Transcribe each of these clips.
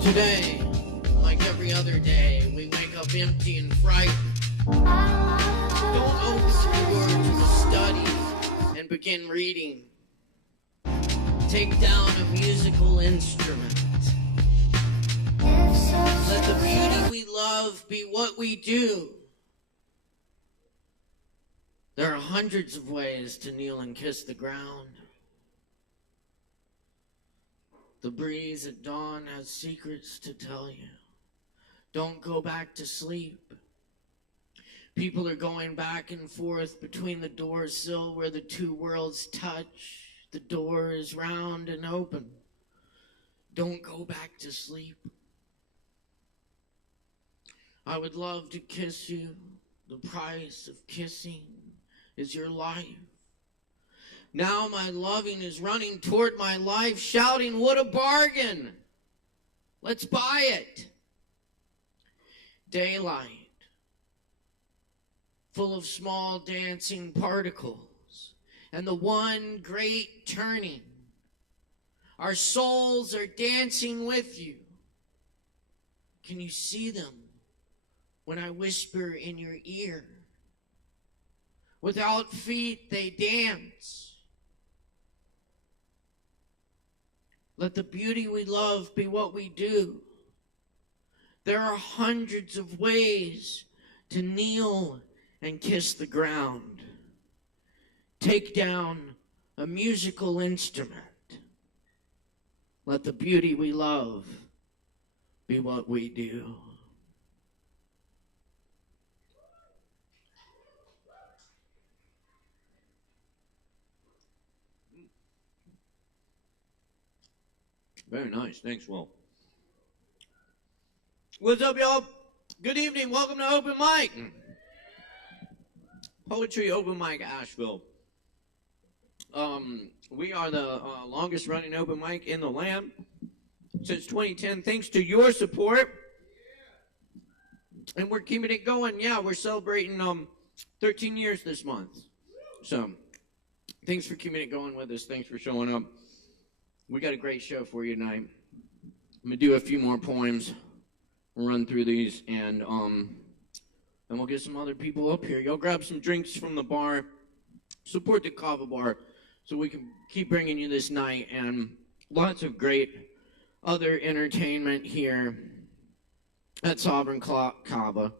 Today, like every other day, we wake up empty and frightened. Don't open the door to the study and begin reading. Take down a musical instrument. Let the beauty we love be what we do. There are hundreds of ways to kneel and kiss the ground. The breeze at dawn has secrets to tell you. Don't go back to sleep. People are going back and forth between the door sill where the two worlds touch. The door is round and open. Don't go back to sleep. I would love to kiss you. The price of kissing is your life. Now my loving is running toward my life, shouting, what a bargain! Let's buy it. Daylight, full of small dancing particles, and the one great turning. Our souls are dancing with you. Can you see them when I whisper in your ear? Without feet, they dance. Let the beauty we love be what we do. There are hundreds of ways to kneel and kiss the ground. Take down a musical instrument. Let the beauty we love be what we do. Very nice. Thanks, Will. What's up, y'all? Good evening. Welcome to Open Mic. Poetry Open Mic Asheville. We are the longest running open mic in the land since 2010, thanks to your support. And we're keeping it going. Yeah, we're celebrating 13 years this month. So, thanks for keeping it going with us. Thanks for showing up. We got a great show for you tonight. I'm gonna do a few more poems, run through these, and we'll get some other people up here. Y'all grab some drinks from the bar, support the Kava bar, so we can keep bringing you this night, and lots of great other entertainment here at Sovereign Kava.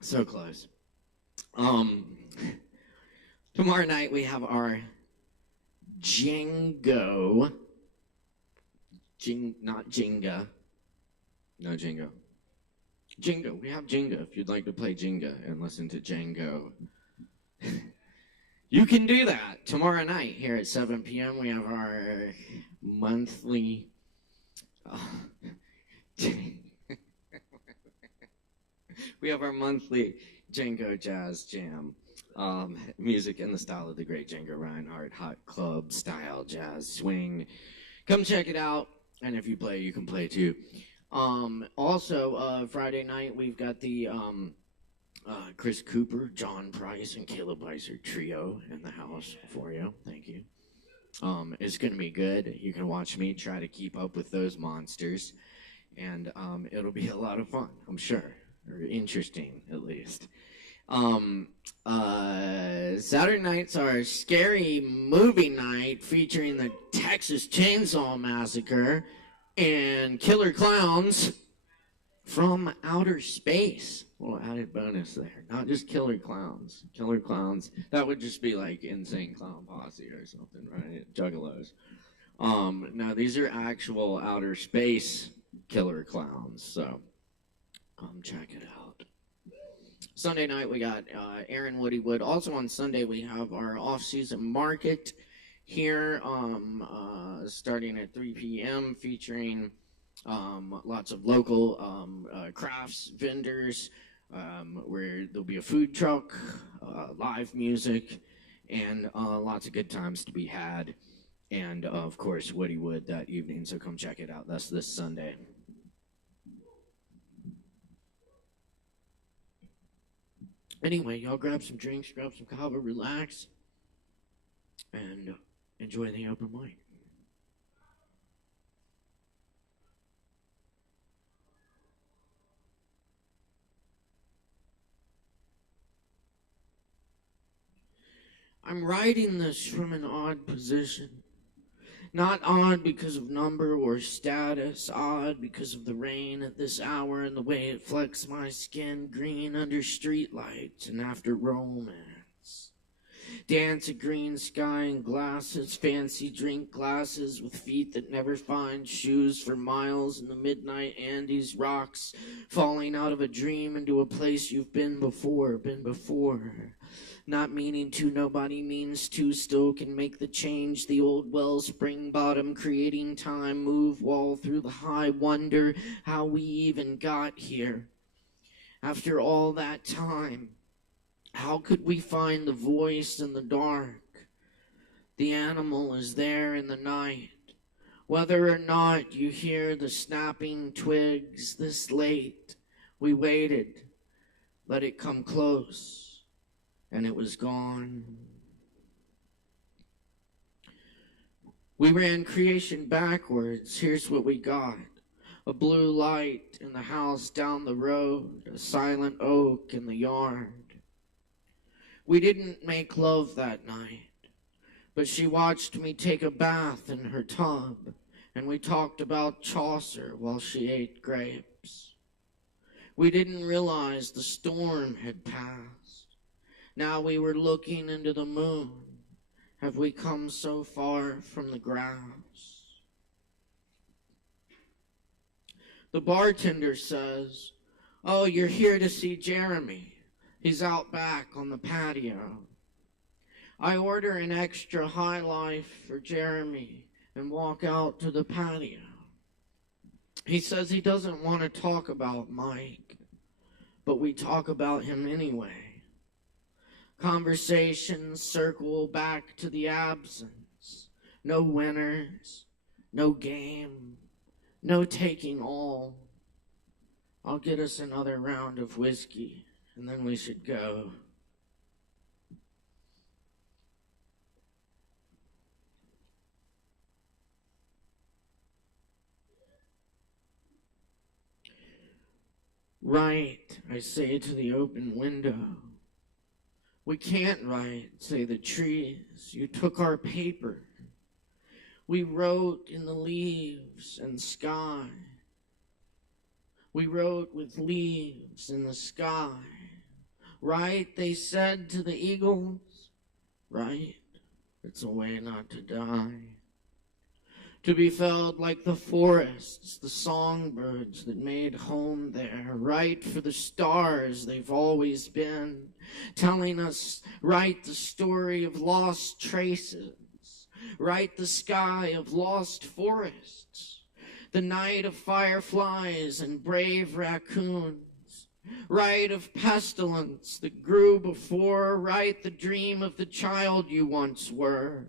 So close. Tomorrow night we have our Django. Not Jenga. No, Django. Jenga. We have Jenga if you'd like to play Jenga and listen to Django. You can do that tomorrow night here at 7 p.m. We have our monthly... we have our monthly Django Jazz Jam. Music in the style of the great Django Reinhardt, hot club style, jazz, swing. Come check it out, and if you play, you can play too. Also, Friday night we've got the Chris Cooper, John Price, and Caleb Beissert trio in the house for you. Thank you. It's gonna be good. You can watch me try to keep up with those monsters, and it'll be a lot of fun, I'm sure, or interesting at least. Saturday nights are scary movie night featuring the Texas Chainsaw Massacre and killer clowns from outer space. A little added bonus there. Not just killer clowns. Killer clowns. That would just be like Insane Clown Posse or something, right? Juggalos. No, these are actual outer space killer clowns. So come check it out. Sunday night we got Aaron Woodywood. Also on Sunday we have our off-season market here, starting at 3 p.m. featuring lots of local crafts, vendors, where there'll be a food truck, live music, and lots of good times to be had. And of course Woodywood that evening, so come check it out. That's this Sunday. Anyway, y'all grab some drinks, grab some kava, relax, and enjoy the open mic. I'm writing this from an odd position. Not odd because of number or status, odd because of the rain at this hour and the way it flecks my skin green under streetlights and after romance. Dance a green sky and glasses, fancy drink glasses with feet that never find shoes for miles in the midnight Andes rocks, falling out of a dream into a place you've been before. Not meaning to, nobody means to, still can make the change. The old wellspring bottom, creating time, move wall through the high, wonder how we even got here. After all that time, how could we find the voice in the dark? The animal is there in the night. Whether or not you hear the snapping twigs this late, we waited, let it come close. And it was gone. We ran creation backwards. Here's what we got. A blue light in the house down the road, a silent oak in the yard. We didn't make love that night, but she watched me take a bath in her tub, and we talked about Chaucer while she ate grapes. We didn't realize the storm had passed. Now we were looking into the moon. Have we come so far from the grass? The bartender says, "Oh, you're here to see Jeremy. He's out back on the patio." I order an extra high life for Jeremy and walk out to the patio. He says he doesn't want to talk about Mike, but we talk about him anyway. Conversations circle back to the absence. No winners, no game, no taking all. I'll get us another round of whiskey, and then we should go. Right, I say to the open window. We can't write, say the trees. You took our paper. We wrote in the leaves and sky. We wrote with leaves in the sky. Right, they said to the eagles. Right, it's a way not to die. To be felt like the forests, the songbirds that made home there. Right for the stars they've always been, telling us, write the story of lost traces. Write the sky of lost forests. The night of fireflies and brave raccoons. Write of pestilence that grew before. Write the dream of the child you once were.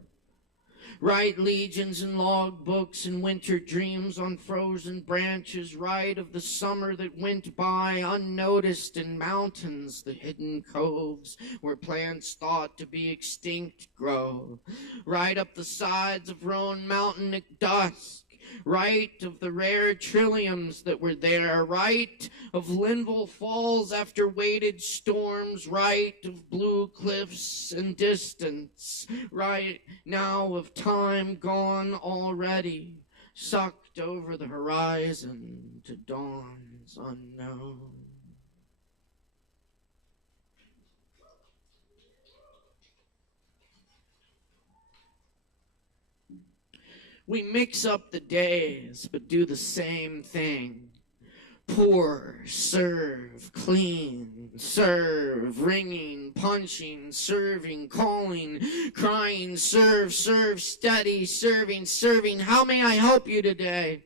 Write legions and log books and winter dreams on frozen branches. Write of the summer that went by unnoticed in mountains, the hidden coves where plants thought to be extinct grow. Write up the sides of Roan Mountain at dusk. Write of the rare trilliums that were there. Write of Linville Falls after weighted storms. Write of blue cliffs and distance. Write now of time gone already, sucked over the horizon to dawns unknown. We mix up the days, but do the same thing. Pour, serve, clean, serve, ringing, punching, serving, calling, crying, serve, serve, steady, serving, serving. How may I help you today?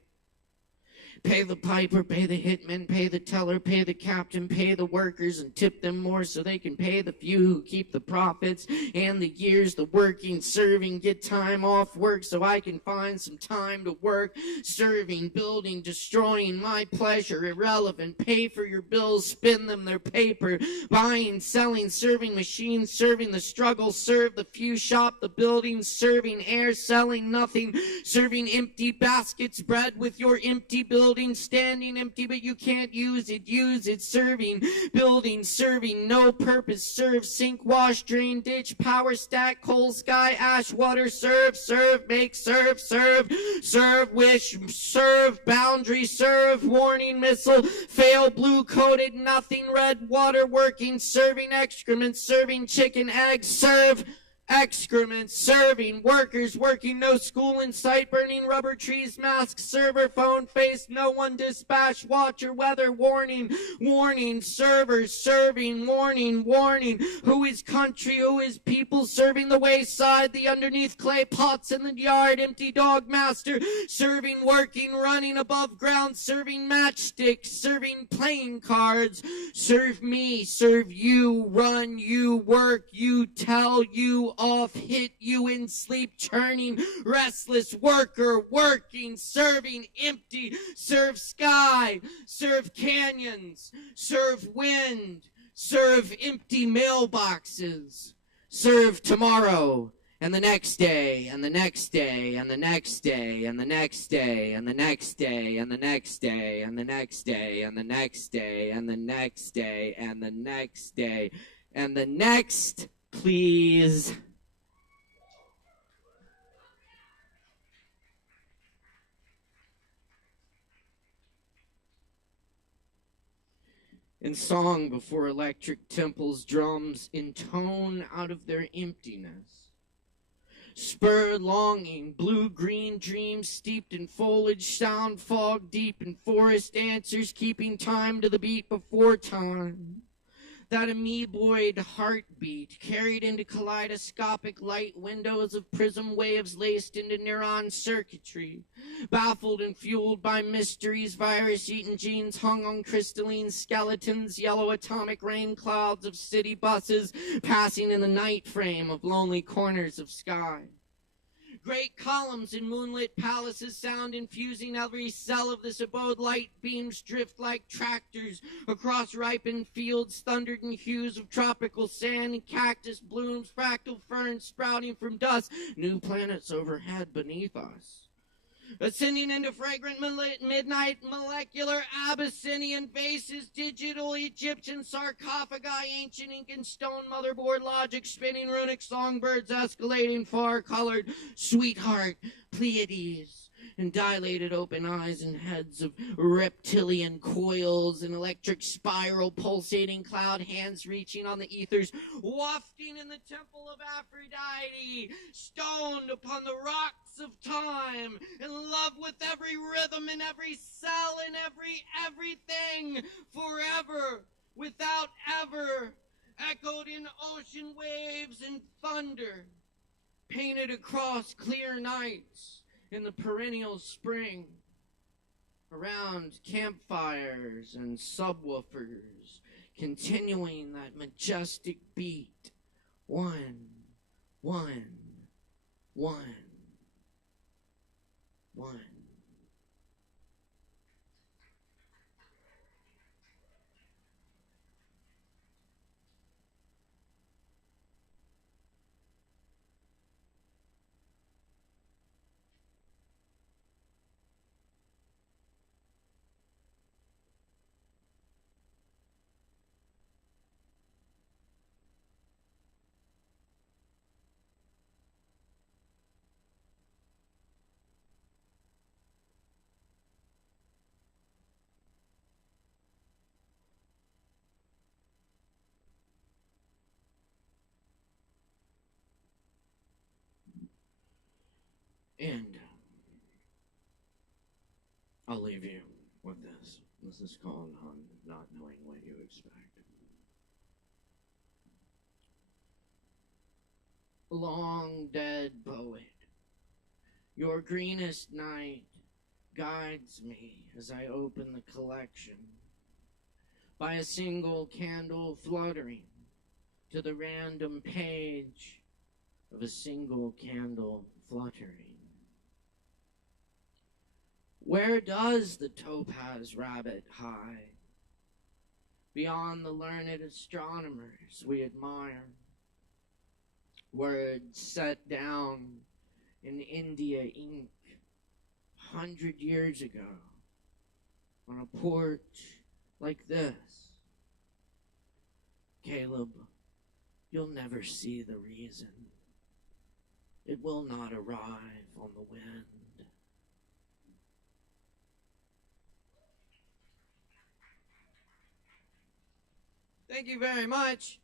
Pay the piper, pay the hitman, pay the teller, pay the captain, pay the workers, and tip them more so they can pay the few who keep the profits and the years, the working, serving, get time off work so I can find some time to work, serving, building, destroying, my pleasure, irrelevant, pay for your bills, spin them their paper, buying, selling, serving machines, serving the struggle, serve the few, shop the buildings, serving air, selling nothing, serving empty baskets, bread with your empty building, standing empty, but you can't use it, serving, building, serving, no purpose, serve, sink, wash, drain, ditch, power stack, coal, sky, ash, water, serve, serve, make, serve, serve, serve, wish, serve, boundary, serve, warning, missile, fail, blue coated, nothing, red, water, working, serving, excrement, serving, chicken, eggs, serve, excrement, serving, workers working, no school in sight, burning rubber trees, mask, server, phone, face, no one, dispatch, watcher, weather, warning, warning, servers, serving, warning, warning, who is country, who is people, serving the wayside, the underneath clay pots in the yard, empty dog master, serving, working, running above ground, serving matchsticks, serving playing cards, serve me, serve you, run you, work you, tell you, off, hit you in sleep, churning, restless worker, working, serving, empty, serve sky, serve canyons, serve wind, serve empty mailboxes, serve tomorrow, and the next day, and the next day, and the next day, and the next day, and the next day, and the next day, and the next day, and the next day, and the next day, and the next day, and the next, please. In song before electric temples, drums intone out of their emptiness. Spurred longing, blue-green dreams steeped in foliage, sound fog deep in forest answers, keeping time to the beat before time. That amoeboid heartbeat carried into kaleidoscopic light windows of prism waves laced into neuron circuitry, baffled and fueled by mysteries, virus-eaten genes hung on crystalline skeletons, yellow atomic rain clouds of city buses passing in the night frame of lonely corners of sky. Great columns in moonlit palaces, sound infusing every cell of this abode. Light beams drift like tractors across ripened fields, thundered in hues of tropical sand and cactus blooms, fractal ferns sprouting from dust, new planets overhead beneath us. Ascending into fragrant midnight molecular Abyssinian vases, digital Egyptian sarcophagi, ancient Incan stone motherboard logic, spinning runic songbirds escalating far-colored, sweetheart, Pleiades, and dilated open eyes and heads of reptilian coils, an electric spiral pulsating cloud, hands reaching on the ethers, wafting in the temple of Aphrodite, stoned upon the rocks of time, in love with every rhythm in every cell in everything, forever, without ever, echoed in ocean waves and thunder, painted across clear nights in the perennial spring, around campfires and subwoofers, continuing that majestic beat, one, one, one. one. And I'll leave you with this. This is called Not Knowing What You Expect. Long dead poet, your greenest night guides me as I open the collection by a single candle fluttering to the random page of a single candle fluttering. Where does the topaz rabbit hide? Beyond the learned astronomers we admire. Words set down in India ink 100 years ago on a porch like this. Caleb, you'll never see the reason. It will not arrive on the wind. Thank you very much.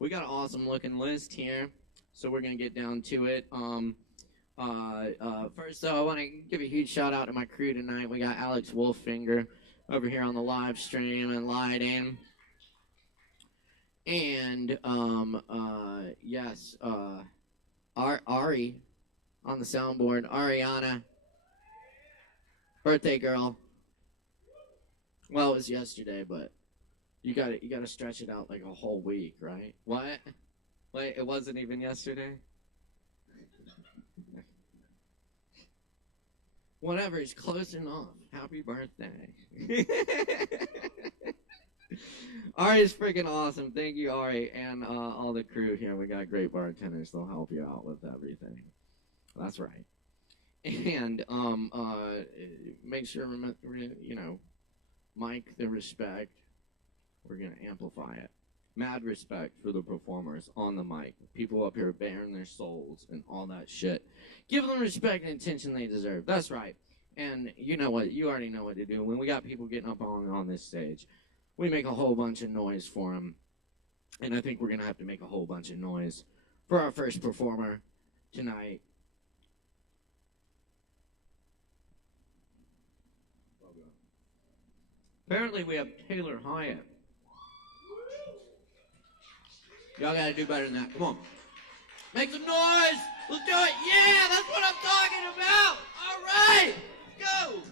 We got an awesome looking list here, so we're gonna get down to it. First though, I want to give a huge shout out to my crew tonight. We got Alex Wolfinger over here on the live stream and lighting. And yes, Ari on the soundboard, Ariana, birthday girl. Well, it was yesterday, but you gotta stretch it out like a whole week, right? What? Wait, it wasn't even yesterday? Whatever, it's close enough. Happy birthday. Ari is freaking awesome. Thank you, Ari, and all the crew here. We got great bartenders. They'll help you out with everything. That's right. And make sure, you know, mic the respect. We're going to amplify it. Mad respect for the performers on the mic. People up here bearing their souls and all that shit. Give them respect and attention they deserve. That's right. And you know what? You already know what to do. When we got people getting up on this stage, we make a whole bunch of noise for them. And I think we're going to have to make a whole bunch of noise for our first performer tonight. Apparently we have Taylor Hyatt. Y'all gotta do better than that. Come on. Make some noise! Let's do it! Yeah, that's what I'm talking about! Alright! Go!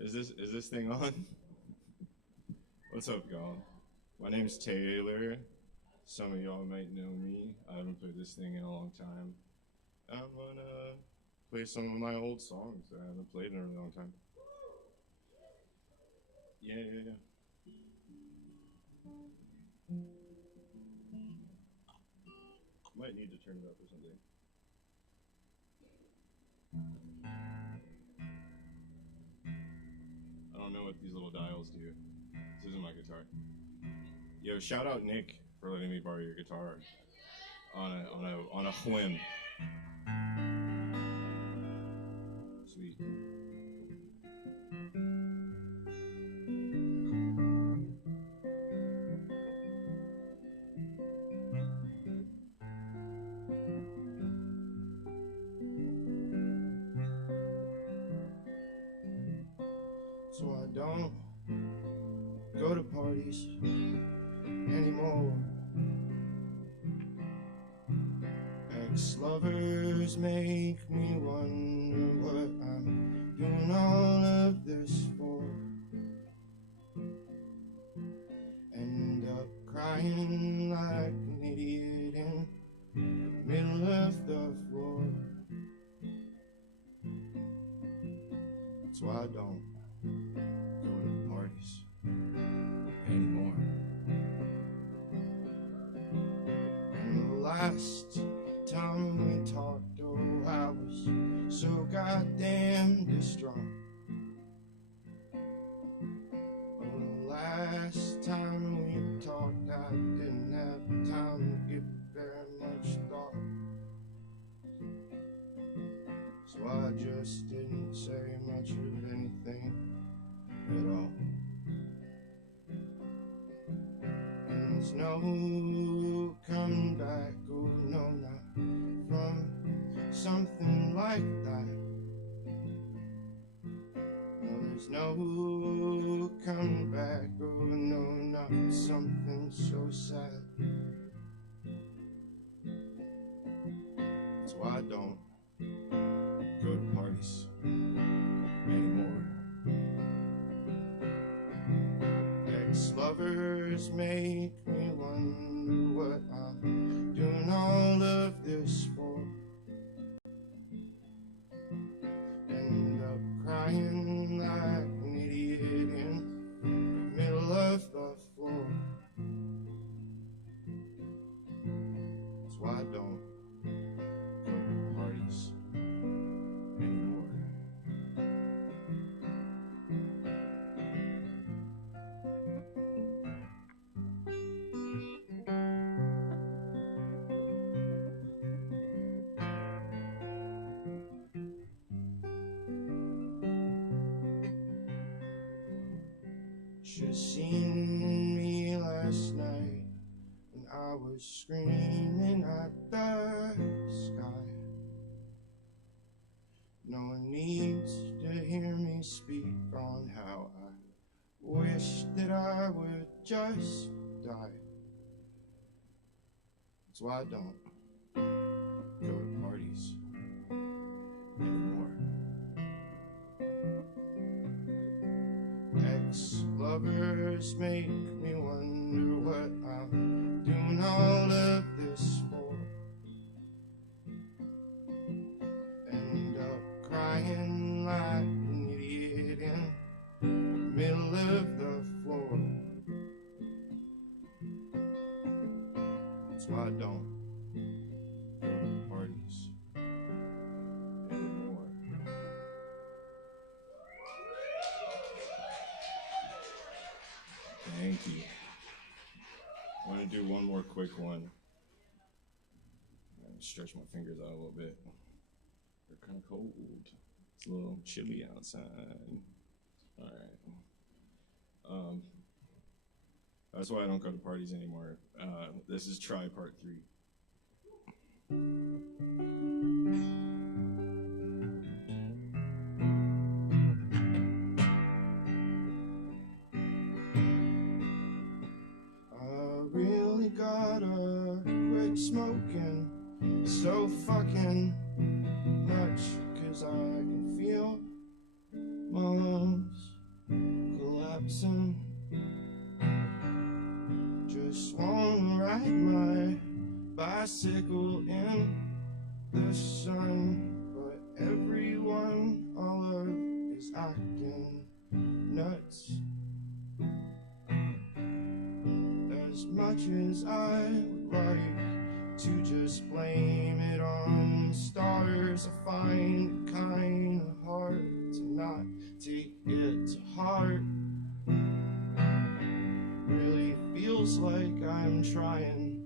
Is this thing on? What's up, y'all? My name's Taylor. Some of y'all might know me. I haven't played this thing in a long time. I'm gonna play some of my old songs that I haven't played in a really long time. Yeah. Might need to turn it up or something. else do. This isn't my guitar. Yo, shout out Nick for letting me borrow your guitar on a whim. Sweet. So I don't go to parties anymore. Ex-lovers make me wonder what I'm doing all of this for. End up crying like an idiot in the middle of the floor. That's why I don't go to parties anymore. And the last time we talked, oh, I was so goddamn distraught. Oh, the last time we talked, I didn't have time to give very much thought. So I just didn't say much of anything at all. And there's no coming back, oh no, not from something like that. No, there's no coming back, oh no, not from something so sad. That's why I don't go to parties anymore. Ex-lovers make me wonder what I'm doing all of this for. End up crying like an idiot in the middle of the floor. That's why I don't go to parties anymore. Should've seen me last night when I was screaming at the sky. No one needs to hear me speak on how I wish that I would just die. That's why I don't go to parties anymore. Ex-lovers make me wonder what I'm doing all of this for. End up crying like an idiot in the middle of the floor. That's why I don't go to parties anymore. Thank you. I'm going to do one more quick one. I'm going to stretch my fingers out a little bit. They're kind of cold. It's a little chilly outside. All right. That's why I don't go to parties anymore. This is Try Part 3. Gotta quit smoking so fucking much, 'cause I can feel my lungs collapsing. Just wanna ride my bicycle in the sun, but everyone all of is acting nuts. As much as I would like to just blame it on the stars, I find it kinda hard to not take it to heart. feels like I'm trying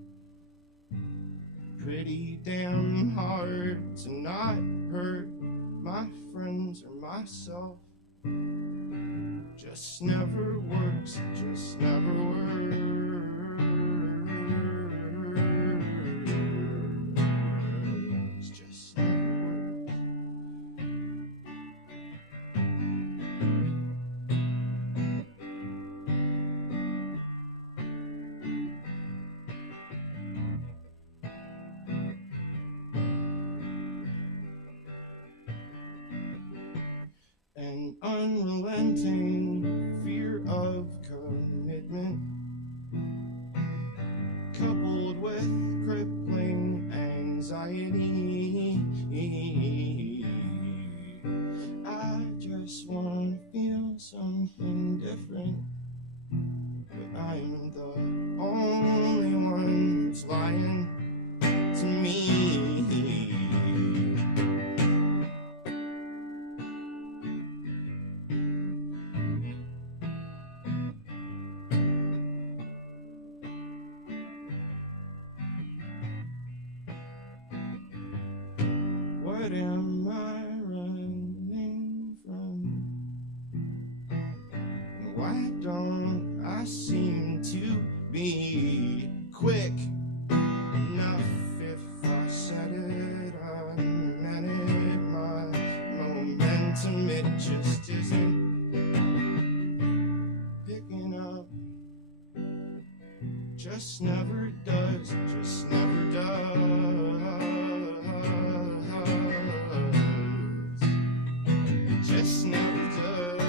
pretty damn hard to not hurt my friends or myself. Just never works, just never works. Just never works. An unrelenting fear of commitment, coupled with crippling anxiety. I just want to feel something different, but I'm the only one who's lying to me. What am I running from? Why don't I seem to be quick enough? If I said it, I meant it. My momentum, it just isn't picking up. Just never does, just never does. Just never does.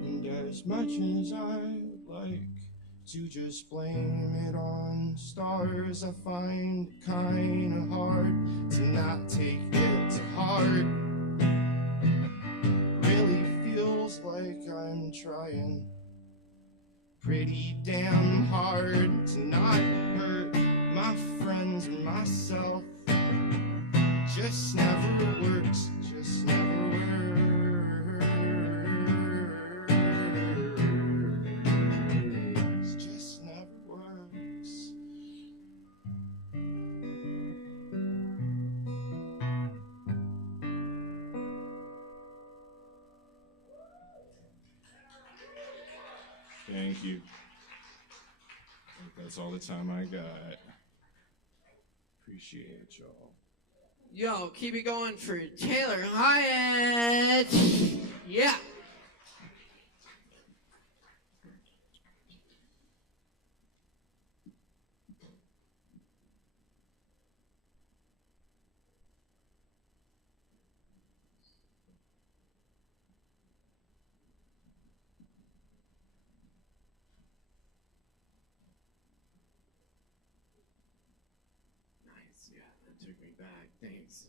And as much as I would like to just blame it on stars, I find it kinda hard to not take it to heart. Really feels like I'm trying pretty damn hard to not hurt my friends or myself. Just never works, just never works. Just never works. Thank you. I think that's all the time I got. Appreciate y'all. Yo, keep it going for Taylor Hyatt. Yeah. Nice, yeah, that took me back. Thanks.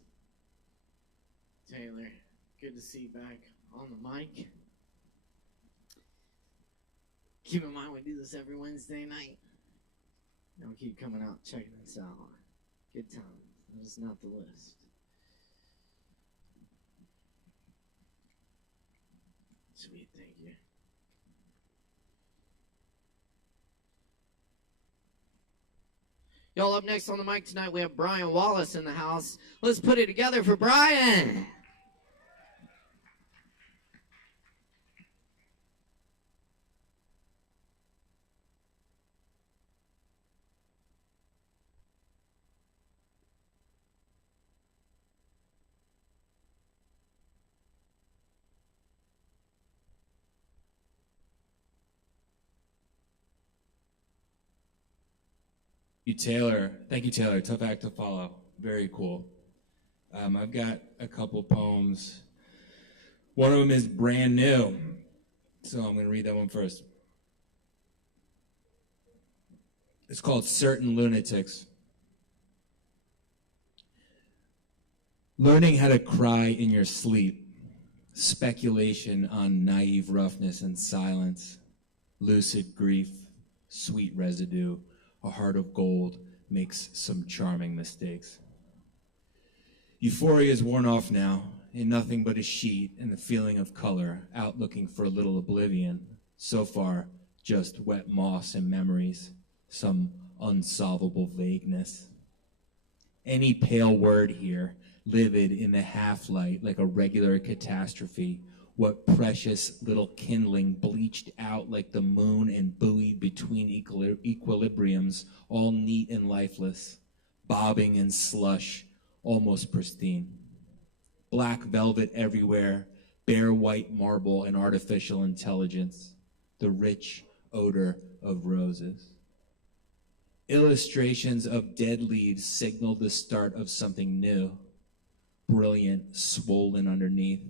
Taylor, good to see you back on the mic. Keep in mind we do this every Wednesday night. And we keep coming out checking this out. Good times. That is not the list. Sweet, thank you. Y'all, up next on the mic tonight, we have Brian Wallace in the house. Let's put it together for Brian. Taylor. Thank you, Taylor. Tough act to follow. Very cool. I've got a couple poems. One of them is brand new, so I'm going to read that one first. It's called Certain Lunatics. Learning how to cry in your sleep. Speculation on naive roughness and silence. Lucid grief, sweet residue, a heart of gold makes some charming mistakes. Euphoria is worn off now, in nothing but a sheet and the feeling of color, out looking for a little oblivion. So far, just wet moss and memories, some unsolvable vagueness. Any pale word here, livid in the half-light like a regular catastrophe, what precious little kindling bleached out like the moon and buoyed between equilibriums, all neat and lifeless, bobbing in slush, almost pristine. Black velvet everywhere, bare white marble and artificial intelligence, the rich odor of roses. Illustrations of dead leaves signal the start of something new, brilliant, swollen underneath.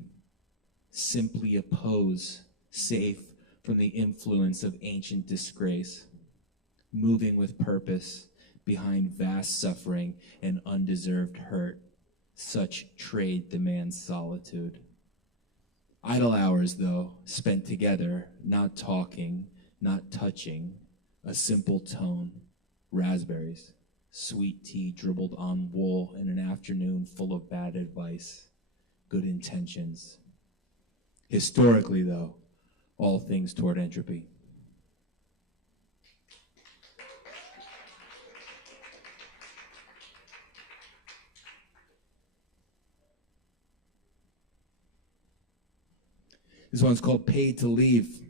Simply a pose, safe from the influence of ancient disgrace, moving with purpose behind vast suffering and undeserved hurt. Such trade demands solitude. Idle hours, though, spent together, not talking, not touching, a simple tone, raspberries, sweet tea dribbled on wool in an afternoon full of bad advice, good intentions. Historically, though, all things toward entropy. This one's called Paid to Leave.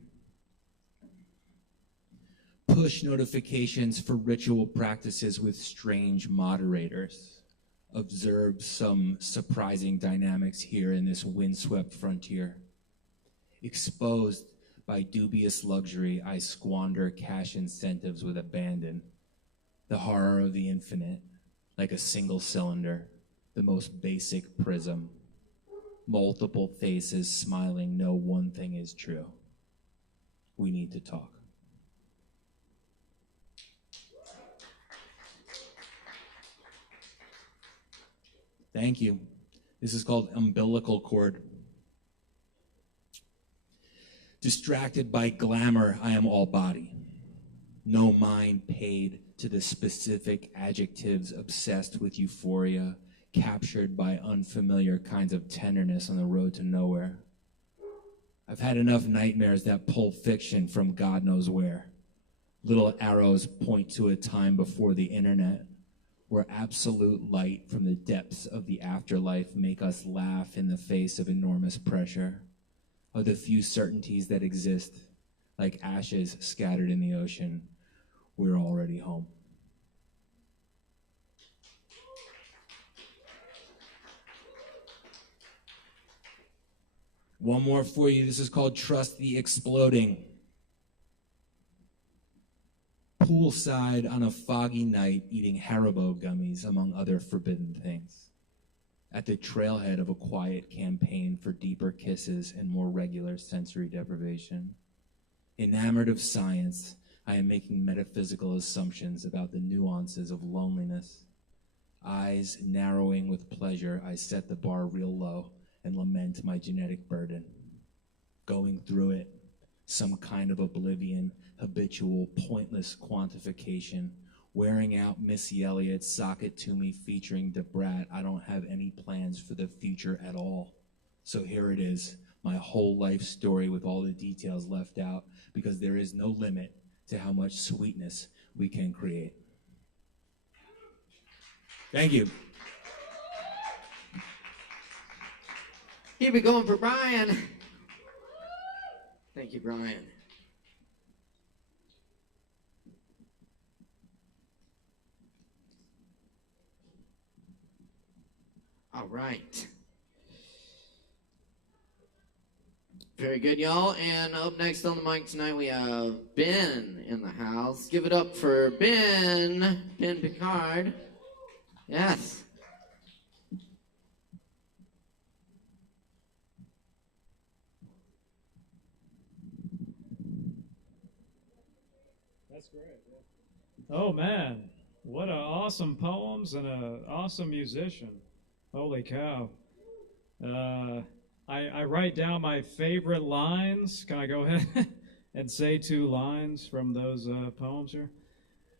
Push notifications for ritual practices with strange moderators. Observe some surprising dynamics here in this windswept frontier. Exposed by dubious luxury, I squander cash incentives with abandon. The horror of the infinite, like a single cylinder, the most basic prism. Multiple faces smiling, no one thing is true. We need to talk. Thank you. This is called Umbilical Cord. Distracted by glamour, I am all body. No mind paid to the specific adjectives, obsessed with euphoria, captured by unfamiliar kinds of tenderness on the road to nowhere. I've had enough nightmares that pull fiction from God knows where. Little arrows point to a time before the internet, where absolute light from the depths of the afterlife make us laugh in the face of enormous pressure, of the few certainties that exist, like ashes scattered in the ocean. We're already home. One more for you. This is called Trust the Exploding. Poolside on a foggy night, eating Haribo gummies, among other forbidden things. At the trailhead of a quiet campaign for deeper kisses and more regular sensory deprivation. Enamored of science, I am making metaphysical assumptions about the nuances of loneliness. Eyes narrowing with pleasure, I set the bar real low and lament my genetic burden. Going through it, some kind of oblivion, habitual, pointless quantification, wearing out Missy Elliott's Sock It To Me featuring DeBrat. I don't have any plans for the future at all. So here it is, my whole life story with all the details left out, because there is no limit to how much sweetness we can create. Thank you. Keep it going for Brian. Thank you, Brian. All right. Very good, y'all. And up next on the mic tonight, we have Ben in the house. Give it up for Ben Picard. Yes. That's great. Yeah. Oh man, what an awesome poems and an awesome musician. Holy cow. I write down my favorite lines. Can I go ahead and say 2 lines from those poems here?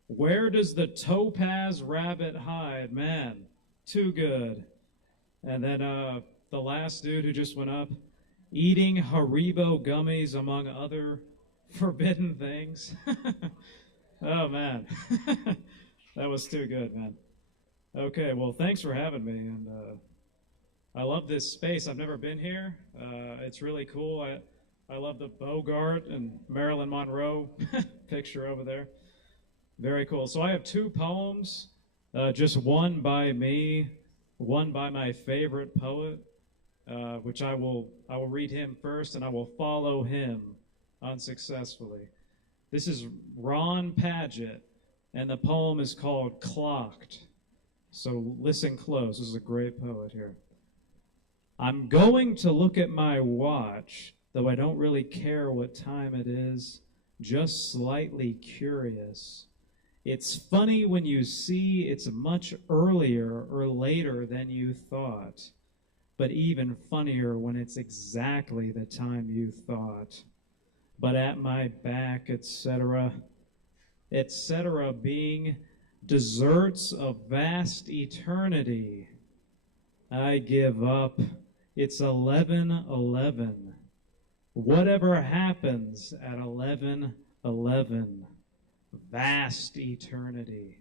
Where does the topaz rabbit hide? Man, too good. And then the last dude who just went up, eating Haribo gummies among other forbidden things. Oh, man. That was too good, man. Okay, well, thanks for having me. And I love this space. I've never been here. It's really cool. I love the Bogart and Marilyn Monroe picture over there. Very cool. So I have 2 poems, just one by me, one by my favorite poet, which I will read him first, and I will follow him unsuccessfully. This is Ron Padgett, and the poem is called Clocked. So listen close. This is a great poet here. I'm going to look at my watch, though I don't really care what time it is, just slightly curious. It's funny when you see it's much earlier or later than you thought, but even funnier when it's exactly the time you thought. But at my back, etc., being deserts of vast eternity, I give up. It's 11:11. Whatever happens at 11:11, vast eternity.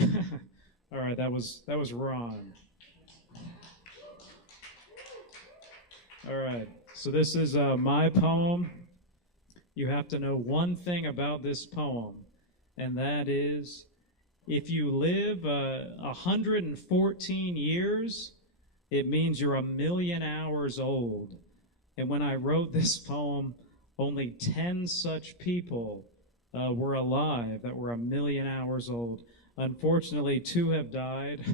All right, that was Ron. All right, so this is my poem. You have to know one thing about this poem, and that is, if you live 114 years, it means you're 1,000,000 hours old. And when I wrote this poem, only 10 such people were alive that were 1,000,000 hours old. Unfortunately, 2 have died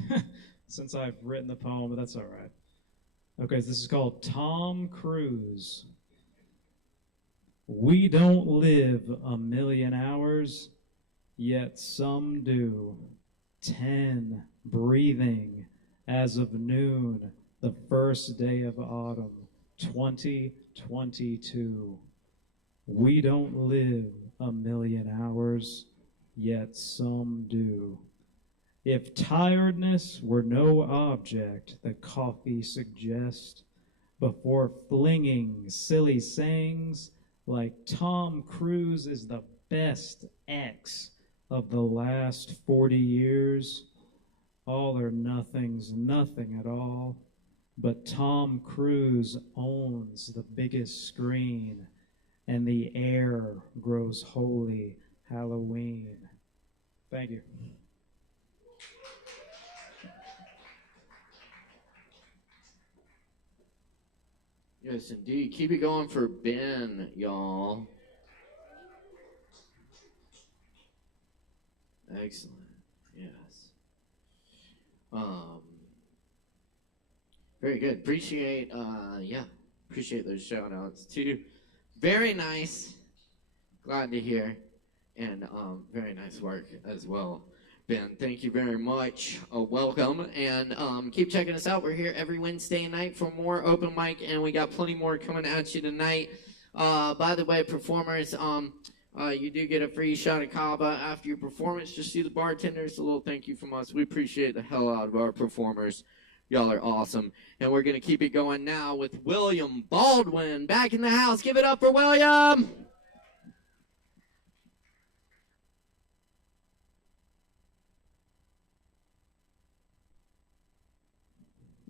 since I've written the poem, but that's all right. Okay, so this is called Tom Cruise. We don't live 1,000,000 hours, yet some do. 10 breathing as of noon, the first day of autumn, 2022. We don't live 1,000,000 hours, yet some do. If tiredness were no object that coffee suggests, before flinging silly sayings like Tom Cruise is the best X of the last 40 years, all or nothing's nothing at all, but Tom Cruise owns the biggest screen, and the air grows holy Halloween. Thank you. Yes, indeed. Keep it going for Ben, y'all. Excellent. Yes. Very good. Appreciate those shout outs too. Very nice. Glad to hear. And very nice work as well, Ben. Thank you very much. Welcome. And keep checking us out. We're here every Wednesday night for more open mic, and we got plenty more coming at you tonight. By the way, performers, you do get a free shot of Kava after your performance. Just see the bartenders. A little thank you from us. We appreciate the hell out of our performers. Y'all are awesome. And we're going to keep it going now with William Baldwin back in the house. Give it up for William.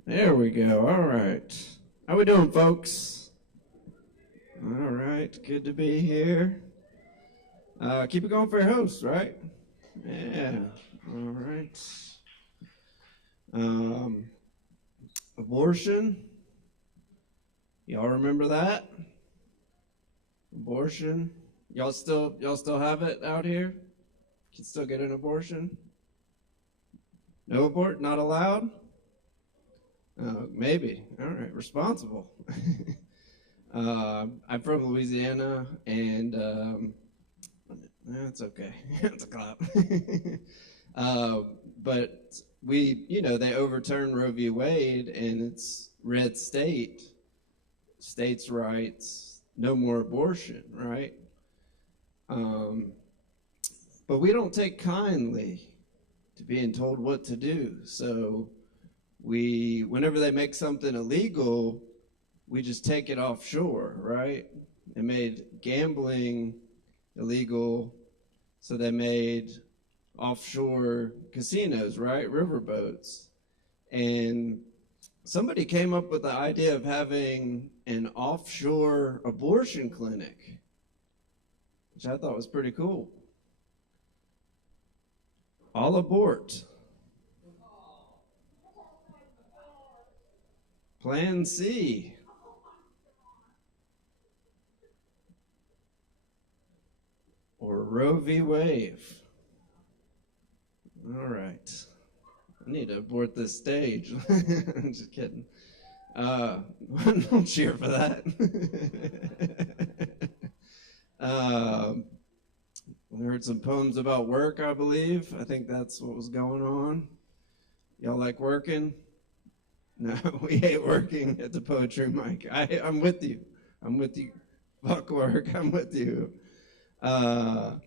There we go. All right. How we doing, folks? All right. Good to be here. Keep it going for your host, right? Yeah. All right. Abortion. Y'all remember that? Abortion. Y'all still have it out here? Can still get an abortion? No abort? Not allowed? Maybe. All right. Responsible. I'm from Louisiana, and that's okay. It's a clap. But they overturned Roe v. Wade, and it's red states' rights, no more abortion, right? But we don't take kindly to being told what to do. So whenever they make something illegal, we just take it offshore, right? They made gambling illegal, so they made offshore casinos, right? Riverboats. And somebody came up with the idea of having an offshore abortion clinic, which I thought was pretty cool. All abort. Plan C. Or Roe v. Wade. All right. I need to abort this stage. I'm just kidding. Don't cheer for that. We heard some poems about work, I believe. I think that's what was going on. Y'all like working? No, we hate working at the poetry mic. I'm with you. I'm with you. Fuck work. I'm with you. All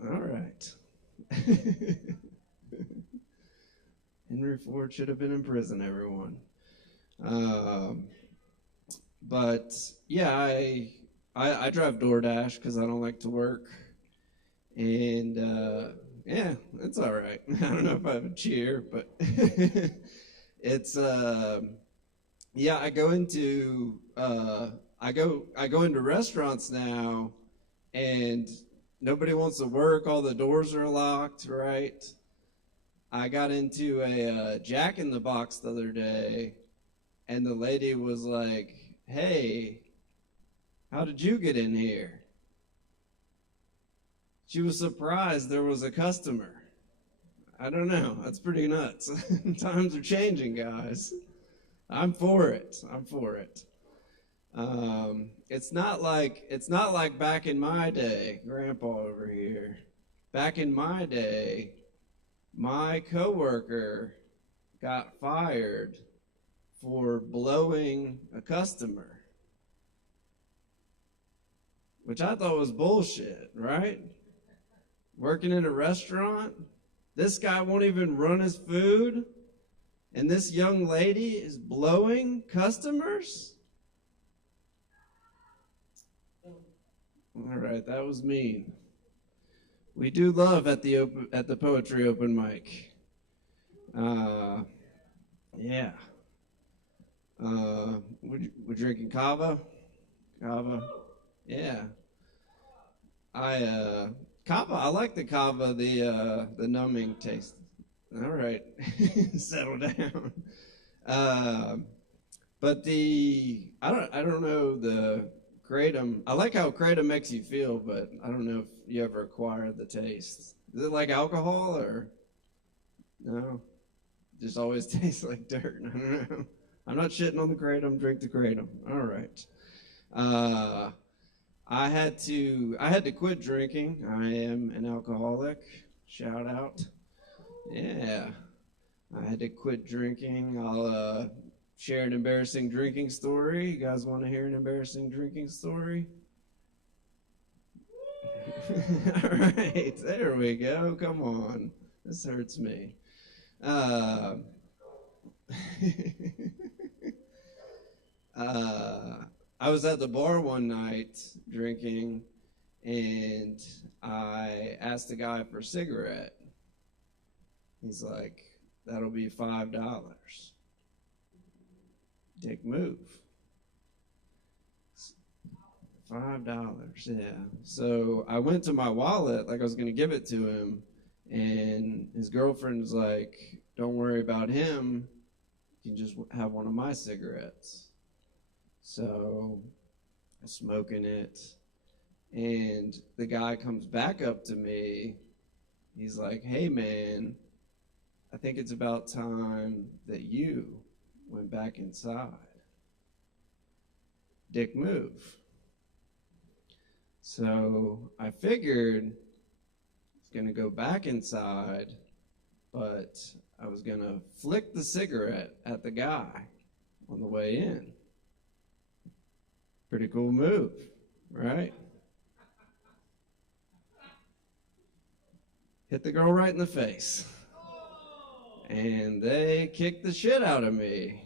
right. Henry Ford should have been in prison, everyone. But yeah, I drive DoorDash because I don't like to work. And yeah, it's all right. I don't know if I have a cheer, but it's yeah, I go into restaurants now, and nobody wants to work. All the doors are locked, right? I got into a Jack in the Box the other day, and the lady was like, "Hey, how did you get in here?" She was surprised there was a customer. I don't know. That's pretty nuts. Times are changing, guys. I'm for it. I'm for it. It's not like back in my day, Grandpa over here. Back in my day, my coworker got fired for blowing a customer, which I thought was bullshit, right? Working in a restaurant, this guy won't even run his food, and this young lady is blowing customers? All right, that was mean. We do love at the poetry open mic. Yeah. We're drinking Kava. Kava. Yeah. Kava. I like the Kava. The numbing taste. All right, settle down. But I don't know the kratom. I like how kratom makes you feel, but I don't know if you ever acquired the taste. Is it like alcohol or no? Just always tastes like dirt. I don't know. I'm not shitting on the kratom. Drink the kratom. All right. I had to quit drinking. I am an alcoholic. Shout out. Yeah. I had to quit drinking. I'll share an embarrassing drinking story. You guys want to hear an embarrassing drinking story? All right, there we go. Come on. This hurts me. I was at the bar one night drinking, and I asked the guy for a cigarette. He's like, "That'll be $5. Dick move. $5, yeah. So I went to my wallet, like I was going to give it to him, and his girlfriend's like, "Don't worry about him. You can just have one of my cigarettes." So I'm smoking it, and the guy comes back up to me. He's like, "Hey, man, I think it's about time that you went back inside." Dick move. So I figured gonna go back inside, but I was gonna flick the cigarette at the guy on the way in. Pretty cool move, right? Hit the girl right in the face. And they kicked the shit out of me.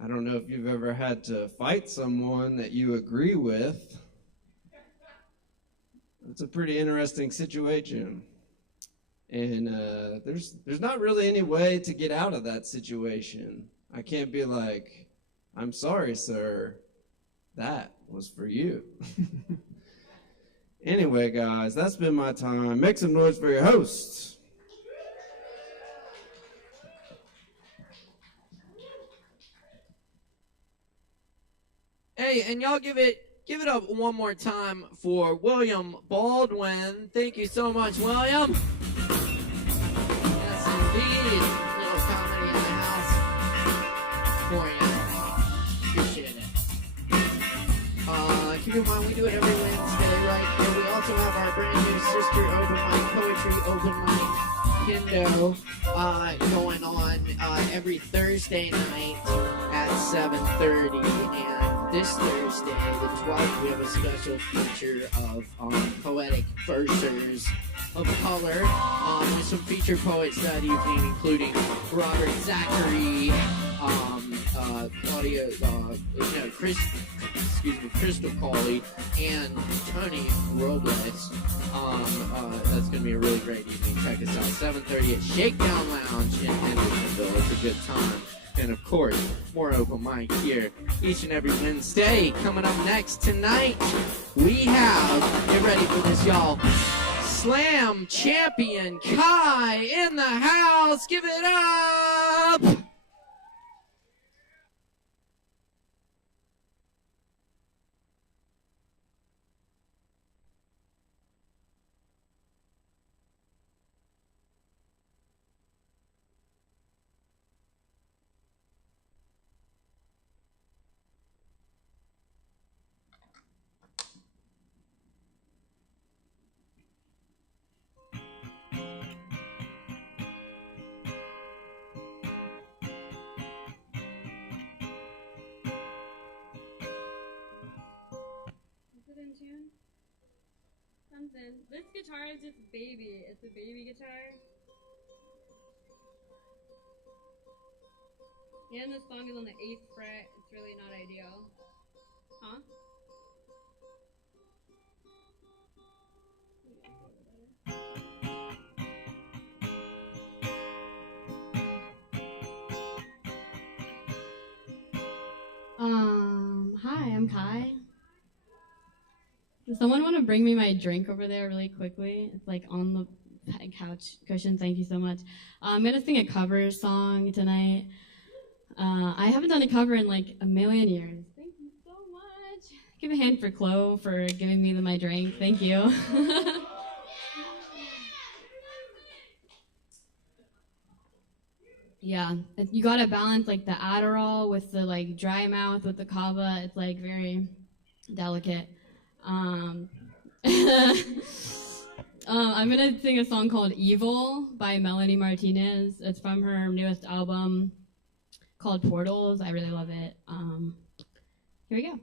I don't know if you've ever had to fight someone that you agree with. It's a pretty interesting situation. And there's not really any way to get out of that situation. I can't be like, I'm sorry, sir. That was for you. Anyway, guys, that's been my time. Make some noise for your hosts. Hey, and y'all give it up one more time for William Baldwin. Thank you so much, William. Yes, indeed. Little comedy in the house for you. Appreciate it. Keep in mind, we do it every Wednesday right here. We also have our brand new sister open mic, poetry open mic, Kendo, going on every Thursday night at 7:30. And this Thursday, the 12th, we have a special feature of poetic versers of color with some featured poets that evening, including Robert Zachary, Claudia, Crystal Cawley, and Tony Robles. That's going to be a really great evening. Check us out, 7:30 at Shakedown Lounge in Hendersonville. It's a good time. And of course, more open mic here each and every Wednesday. Coming up next tonight, we have, get ready for this, y'all, Slam champion Kai in the house. Give it up! Something. This guitar is just baby. It's a baby guitar. And the song is on the 8th fret. It's really not ideal. Huh? Hi, I'm Kai. Does someone want to bring me my drink over there really quickly? It's like on the couch cushion. Thank you so much. I'm going to sing a cover song tonight. I haven't done a cover in like a million years. Thank you so much. Give a hand for Chloe for giving me my drink. Thank you. Yeah, you got to balance like the Adderall with the like dry mouth with the Kava. It's like very delicate. I'm gonna sing a song called Evil by Melanie Martinez. It's from her newest album called Portals. I really love it. Here we go.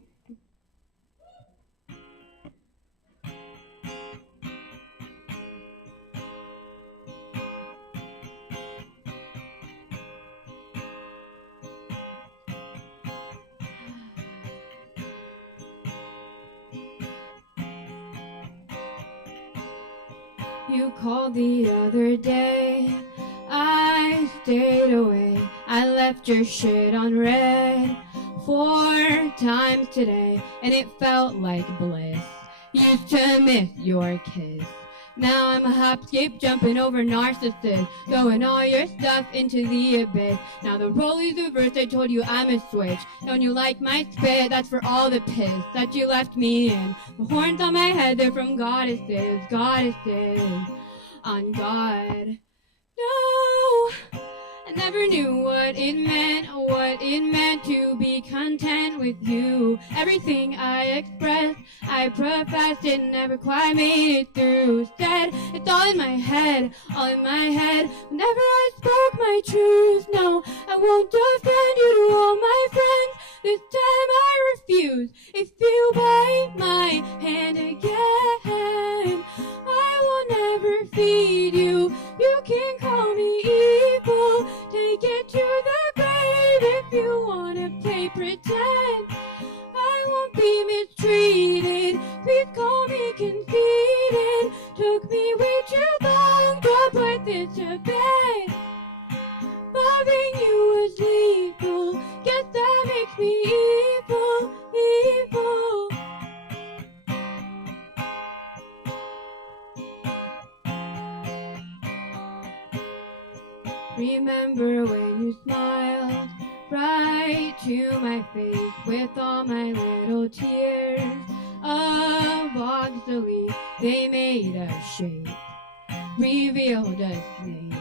You called the other day, I stayed away. I left your shit unread 4 times today, and it felt like bliss. Used to miss your kiss. Now I'm a hop, skip, jumping over narcissists, throwing all your stuff into the abyss. Now the rollies reversed, I told you I'm a switch. Don't you like my spit? That's for all the piss that you left me in. The horns on my head, they're from goddesses, goddesses on God. No, I never knew what it meant to be content with you. Everything I expressed, I professed, it never quite made it through. Said it's all in my head, all in my head. Whenever I spoke my truth, no, I won't defend you to all my friends. This time I refuse. If you bite my hand again, I will never feed you. You can call me evil, take it to the grave if you wanna play pretend. I won't be mistreated, please call me conceited. Took me way too long to put this to bed. Loving you was lethal, guess that makes me evil, evil. Remember when you smiled right to my face with all my little tears of oxylene. They made a shape, revealed a snake.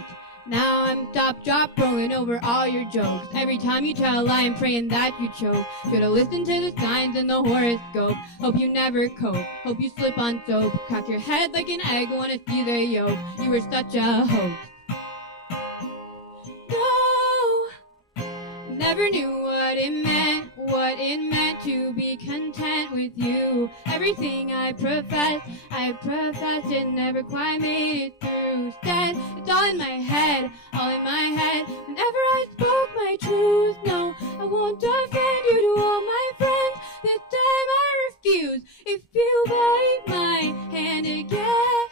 Now I'm stop, drop, rolling over all your jokes. Every time you tell a lie, I'm praying that you choke. Should've listened to the signs in the horoscope. Hope you never cope, hope you slip on soap. Crack your head like an egg, wanna see the yolk. You were such a hoax. No, never knew what it meant to be content with you. Everything I professed, it never quite made it through. Said it's all in my head, all in my head. Whenever I spoke my truth, no, I won't defend you to all my friends. This time I refuse. If you bite my hand again,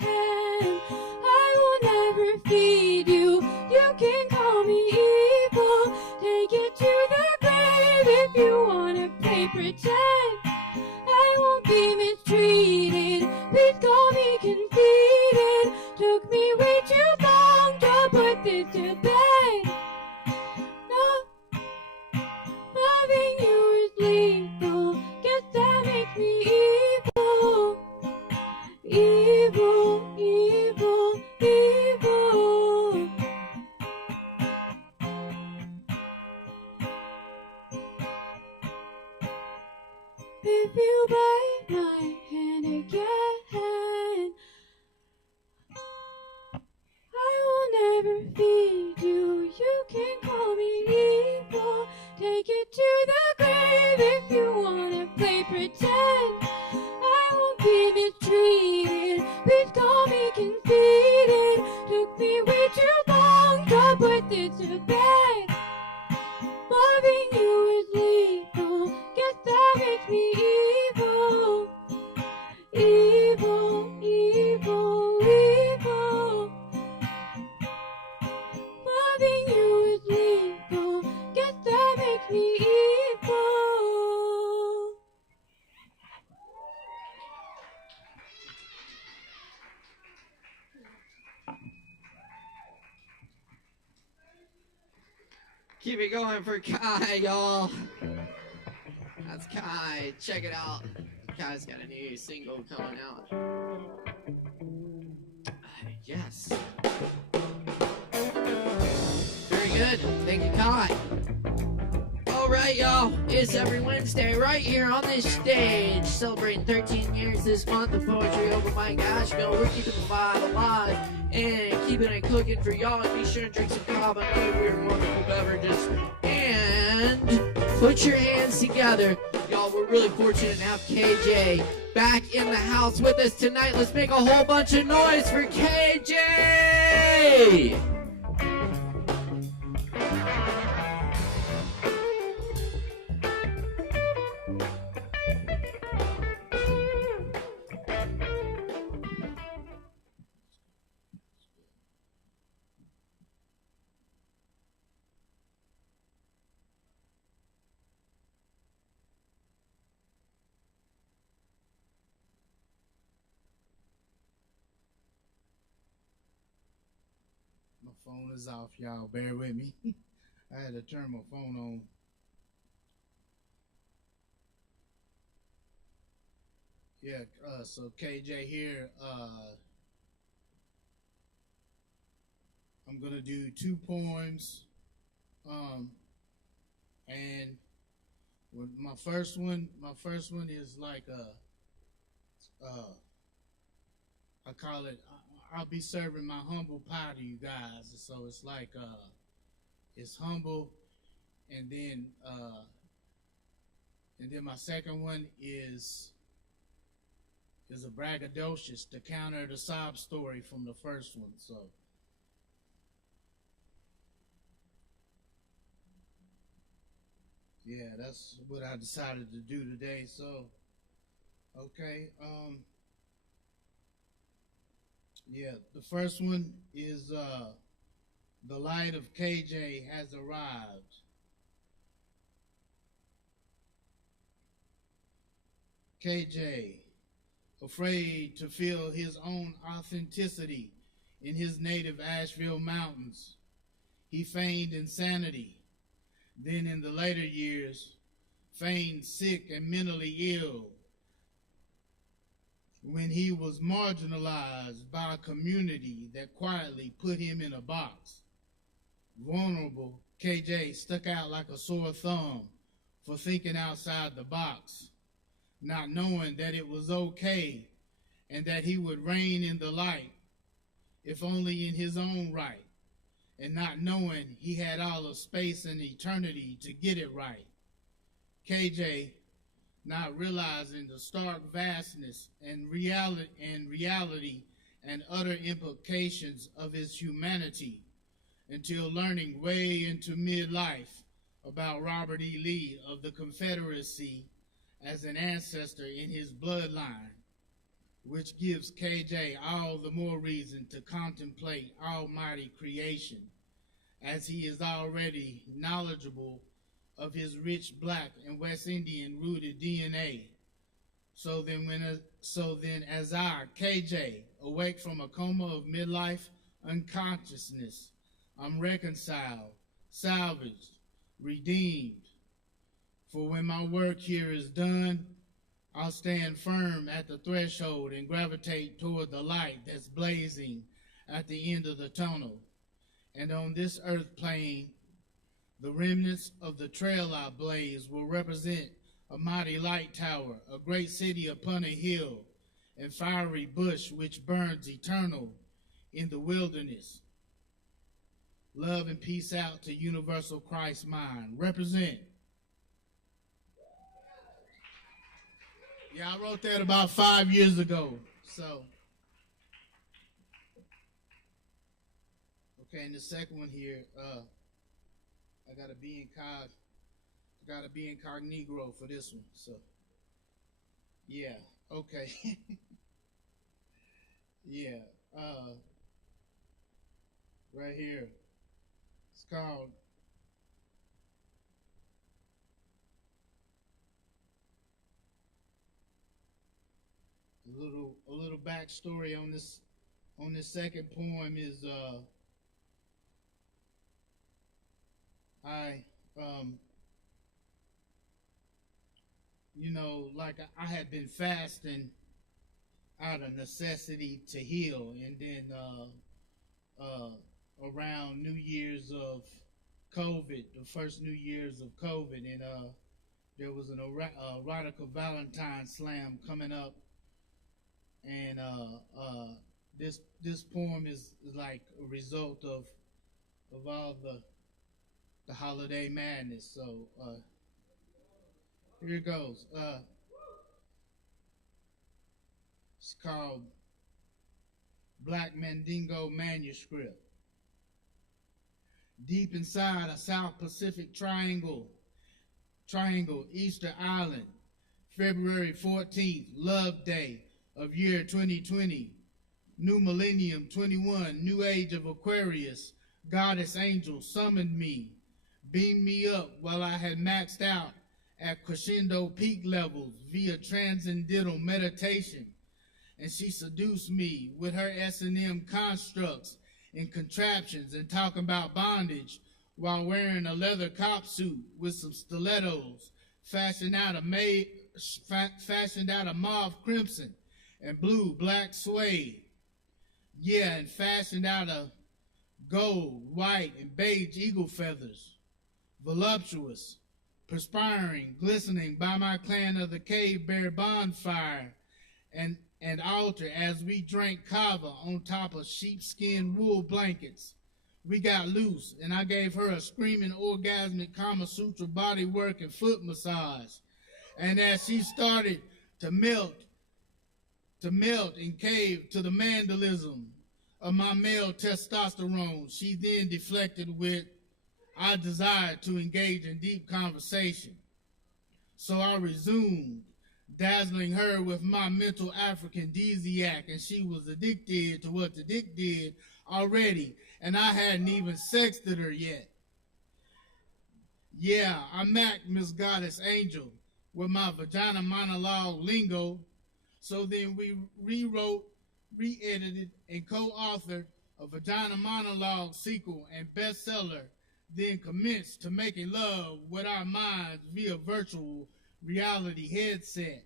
I will never feed you. You can call me evil, take it to the grave if you wanna play pretend. I won't be mistreated, please call me conceited. Took me way too long to put this to bed. No, loving you is lethal, guess that makes me evil. Evil, evil, evil. If you bite my hand again, I will never feed you. You can call me evil, take it to the grave if you wanna play pretend. I won't be mistreated, please call me conceited. Took me way too long to put this to bed. Loving you is lethal, guess that makes me evil. Evil, evil, evil. Loving you is lethal, guess that makes me evil. Keep it going for Kai, y'all. That's Kai. Check it out. Kai's got a new single coming out. Yes. Very good. Thank you, Kai. All right, y'all. It's every Wednesday right here on this stage, celebrating 13 years this month of Poetry Open Mic Asheville. We're keeping the vibe alive and keeping it cooking for y'all. Be sure to drink some Kava, weird, wonderful beverages, and put your hands together. Y'all, we're really fortunate to have KJ back in the house with us tonight. Let's make a whole bunch of noise for KJ! My phone is off, y'all. Bear with me. I had to turn my phone on. Yeah, so KJ here. I'm gonna do 2 poems And with my first one is like I call it. I'll be serving my humble pie to you guys. So it's like it's humble, and then my second one is a braggadocious to counter the sob story from the first one. So. Yeah, that's what I decided to do today. So, okay. Yeah, the first one is the light of KJ has arrived. KJ, afraid to feel his own authenticity in his native Asheville mountains, he feigned insanity. Then in the later years, feigned sick and mentally ill when he was marginalized by a community that quietly put him in a box. Vulnerable, KJ stuck out like a sore thumb for thinking outside the box, not knowing that it was okay and that he would reign in the light, if only in his own right, and not knowing he had all of space and eternity to get it right. KJ, not realizing the stark vastness and reality and utter implications of his humanity, until learning way into midlife about Robert E. Lee of the Confederacy as an ancestor in his bloodline, which gives KJ all the more reason to contemplate almighty creation, as he is already knowledgeable of his rich Black and West Indian rooted DNA. So then as I, KJ, awake from a coma of midlife unconsciousness, I'm reconciled, salvaged, redeemed. For when my work here is done, I'll stand firm at the threshold and gravitate toward the light that's blazing at the end of the tunnel. And on this earth plane, the remnants of the trail I blaze will represent a mighty light tower, a great city upon a hill, and fiery bush which burns eternal in the wilderness. Love and peace out to Universal Christ Mind. Represent. Yeah, I wrote that about 5 years ago. So, okay, and the second one here, I gotta be incognito for this one. So, yeah, okay, yeah, right here. It's called a little backstory on this second poem is I like I had been fasting out of necessity to heal, and then around New Year's of COVID, the first New Year's of COVID, and there was an erotica Valentine slam coming up, and this poem is like a result of all the holiday madness. So here it goes. It's called Black Mandingo Manuscript. Deep inside a South Pacific Triangle, Easter Island, February 14th, Love Day of year 2020, New Millennium 21, New Age of Aquarius, Goddess Angel summoned me, beamed me up while I had maxed out at crescendo peak levels via transcendental meditation, and she seduced me with her S&M constructs and contraptions and talking about bondage while wearing a leather cop suit with some stilettos fashioned out of mauve crimson and blue black suede. Yeah, and fashioned out of gold, white, and beige eagle feathers. voluptuous, perspiring, glistening by my clan of the cave bear bonfire and altar as we drank kava on top of sheepskin wool blankets. We got loose, and I gave her a screaming orgasmic Kama Sutra body work and foot massage. And as she started to melt and cave to the mandalism of my male testosterone, she then deflected with, I desired to engage in deep conversation. So I resumed, dazzling her with my mental aphrodisiac, and she was addicted to what the dick did already, and I hadn't even sexted her yet. Yeah, I macked Miss Goddess Angel with my vagina monologue lingo, so then we rewrote, re-edited, and co-authored a vagina monologue sequel and bestseller, then commenced to making love with our minds via virtual reality headset.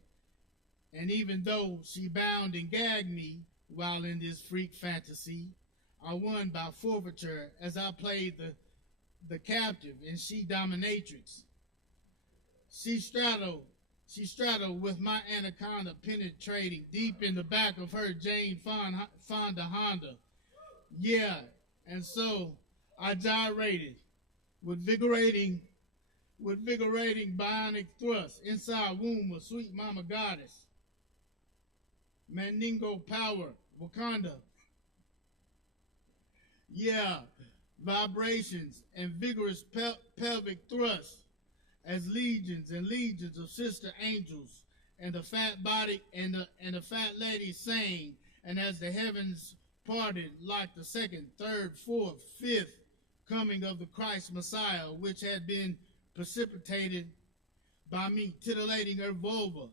And even though she bound and gagged me while in this freak fantasy, I won by forfeiture as I played the captive and she dominatrix. She straddled with my anaconda penetrating deep in the back of her Jane Fonda Honda. Yeah, and so I gyrated with vigorating bionic thrust inside womb of sweet mama goddess. Mandingo power, Wakanda. Yeah, vibrations and vigorous pelvic thrusts as legions and legions of sister angels and the fat body and the fat lady sang, and as the heavens parted like the second, third, fourth, fifth coming of the Christ Messiah, which had been precipitated by me titillating her vulva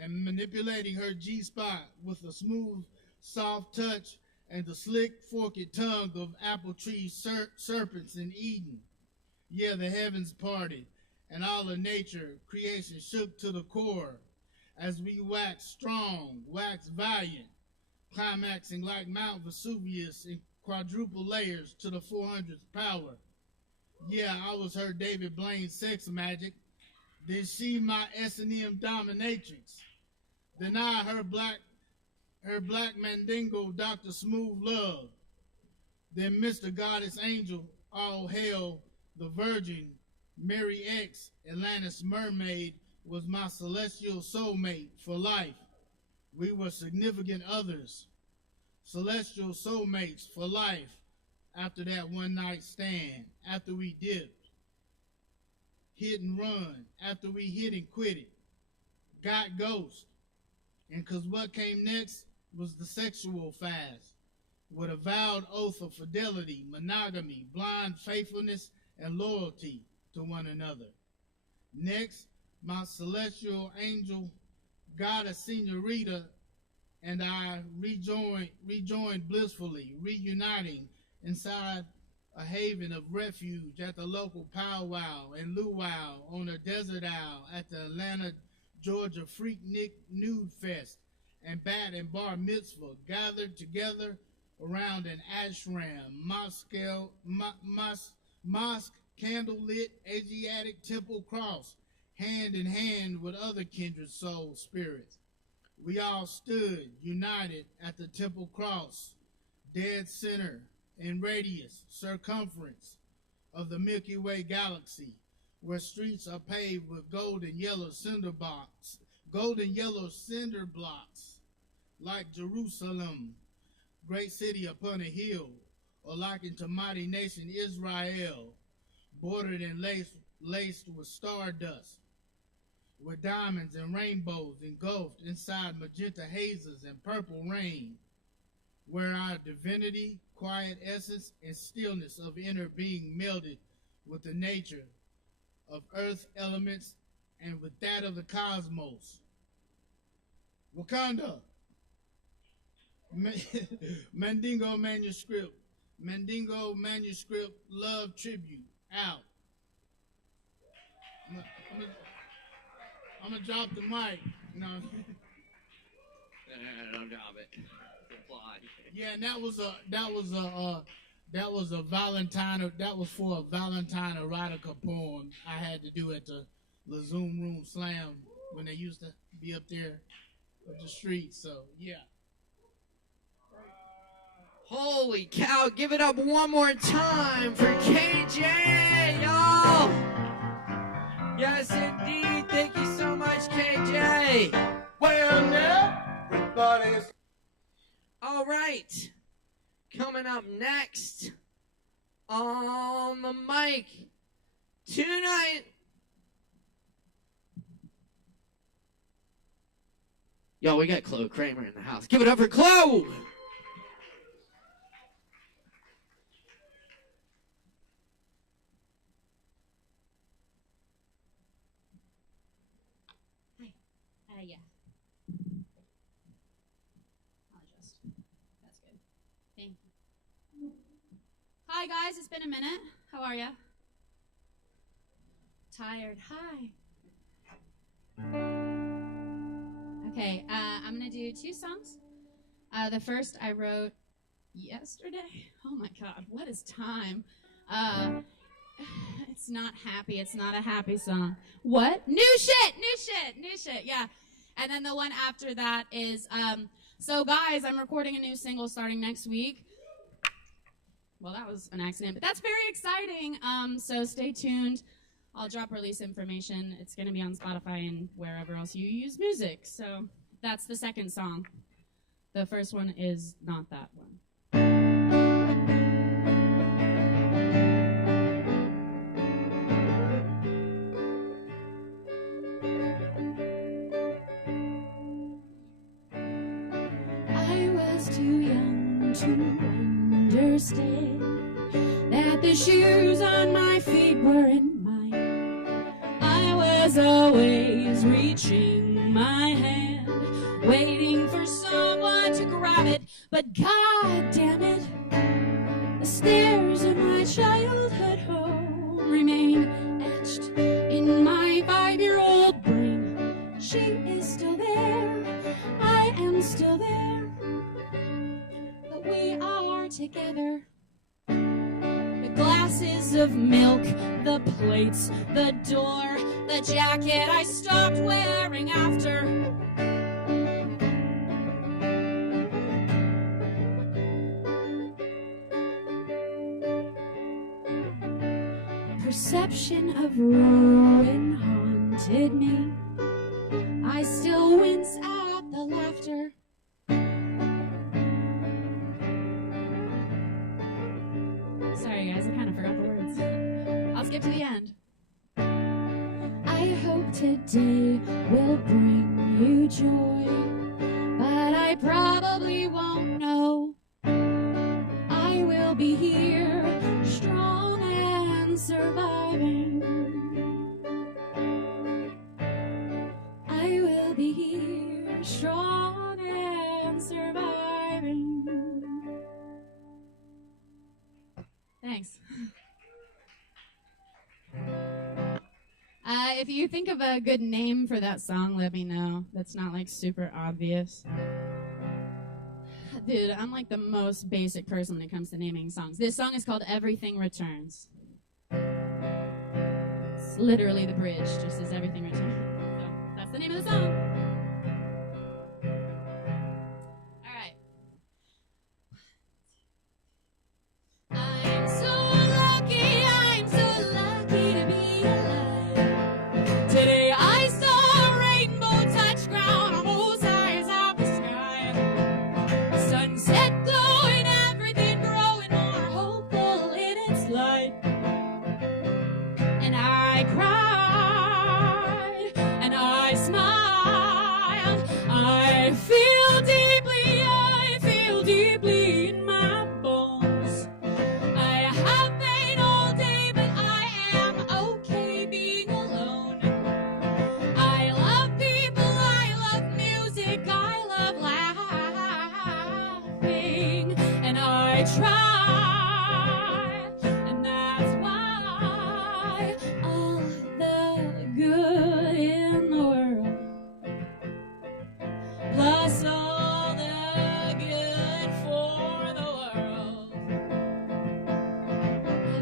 and manipulating her G-spot with a smooth, soft touch and the slick, forked tongue of apple tree serpents in Eden. Yeah, the heavens parted, and all of nature, creation shook to the core as we waxed strong, waxed valiant, climaxing like Mount Vesuvius in quadruple layers to the 400th power. Yeah, I was her David Blaine sex magic. Then she my S&M dominatrix. Then I her black mandingo Dr. Smooth Love. Then Mr. Goddess Angel, all hail the Virgin, Mary X, Atlantis Mermaid, was my celestial soulmate for life. We were significant others, celestial soulmates for life after that one night stand, after we dipped, hit and run, after we hit and quit it, got ghost. And cause what came next was the sexual fast, with a vowed oath of fidelity, monogamy, blind faithfulness, and loyalty to one another. Next, my celestial angel, goddess senorita, and I rejoined blissfully, reuniting inside a haven of refuge at the local powwow and luau on a desert owl at the Atlanta, Georgia Freaknik Nude Fest and bat and bar mitzvah gathered together around an ashram, mosque, candlelit Asiatic temple cross, hand in hand with other kindred soul spirits. We all stood united at the temple cross, dead center and radius, circumference of the Milky Way galaxy, where streets are paved with golden yellow cinder blocks, like Jerusalem, great city upon a hill, or likened to mighty nation Israel, bordered and laced with stardust, with diamonds and rainbows engulfed inside magenta hazes and purple rain, where our divinity, quiet essence, and stillness of inner being melded with the nature of earth elements and with that of the cosmos. Wakanda, Mandingo Manuscript, Love Tribute, out. I'm gonna drop the mic. No. Don't drop it. Apply. Yeah, and that was That was a Valentine. That was for a Valentine erotica poem I had to do at the Zoom Room Slam when they used to be up there with the streets. So yeah. Holy cow, give it up one more time for KJ, y'all. Yes, indeed. Thank you so much, KJ. Well, now, everybody's... All right. Coming up next on the mic tonight. Yo, we got Chloe Kramer in the house. Give it up for Chloe. Yeah. I'll adjust. That's good. Thank you. Hi, guys. It's been a minute. How are ya? Tired. Hi. Okay, I'm going to do 2 songs. The first I wrote yesterday. Oh, my God. What is time? It's not happy. It's not a happy song. What? New shit. Yeah. And then the one after that is, so guys, I'm recording a new single starting next week. Well, that was an accident, but that's very exciting. So stay tuned. I'll drop release information. It's going to be on Spotify and wherever else you use music. So that's the second song. The first one is not that one. Too young to understand that the shoes on my feet weren't mine. I was always reaching my hand, waiting for someone to grab it. But God damn it, the stairs of my childhood home remain etched in my 5-year-old brain. She is still there, I am still there. We are together. The glasses of milk, the plates, the door, the jacket I stopped wearing after. Perception of ruin haunted me. I still wince at the laughter. Sorry guys, I kind of forgot the words. I'll skip to the end. I hope today will bring you joy, but I probably won't know. I will be here, strong and surviving. I will be here, strong and surviving. Thanks. If you think of a good name for that song, let me know. That's not like super obvious. Dude, I'm like the most basic person when it comes to naming songs. This song is called Everything Returns. It's literally the bridge, just as Everything Returns. So that's the name of the song.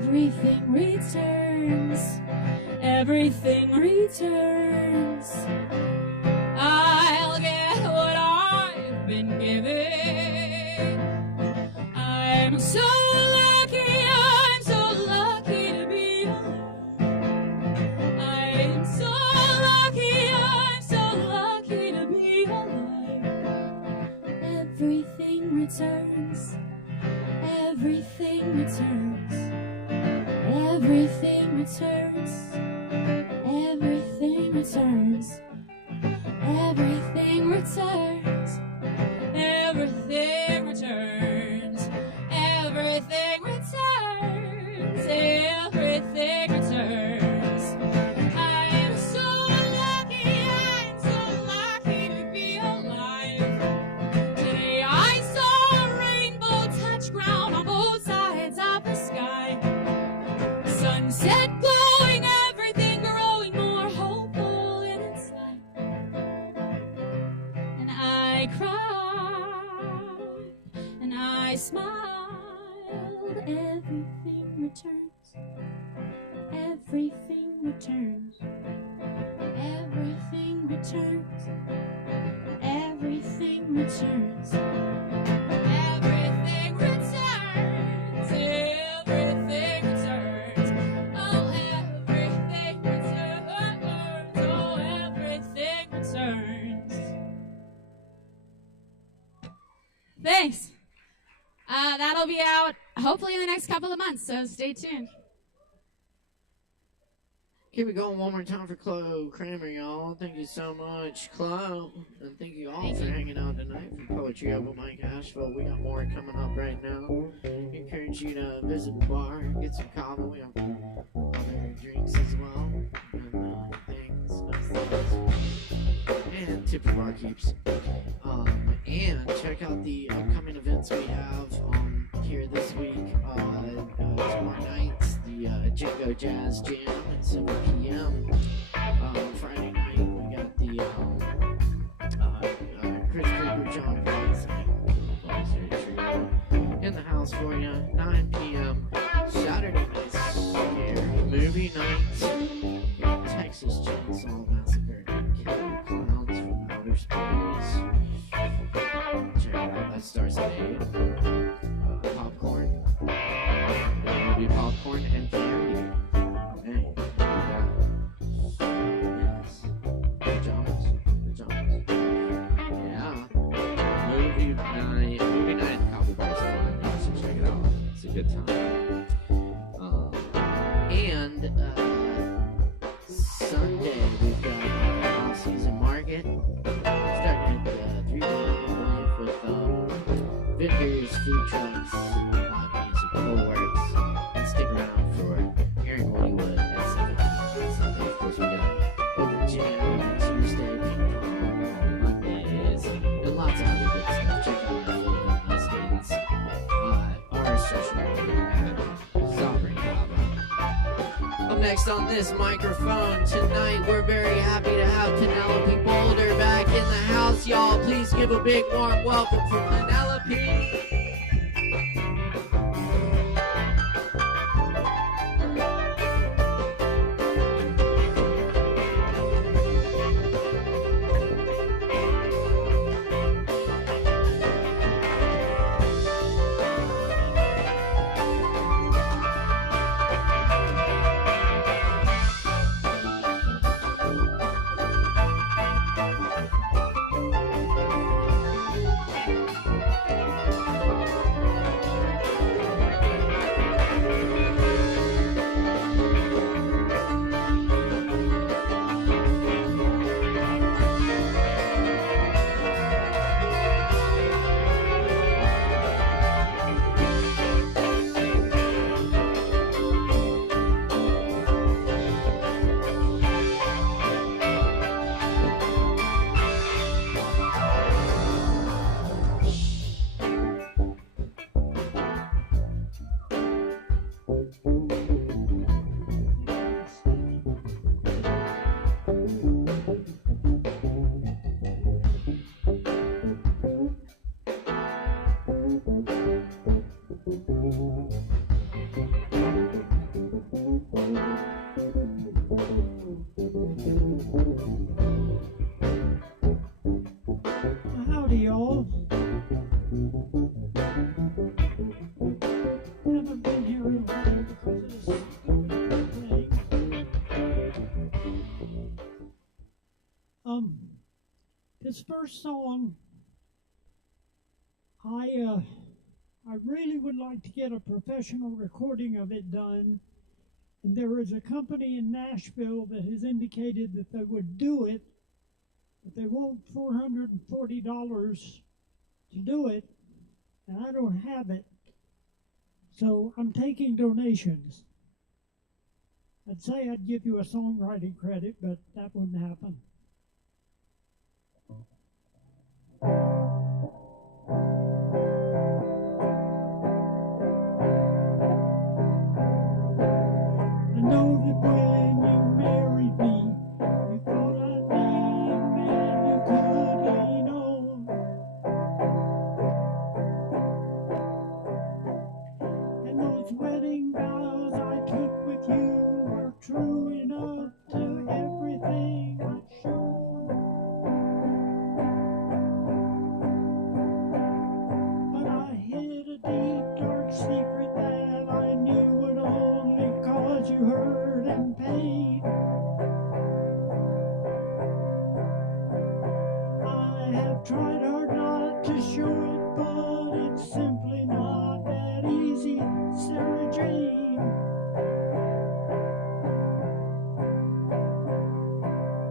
everything returns. Everything returns. I'll get what I've been given. I'm so lucky to be alive. I'm so lucky to be alive. Everything returns. Everything returns. Everything returns. Everything returns. Everything returns. Everything returns. Everything returns. Everything returns. I'm so lucky to be alive. Today I saw a rainbow touch ground on both sides of the sky. Sunset glowing, everything growing more hopeful in its light. And I cried and I smiled. Everything returns. Everything returns. Everything returns. Everything returns. Everything returns. Everything returns. Oh, everything returns. Oh, everything returns. Thanks. That'll be out hopefully in the next couple of months, so stay tuned. Keep it going one more time for Chloe Kramer, y'all. Thank you so much, Chloe. And thank you all for hanging out tonight for Poetry Open Mike Asheville. We got more coming up right now. Encourage you to visit the bar, get some Kava. We have other drinks as well. And things. And tip your barkeeps. And check out the upcoming events we have here this week. Tomorrow night, the Jingo Jazz Jam at 7 p.m. Friday night, we got the Chris Cooper, John Blaze in the house for you, 9 p.m. Saturday night's here, movie night, Texas Chainsaw Massacre, Killer Clowns from Outer Space. Check it out, that starts at 8. Popcorn. There'll be popcorn and candy. Hey, yeah. Yes. Pajamas. Yeah. Movie night at Coffee Bar is fun. So check it out. It's a good time. And Sunday we've got off-season market starting at 3 p.m. with vendors, food trucks, music, co-works, and stick around for Aaron Hollywood at 7 Sunday. Of course, we got open gym on Tuesday, ping pong on Mondays, and lots of other good stuff. Check out our little listings, our social media at Sovereign Kava. Up next on this microphone tonight, we're very happy to have Penelope Boulder back in the house, y'all. Please give a big warm welcome for Penelope. first song, I really would like to get a professional recording of it done. And there is a company in Nashville that has indicated that they would do it, but they want $440 to do it, and I don't have it. So I'm taking donations. I'd say I'd give you a songwriting credit, but that wouldn't happen. I know that when you married me, you thought I'd be a man you could lean on. And those wedding vows I took with you were true enough to everything I've shown. But I hid a deep, dark secret that I knew would only cause you hurt and pain. I have tried hard not to show it, but it's simply not that easy, Sarah Jane.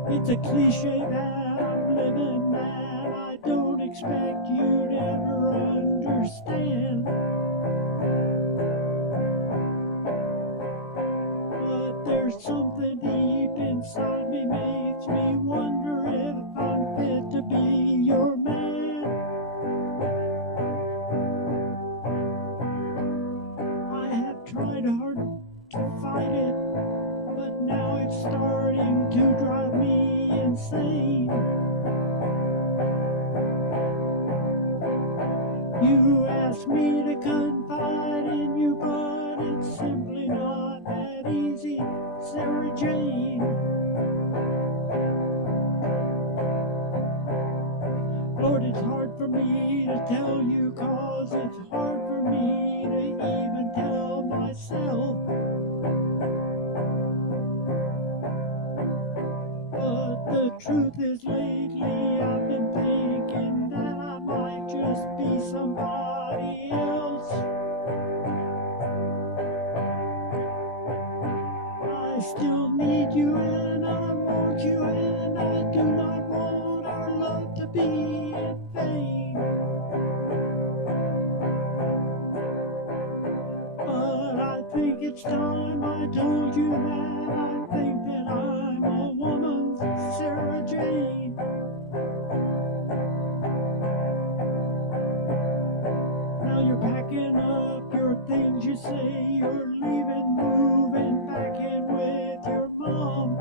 It's a cliche that I'm living that I don't expect you'd ever understand. But there's something deep inside me makes me wonder if I'm fit to be your man. I have tried hard to fight it, but now it's starting to drive me insane. You asked me to confide in you, but it's simply not that easy, Sarah Jane. Lord, it's hard for me to tell you, 'cause it's hard for me to even tell myself. But the truth is, lately I've been thinking that I might just be somebody else. I still need you and I want you, and I do not want our love to be in vain. But I think it's time I told you that I think that I'm a woman's Sarah Jane. Now you're packing up your things, you say you're leaving, moving back in with your mom.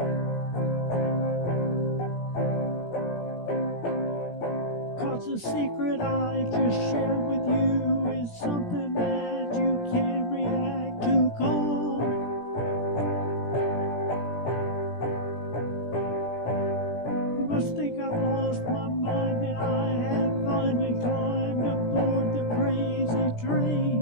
'Cause the secret I just shared with you is something that you can't react to calm. You must think I've lost my mind and I have finally climbed aboard the crazy train.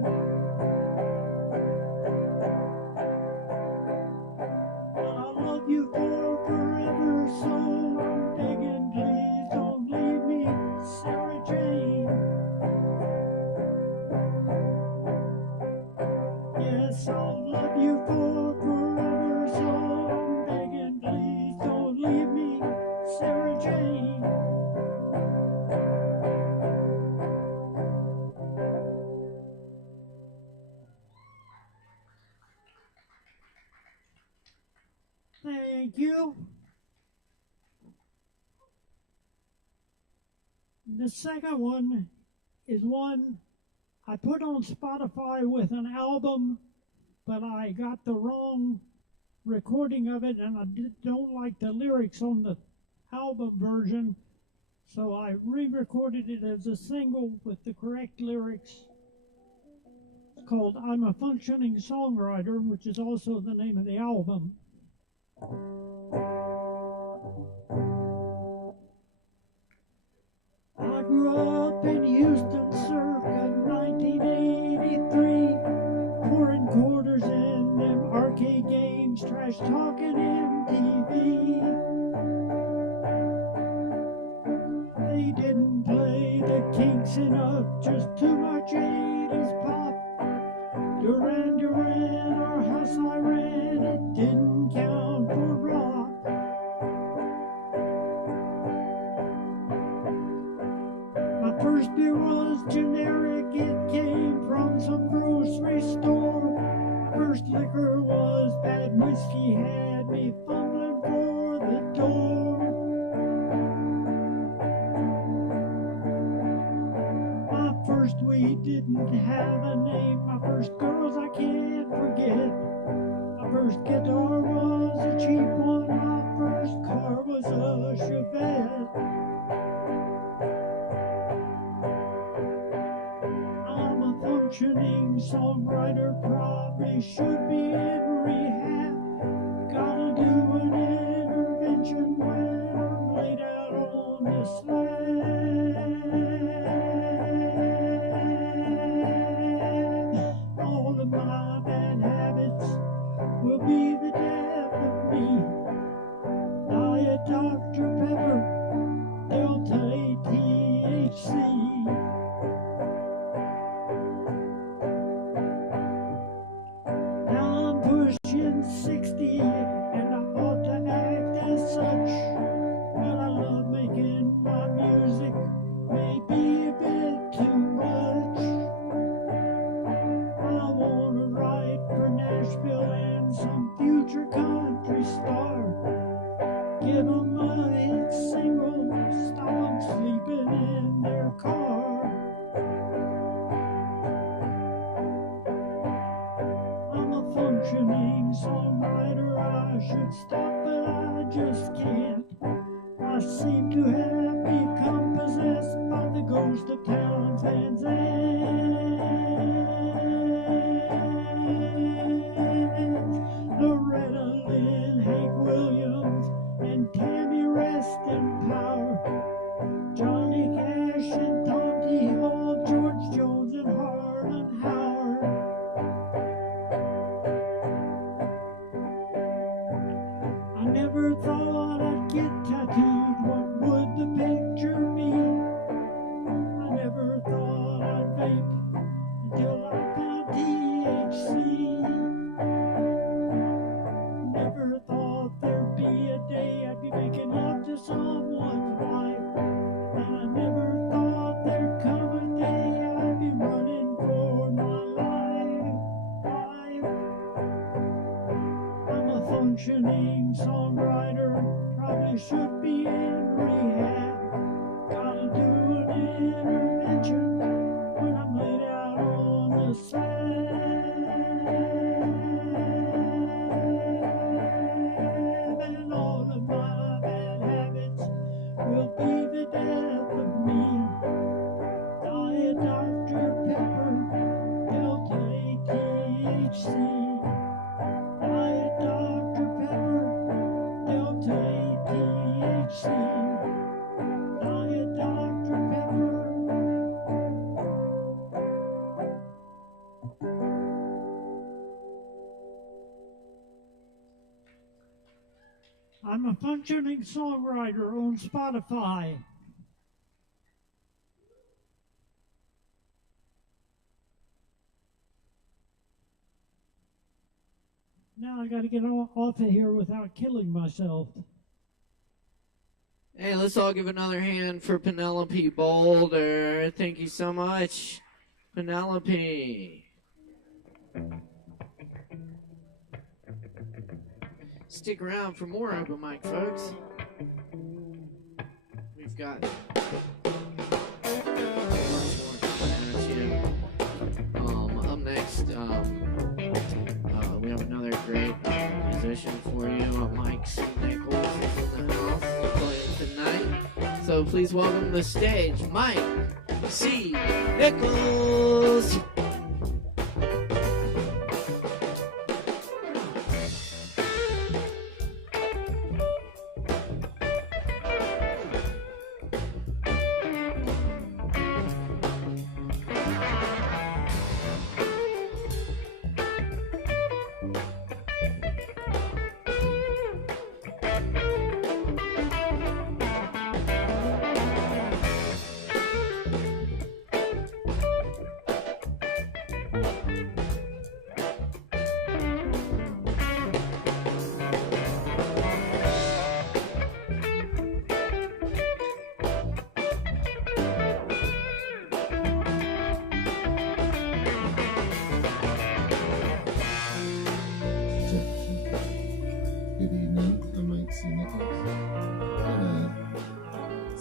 I'll love you for forever, so I'm begging, please don't leave me, Sarah Jane. Yes, I'll love you for forever, so I'm begging, please don't leave me, Sarah Jane. Thank you. The second one is one I put on Spotify with an album, but I got the wrong recording of it, and I don't like the lyrics on the album version, so I re-recorded it as a single with the correct lyrics. It's called I'm a Functioning Songwriter, which is also the name of the album. I grew up in Houston circa 1983, pouring quarters in them arcade games, trash talking MTV. They just too much 80s pop. Duran Duran, our house I ran, it didn't count for rock. My first beer was generic, it came from some grocery store. My first liquor was bad whiskey, had me fumbling for the door. My first weed didn't have a name, my first girls I can't forget. My first guitar was a cheap one, my first car was a Chevette. I'm a functioning songwriter, probably should be in rehab. Gotta do an intervention when I'm laid out on the slab. All of my bad habits will be the death of me. Diet Dr. Pepper, Delta 8 THC. Now I'm pushing 60 and I ought to act as such. But I love making my music, maybe a bit too much. I wanna write for Nashville and some future country star. Give them a hit single, stop them sleeping in their car. I'm a functioning songwriter, I should stop but I just can't. I seem to have become possessed by the ghost of Townes Van Zandt. Loretta Lynn, Hank Williams, and Tammy rest in power. Johnny Cash and Tom T. Hall, George Jones and Harlan Howard. I never thought I'd get tattooed, what would the picture be? I never thought I'd vape until I found THC. Never thought there'd be a day I'd be making love to someone's wife. And I never thought there'd come a day I'd be running for my life. I'm a functioning songwriter, probably should be in rehab. Gotta do an intervention when I'm laid out on the slab. And all of my bad habits will be the death of me. Diet Dr. Pepper, Delta 8 THC. Diet Dr. Pepper, Delta 8 THC. Diet Dr. Pepper. I'm a functioning songwriter on Spotify. Now I gotta get off of here without killing myself. Hey, let's all give another hand for Penelope Boulder. Thank you so much, Penelope. Stick around for more open mic, folks. We've got up next, we have another great musician for you. Mike C. Nichols is in the house playing tonight. So please welcome to the stage, Mike C. Nichols.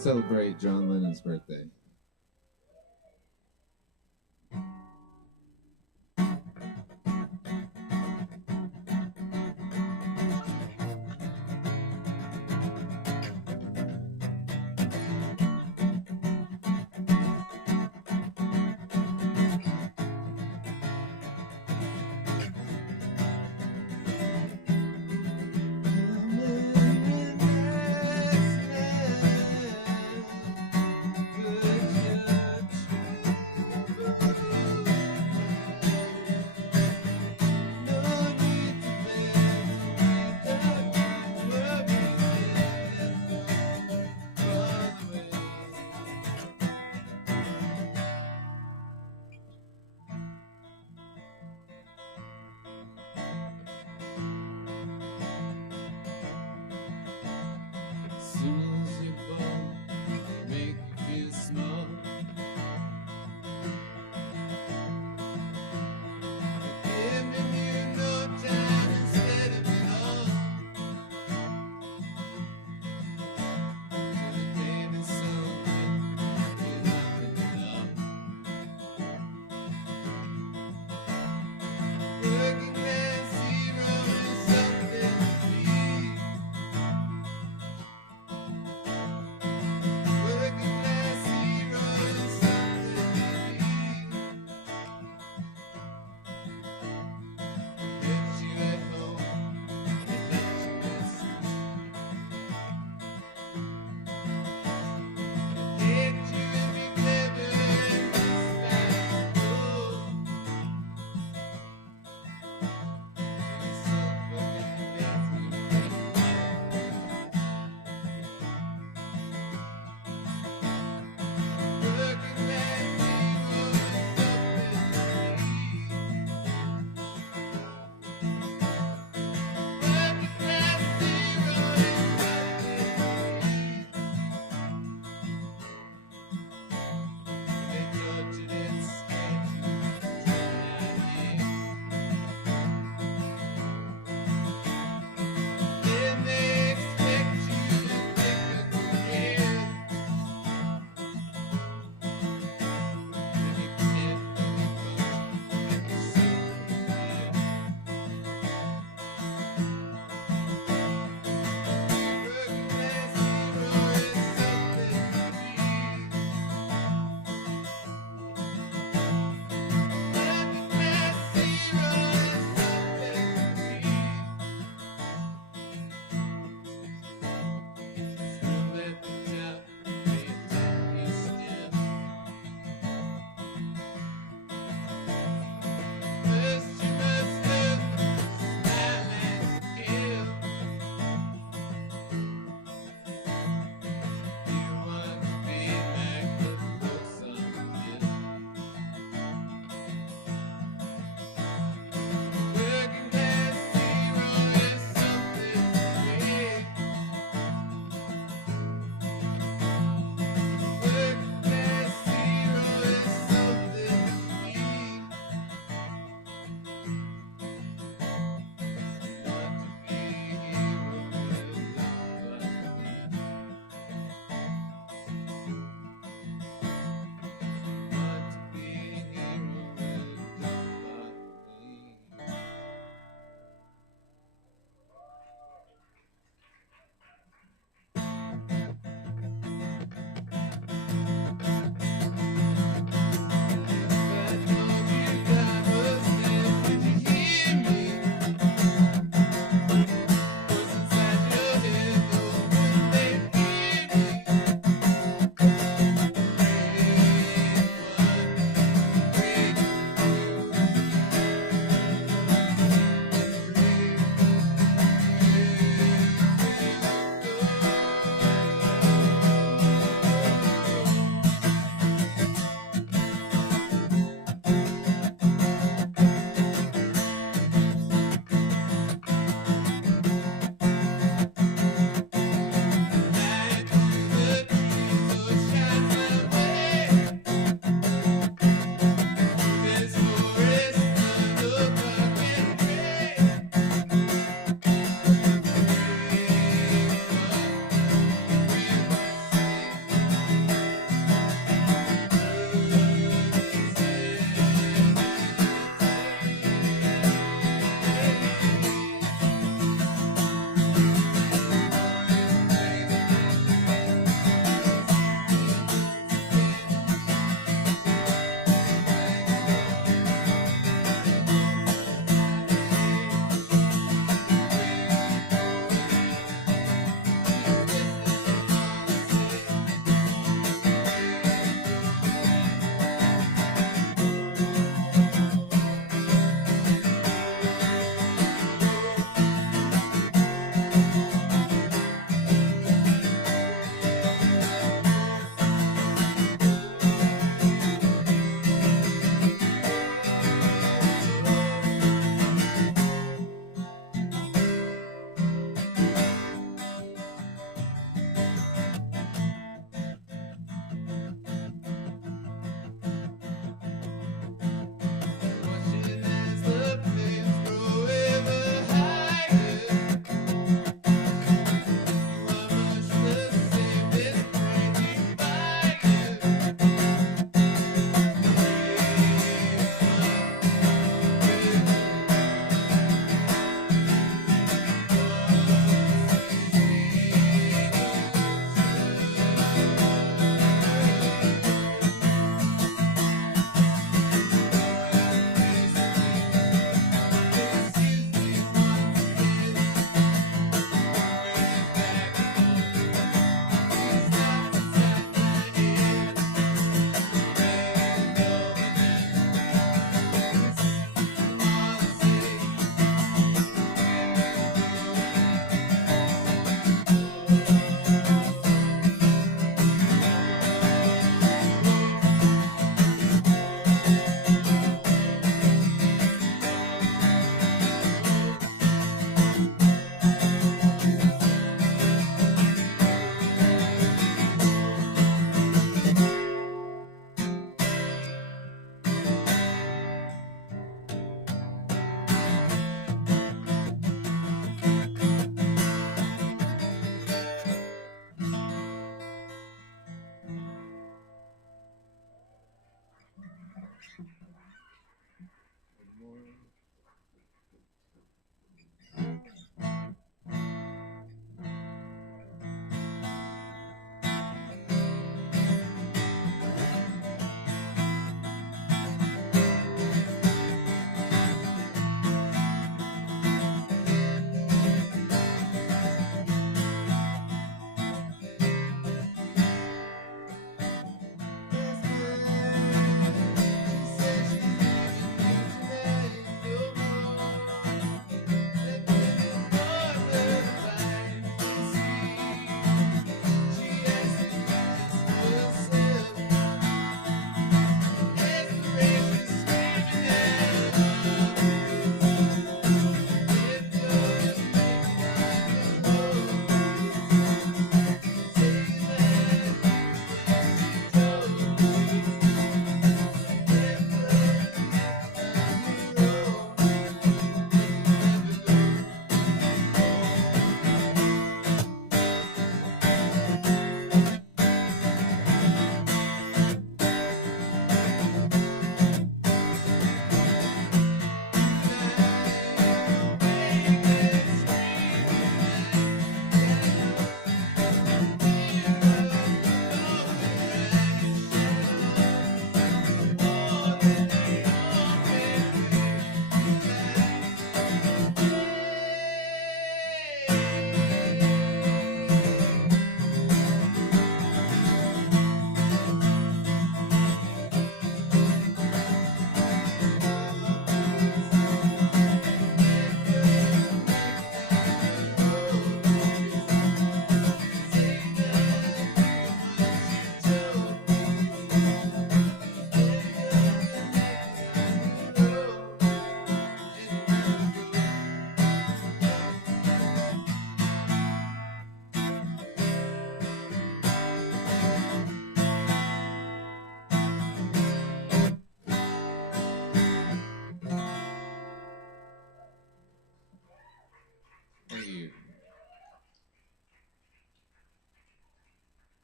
celebrate John Lennon's birthday. Good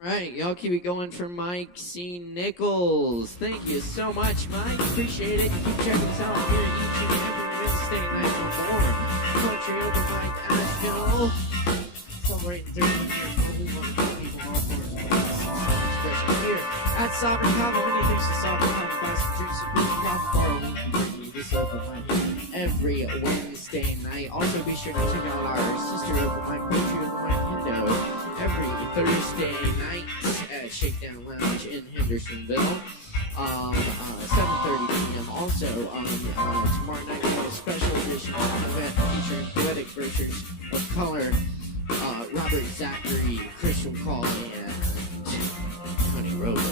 Right, y'all keep it going for Mike C. Nichols. Thank you so much, Mike. Appreciate it. Keep checking us out here each and every Wednesday night on more Country Open Mic Asheville. Celebrating 13 years, but we want to give people all forms of expression here at Sovereign Kava. Many thanks to Sovereign Kava Class and Drinks and Food Rock Bar. We bring you this open mic every Wednesday night. Also, be sure to check out our sister open mic, Patreon Window, every Thursday night at Shakedown Lounge in Hendersonville, 7:30 p.m. Also, tomorrow night we have a special edition event featuring poetic verses of color, Robert Zachary, Crystal Cawley, and Tony Robles.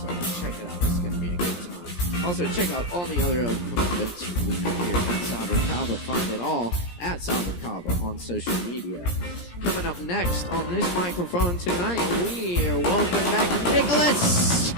So check it out. It's going to be a good time. Also, check out all the other events we have here at Sovereign Kava. Find it all at Sovereign Kava on social media. Coming up next on this microphone tonight, we are welcoming back Nicholas.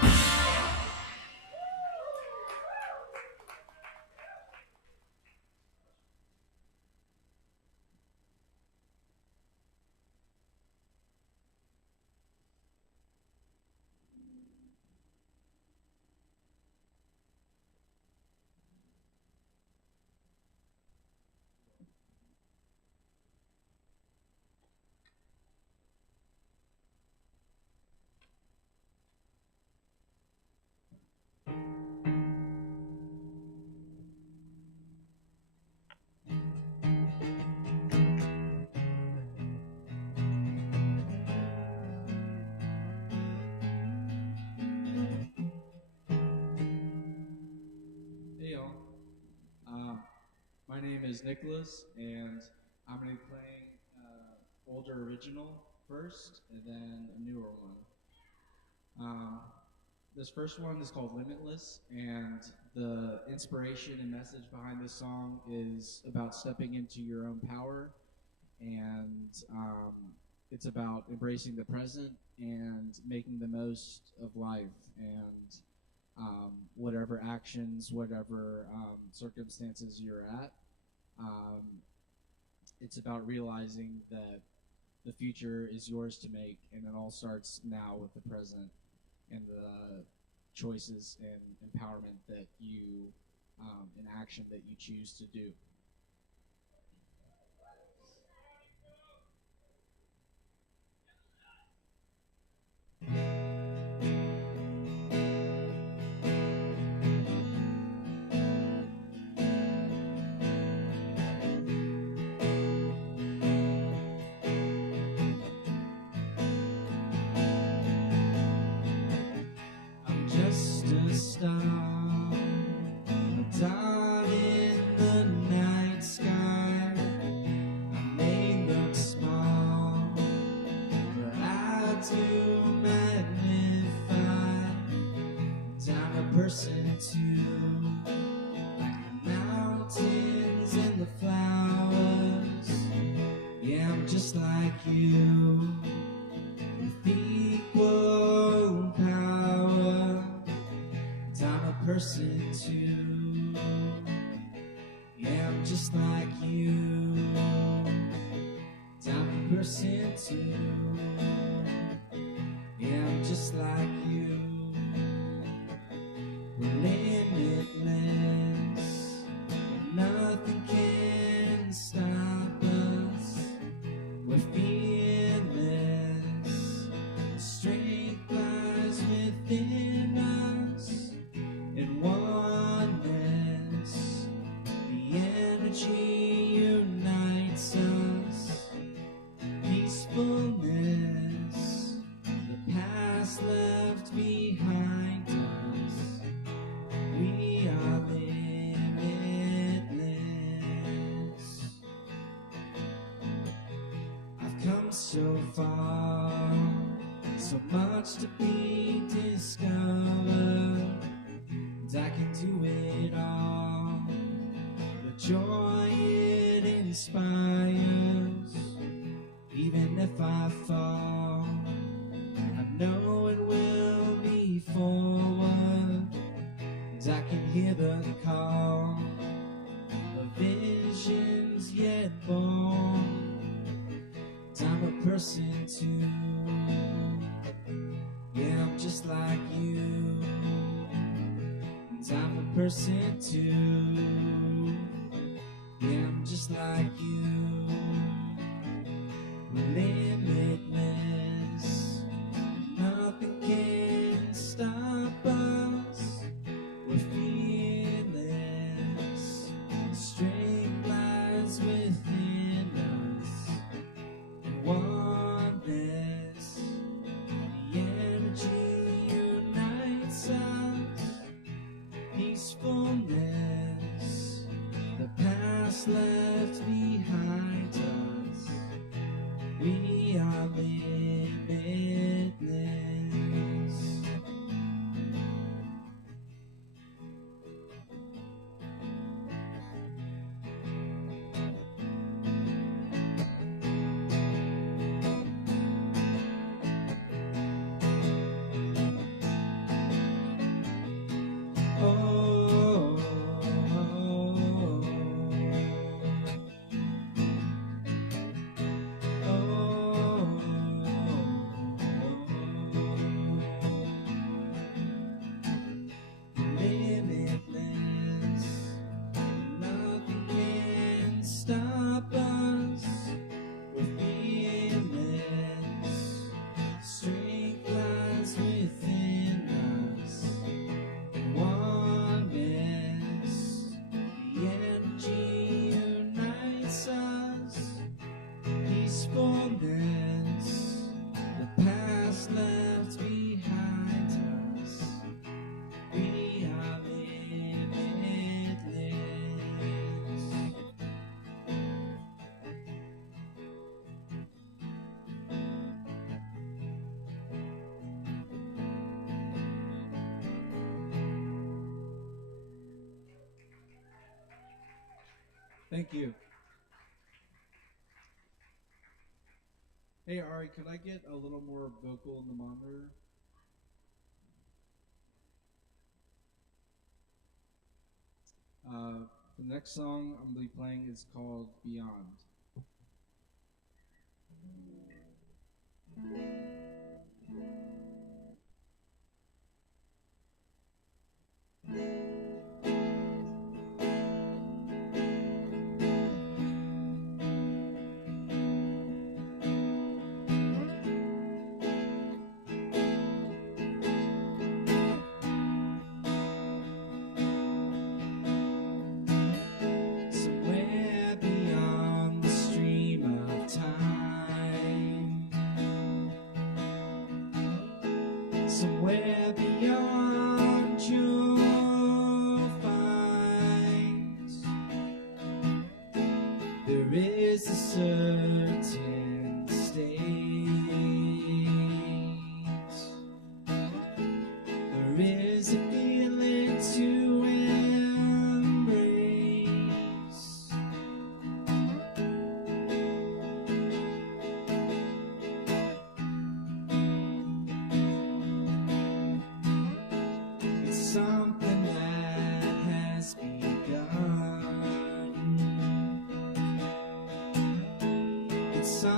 My name is Nicholas, and I'm going to be playing older original first, and then a newer one. This first one is called Limitless, and the inspiration and message behind this song is about stepping into your own power, and it's about embracing the present and making the most of life, and whatever actions, whatever circumstances you're at. It's about realizing that the future is yours to make, and it all starts now with the present and the choices and empowerment that you, and action that you choose to do. Just a star, a dot in the night sky. I may look small, but I do magnify. I'm a person too, like the mountains and the flowers. Yeah, I'm just like you, with equal power. I'm a person too. Yeah, I'm just like you. I'm a person too. Yeah, I'm just like you. We're limitless. Nothing can stop us. We're fearless. Strength lies within us. In oneness, the energy unites us. Peacefulness, the past left behind us. We are limitless. I've come so far, so much to be discovered. I can do it all. The joy it inspires. Even if I fall, I know it will be forward. And I can hear the call of visions yet born. And I'm a person too. person too. Yeah, I'm just like you, limitless. Nothing can stop us. We're fearless. Strength lies within us. And oneness, the energy unites us. Peacefulness, the past left behind us. We are limitless. Limitless, nothing can stop us. We're fearless. Strength lies within us. Oneness, the energy unites us. Peacefulness, the past left behind us. We are limitless. Thank you. Hey Ari, could I get a little more vocal in the monitor? The next song I'm going to be playing is called Beyond. Somewhere beyond the stream of time, somewhere beyond you'll find there is a certain state, there is a feeling to embrace. It's something that has begun. It's something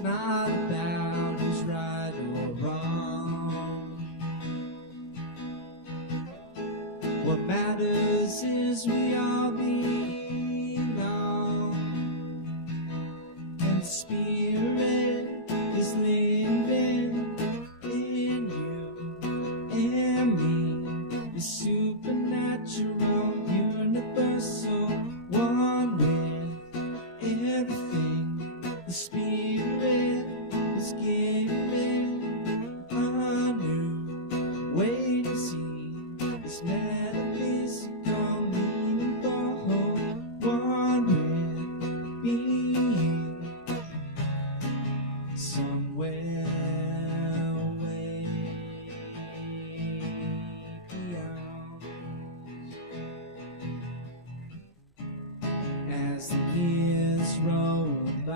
It's not about who's right or wrong. What matters is we all belong, and the Spirit is living in you and me. You're supernatural, universal, one with everything. The Spirit is giving a new way to see. It's metaphysical, meaningful, one with being somewhere way beyond. As the years roll by,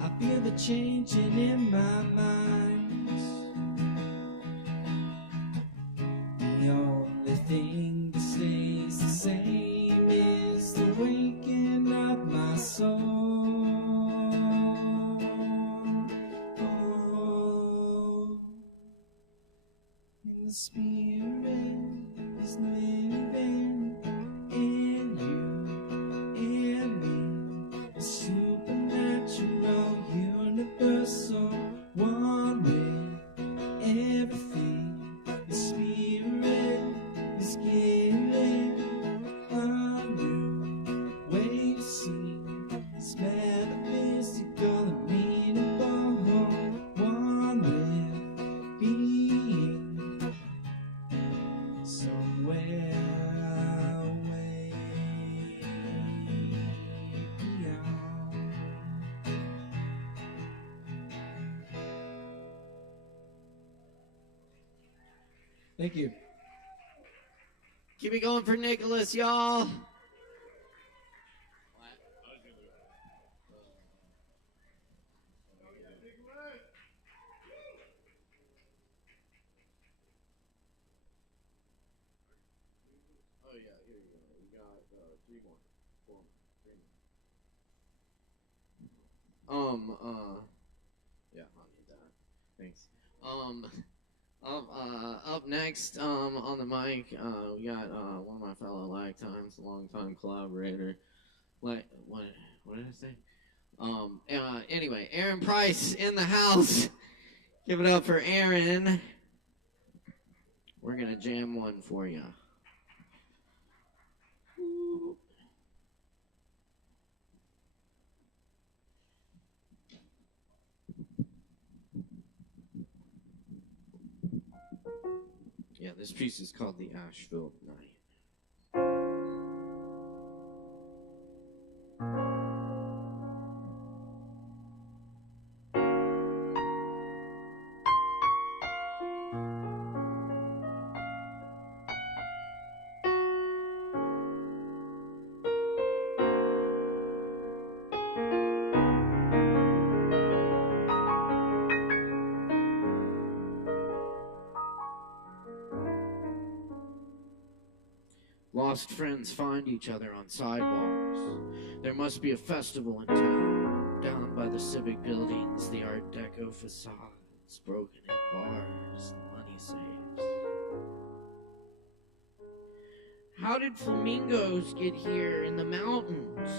I feel the changing in my mind. The only thing that stays the same is the waking of my soul. Oh, and the Spirit is living in you and me. A supernatural, universal, one with everything. The Spirit is giving a new way to see. It's metaphysical and meaningful, one with being somewhere way beyond. Thank you. Keep it going for Nicholas, y'all. Oh yeah, here you go. We got 3 more, 4 more, 3 more. Yeah, I'll need that. Thanks. Up next, on the mic, we got one of my fellow lifetimes, longtime collaborator. What did I say? Anyway, Aaron Price in the house. Give it up for Aaron. We're gonna jam one for you. Yeah, this piece is called The Asheville Night. Lost friends find each other on sidewalks. There must be a festival in town. Down by the civic buildings, the Art Deco facades, broken in bars and money safes. How did flamingos get here in the mountains?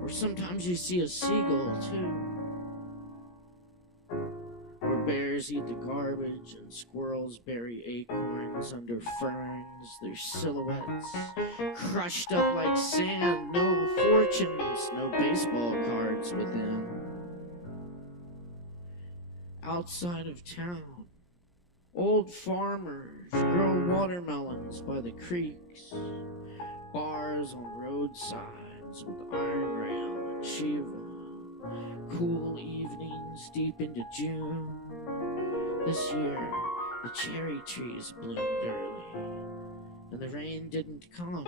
Or sometimes you see a seagull too. Where bears eat the garbage and squirrels bury acorns under ferns, their silhouettes crushed up like sand, no fortunes, no baseball cards within. Outside of town, old farmers grow watermelons by the creeks, bars on roadsides with iron rail and Shiva, cool evenings deep into June. This year, the cherry trees bloomed early, and the rain didn't come.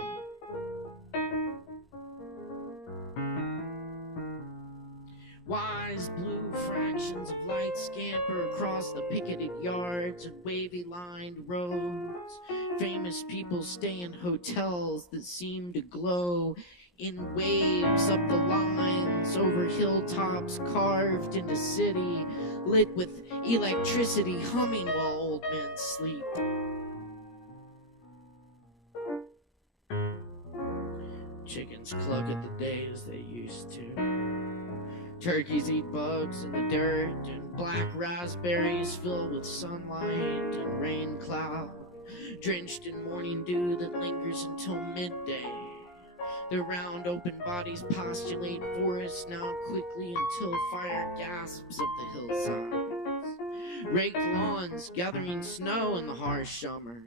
Wise blue fractions of light scamper across the picketed yards and wavy-lined roads. Famous people stay in hotels that seem to glow in waves up the lines, over hilltops carved into city, lit with electricity humming while old men sleep. Chickens cluck at the day as they used to. Turkeys eat bugs in the dirt, and black raspberries filled with sunlight and rain cloud, drenched in morning dew that lingers until midday. Their round open bodies postulate forests now quickly until fire gasps up the hillsides. Raked lawns gathering snow in the harsh summer.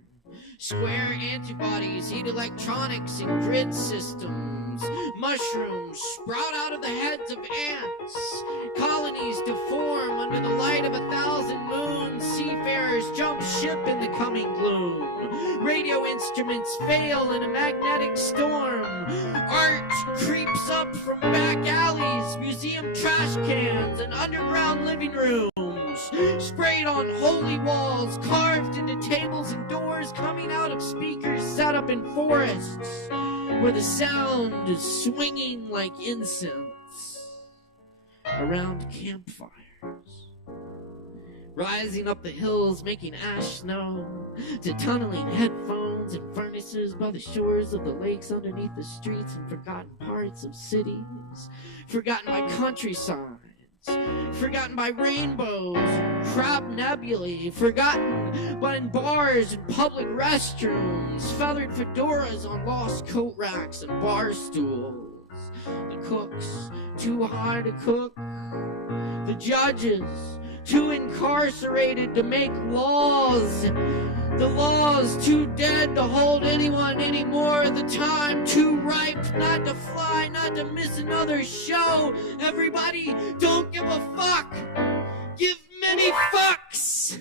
Square antibodies eat electronics and grid systems. Mushrooms sprout out of the heads of ants. Colonies to form under the light of 1,000 moons. Seafarers jump ship in the coming gloom. Radio instruments fail in a magnetic storm. Art creeps up from back alleys, museum trash cans, and underground living rooms. Sprayed on holy walls, carved into tables and doors, coming out of speakers set up in forests, where the sound is swinging like incense around campfires. Rising up the hills, making ash snow, to tunneling headphones and furnaces by the shores of the lakes underneath the streets and forgotten parts of cities, forgotten by countrysides, forgotten by rainbows and crab nebulae, forgotten but in bars and public restrooms, feathered fedoras on lost coat racks and bar stools. The cooks, too high to cook. The judges, too incarcerated to make laws. The laws too dead to hold anyone anymore. The time too ripe not to fly, not to miss another show. Everybody, don't give a fuck. Give many fucks.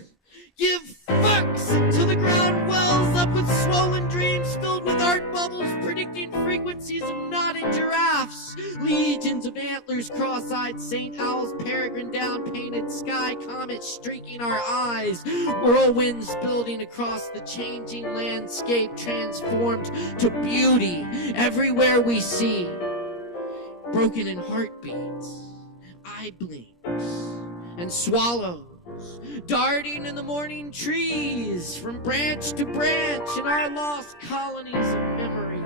Give fucks until the ground wells up with swollen dreams filled with art bubbles predicting frequencies of nodding giraffes. Legions of antlers, cross-eyed St. Owls, peregrine down painted sky, comets streaking our eyes, whirlwinds building across the changing landscape, transformed to beauty everywhere we see. Broken in heartbeats, eye blinks, and swallows, darting in the morning trees from branch to branch in our lost colonies of memory.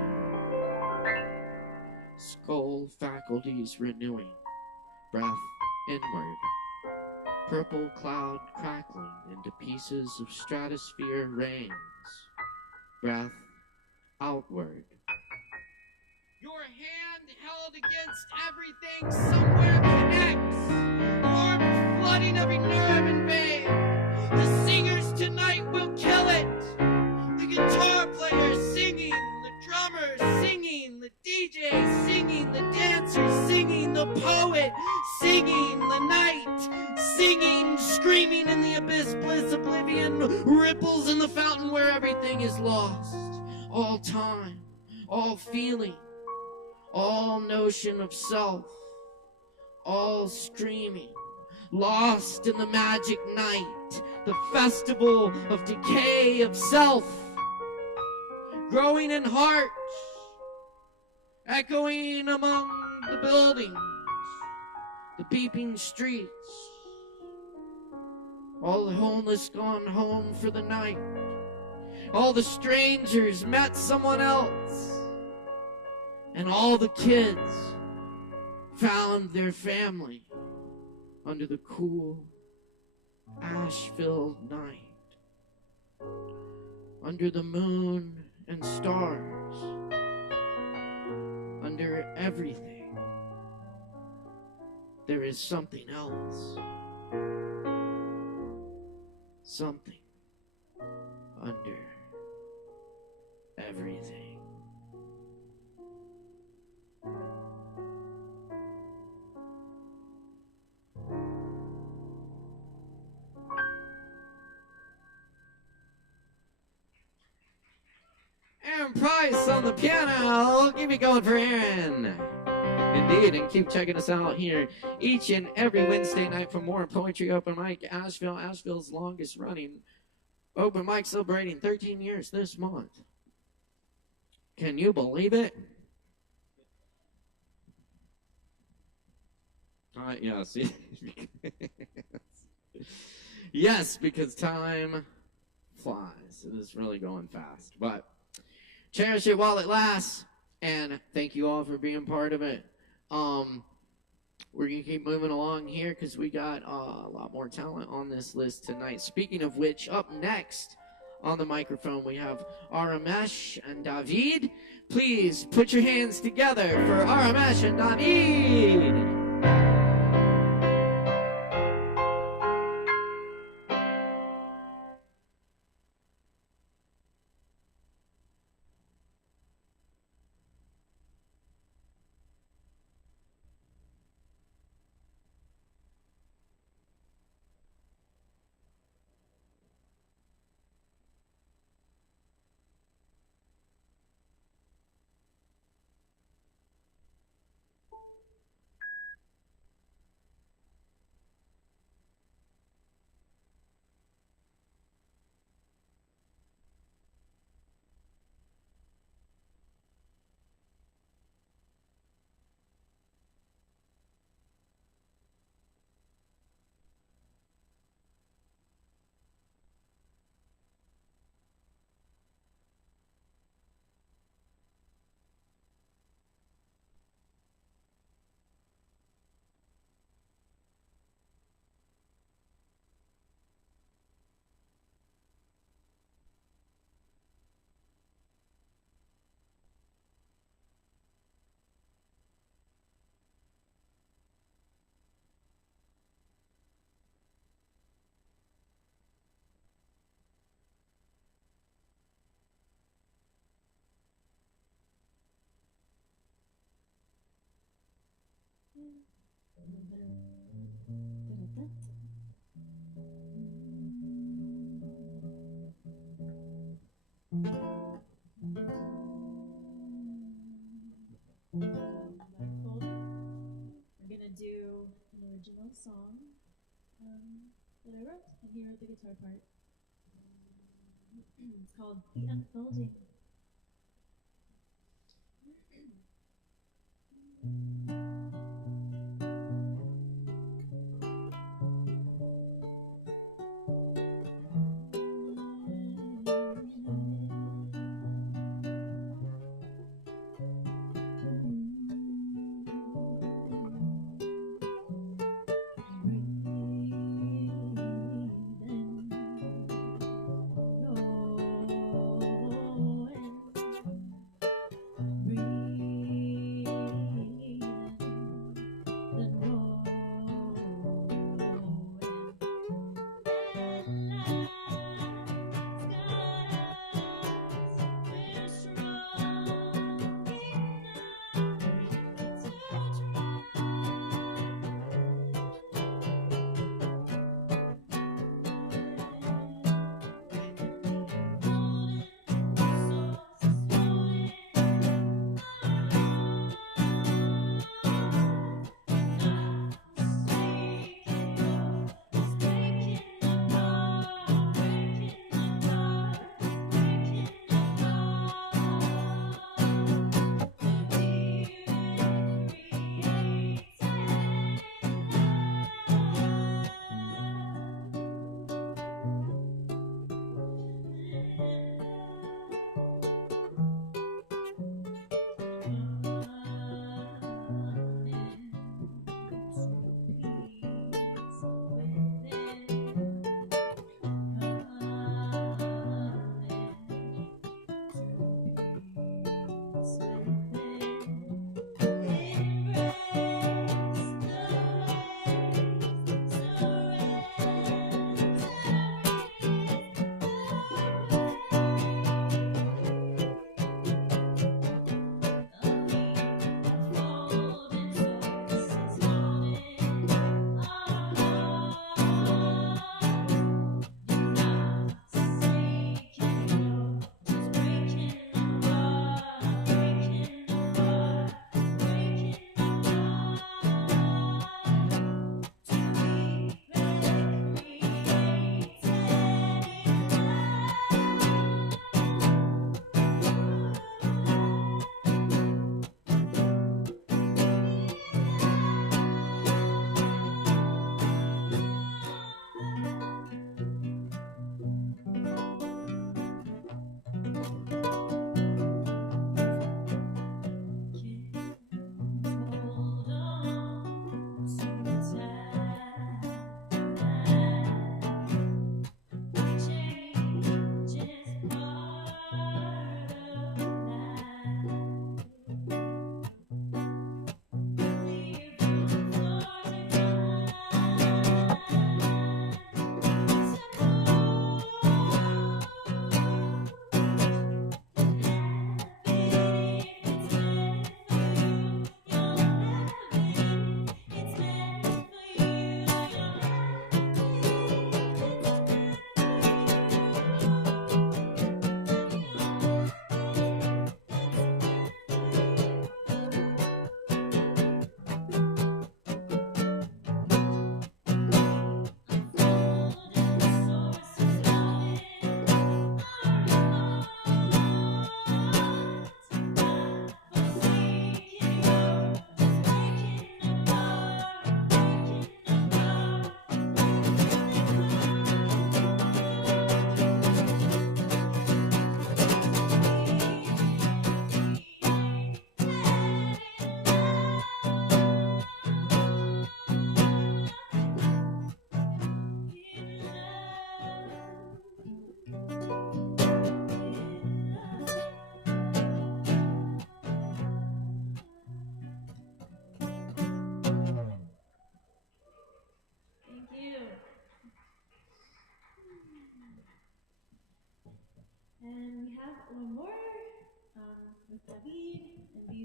Skull faculties renewing, breath inward, purple cloud crackling into pieces of stratosphere rains, breath outward. Your hand held against everything somewhere connects, warmth flooding every nerve and vein. The singers tonight will kill it. The guitar player singing, the drummer singing, the DJ singing, the dancer singing, the poet singing, the night singing, screaming in the abyss, bliss, oblivion, ripples in the fountain where everything is lost. All time, all feeling, all notion of self, all streaming, lost in the magic night, the festival of decay of self, growing in heart, echoing among the buildings, the peeping streets, all the homeless gone home for the night, all the strangers met someone else, and all the kids found their family under the cool, ash-filled night, under the moon and stars, under everything. There is something else, something under everything. Aaron Price on the piano. Keep it going for Aaron. Indeed, and keep checking us out here each and every Wednesday night for more Poetry Open Mic Asheville, Asheville's longest running open mic, celebrating 13 years this month. Can you believe it? Yes. Yes, because time flies. It is really going fast. But cherish it while it lasts. And thank you all for being part of it. We're going to keep moving along here because we got a lot more talent on this list tonight. Speaking of which, up next on the microphone, we have Aramesh and David. Please put your hands together for Aramesh and David. We're gonna do an original song that I wrote, and he wrote the guitar part. It's called The Unfolding.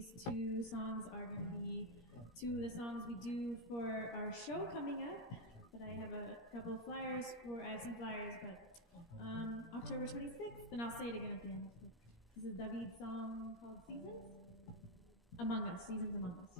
these two songs are going to be two of the songs we do for our show coming up. But I have a couple of flyers I have some flyers, but October 26th, and I'll say it again at the end. This is David's song called Seasons? Among Us, Seasons Among Us.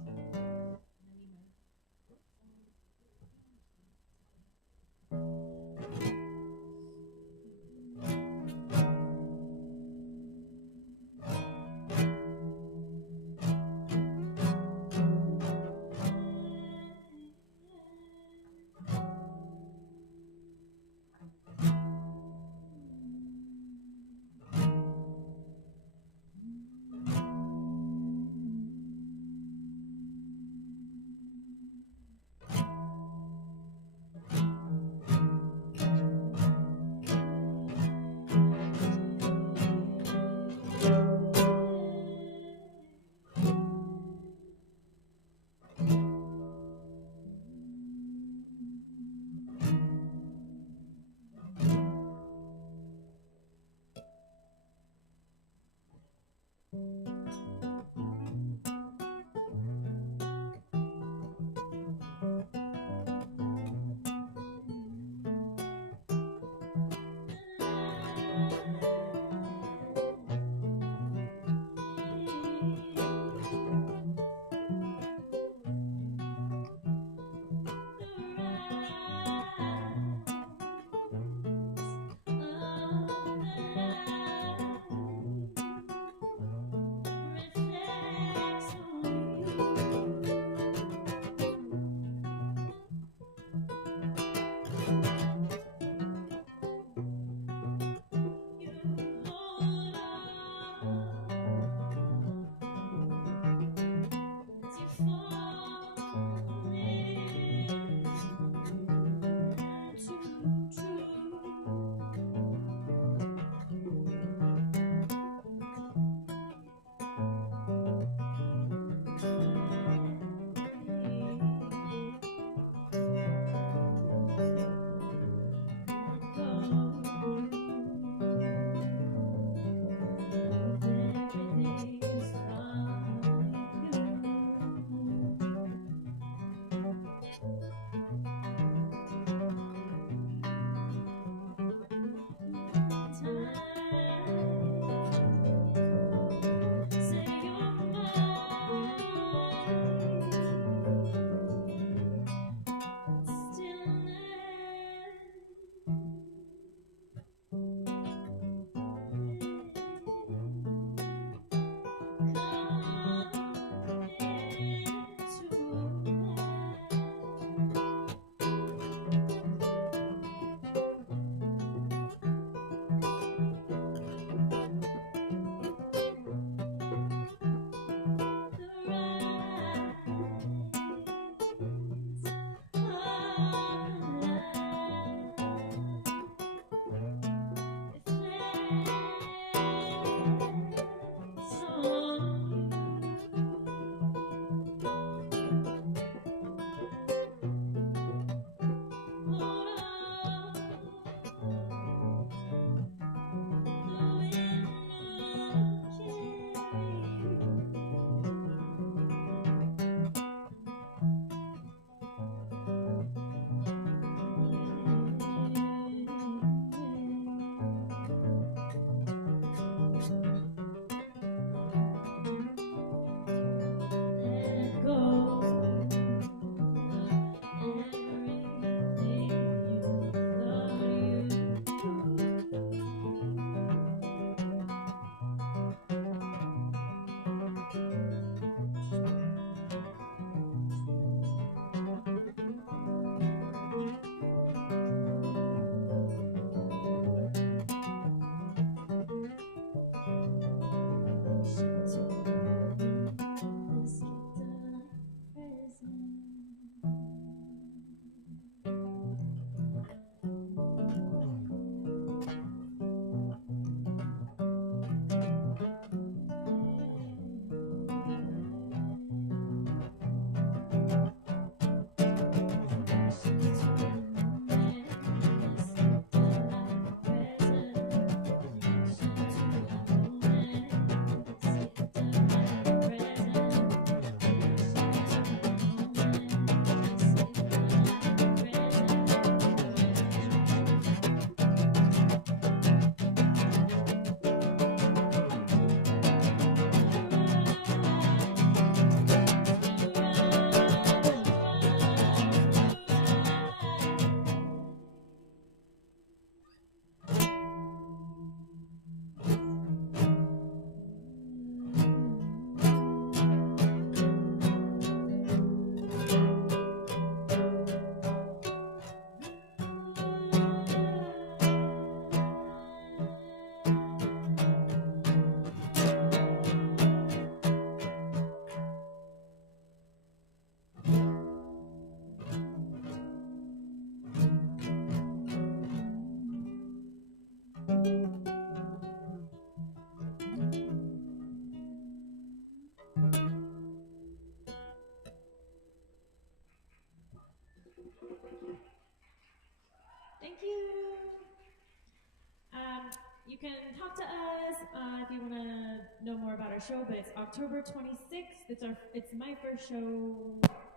can talk to us if you want to know more about our show. But it's October 26th. It's my first show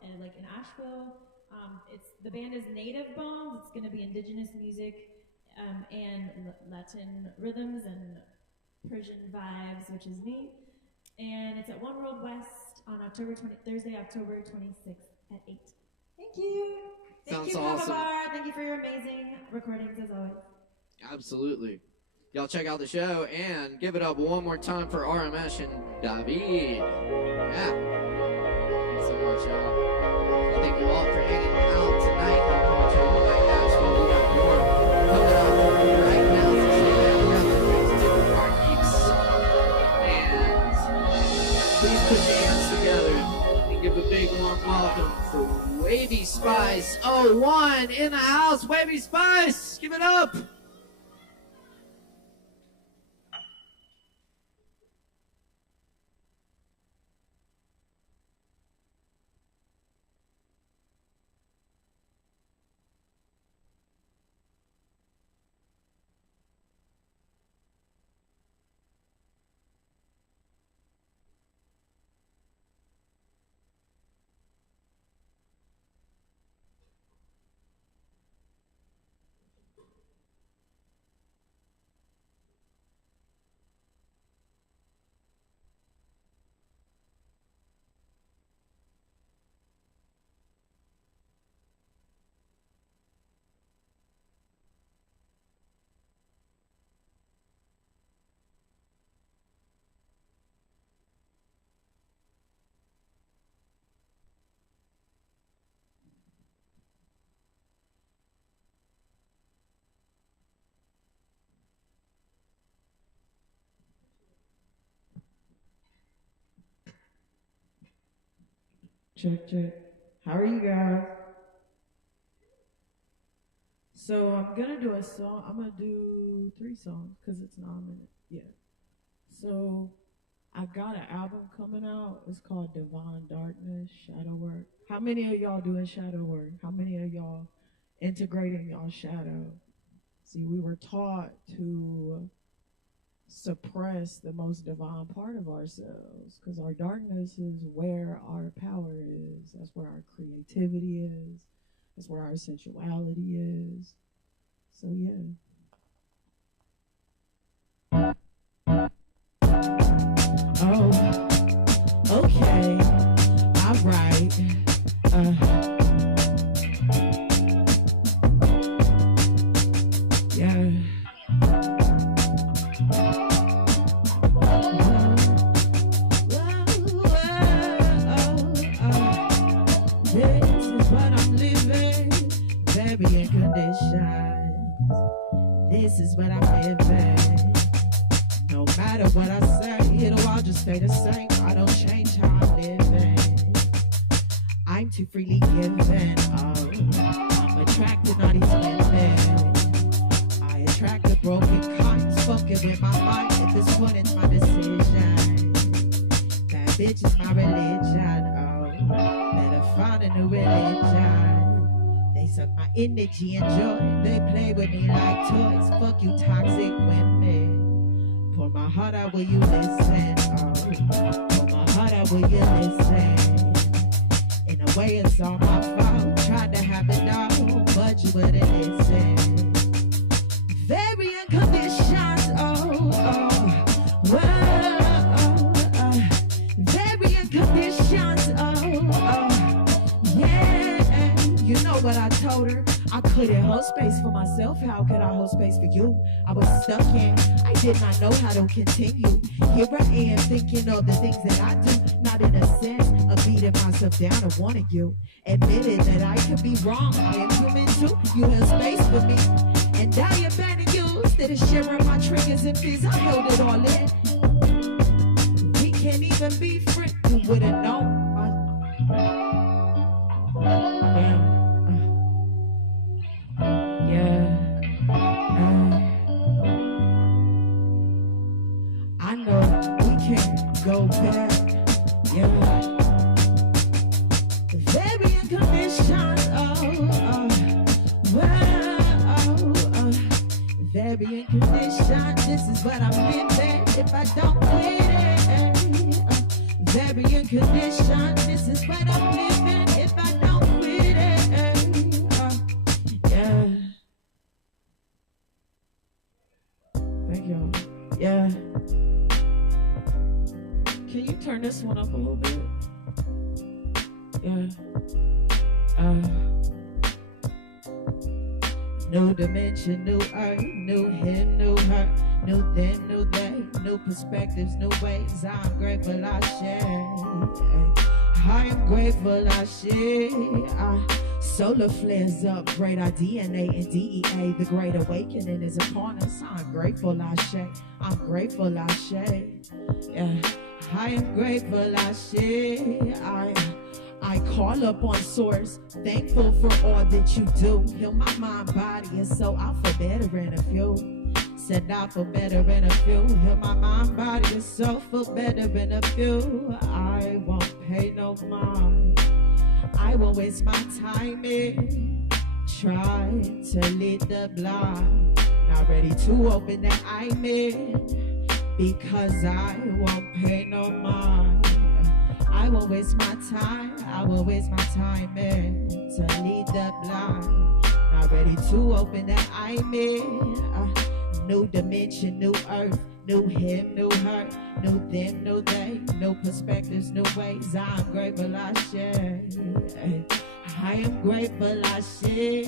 in Asheville. The band is Native Bones. It's going to be indigenous music and Latin rhythms and Persian vibes, which is neat. And it's at One World West on Thursday, October 26th at 8. Thank you. Thank you, awesome. Kava. Thank you for your amazing recordings as always. Absolutely. Y'all check out the show and give it up one more time for RMS and David. Yeah. Thanks so much, y'all. Thank you all for hanging out tonight. We got more coming up right now. We got the different parties. And please put your hands together and give a big warm welcome for Wavy Spice 01 in the house. Wavy Spice, give it up. Check, check. How are you guys? So I'm gonna do a song. I'm gonna do 3 songs because it's 9 minutes. Yeah. So I got an album coming out. It's called Divine Darkness, Shadow Work. How many of y'all doing shadow work? How many of y'all integrating y'all shadow? See, we were taught to suppress the most divine part of ourselves because our darkness is where our power is. That's where our creativity is. That's where our sensuality is. So yeah. Oh, okay. All right. Yeah. This is what I'm living. No matter what I say, it'll all just stay the same. I don't change how I'm living. I'm too freely given. I'm attracted, not these women. I attract the broken kinds, fucking with my mind. At this point, it's my decision. That bitch is my religion. Better find a new religion. They suck my energy and joy. They play with me like toys. Fuck you, toxic women. Pour my heart out, will you listen? Pour my heart out, will you listen? In a way, it's all my fault. Tried to have it all, but you wouldn't listen. Very unconditioned, very unconditioned, yeah. You know what I told her? I couldn't hold space for myself. How could I hold space for you? I was stuck in. I did not know how to continue. Here I am thinking of the things that I do. Not in a sense of beating myself down or wanting you. Admitted that I could be wrong. I am human too. You held space for me. And I abandoned you. Instead of sharing my triggers and fears, I held it all in. We can't even be friends. You wouldn't know. I know we can't go back. Yeah. Very unconditioned. Very unconditioned. This is this is what I'm living if I don't quit it. Yeah. Thank y'all. Yeah. Can you turn this one up a little bit? Yeah. New dimension, new earth, new him, new her, new them, new they, new perspectives, new ways. I'm grateful I share. I am grateful I share. Solar flares up, great our DNA and DEA. The great awakening is upon us. I'm grateful I share. I'm grateful I share. Yeah. I am grateful I share. I call up on source, thankful for all that you do. Heal my mind, body, and soul. I feel better in a few. Said I feel better in a few. Heal my mind, body, and soul. Feel better in a few. I won't pay no mind. I won't waste my time in trying to lead the blind. Not ready to open that I'm in because I won't pay no mind. I won't waste my time, I will waste my time in to lead the blind. Not ready to open that I'm in. New dimension, new earth, new him, new her, new them, new they, new perspectives, new ways. I'm grateful I share. I am grateful I share.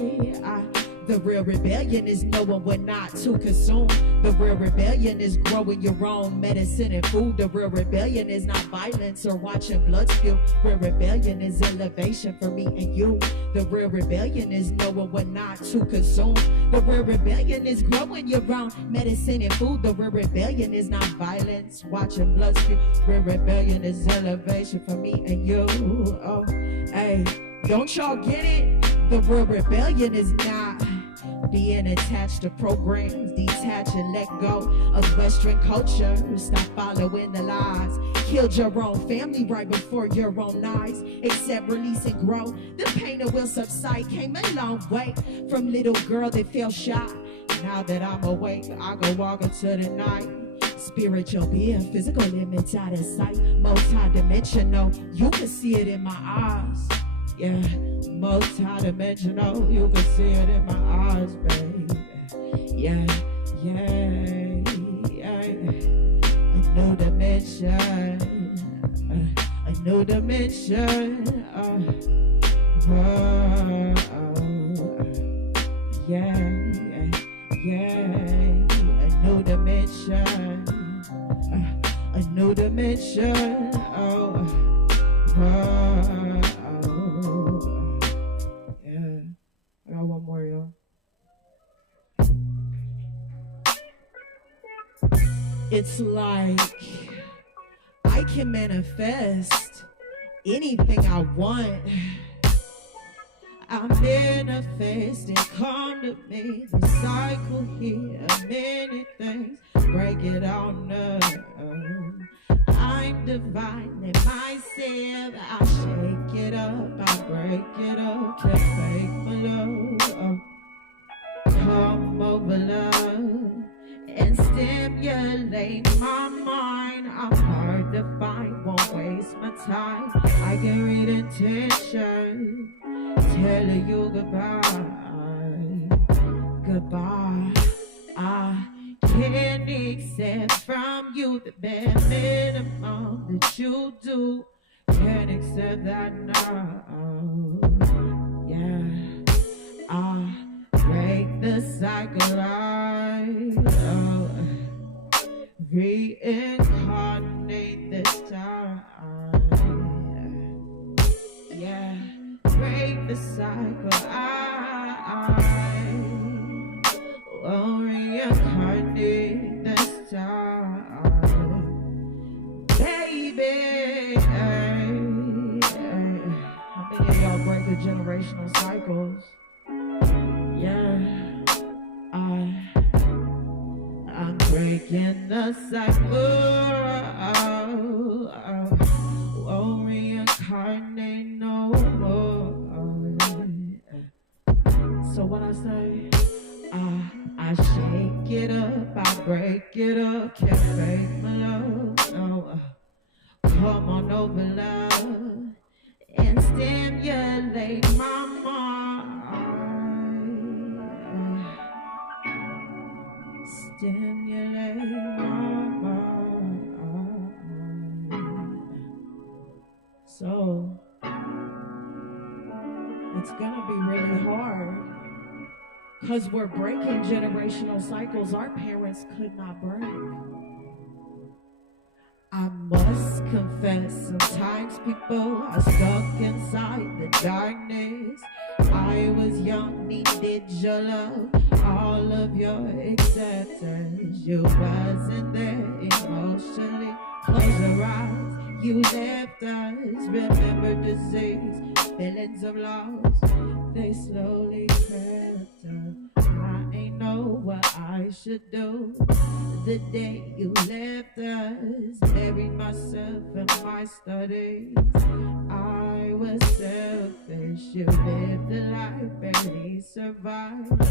The real rebellion is knowing what not to consume. The real rebellion is growing your own medicine and food. The real rebellion is not violence or watching blood spill. Real rebellion is elevation for me and you. The real rebellion is knowing what not to consume. The real rebellion is growing your own medicine and food. The real rebellion is not violence, watching blood spill. Real rebellion is elevation for me and you. Oh, hey, don't y'all get it? The real rebellion is not being attached to programs, detach and let go of Western culture. Stop following the lies. Killed your own family right before your own eyes. Accept, release, and grow. The pain that will subside. Came a long way from little girl that felt shy. Now that I'm awake, I go walk into the night. Spiritual being, physical limits out of sight. Multi-dimensional, you can see it in my eyes. Yeah, multi-dimensional, you can see it in my eyes, baby. Yeah, yeah, yeah. A new dimension, a new dimension. Yeah, yeah, a new dimension, a new dimension. Yeah, I got one more, y'all. It's like I can manifest anything I want. I manifest and come to me. The cycle here of many things. Break it on up. I'm divine in myself. I shake it up, I break it up, can't fake my love. Come over, love, and stimulate my mind. I'm hard to find, won't waste my time. I can read intention, telling you goodbye, goodbye. I can't accept from you the bare minimum that you do. Can't accept that now. Yeah, I break the cycle. Reincarnate this time. Yeah, break the cycle. Oh, reincarnate this time, baby. How many of y'all break the generational cycles? Yeah, I'm breaking the cycle. Oh, reincarnate no more. So when I say I shake it up, I break it up, can't fake my love, no. Come on over, love, So it's gonna be really hard because we're breaking generational cycles our parents could not break. I must confess, sometimes people are stuck inside the darkness. I was young, needed your love, all of your acceptance. You wasn't there emotionally. Close your eyes, you left us. Remember disease, feelings of loss, they slowly crept up. I ain't know what I should do. The day you left us, buried myself in my studies. I was selfish, you lived a life, barely survived.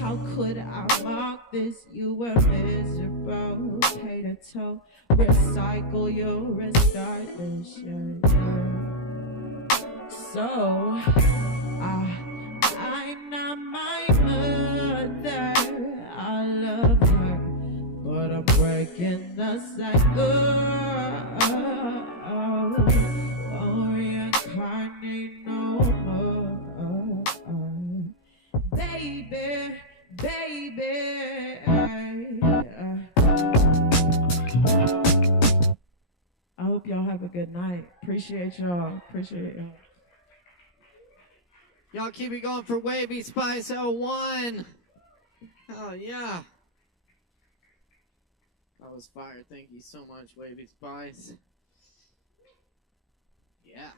How could I mock this? You were miserable, pay the toll, recycle, you restart the shit. So, I'm not my mother, I love her, but I'm breaking the cycle. Won't reincarnate no more. Baby, baby. I hope y'all have a good night. Appreciate y'all. Appreciate y'all. Y'all keep it going for Wavy Spice 01. Hell yeah. That was fire. Thank you so much, Wavy Spice. Yeah.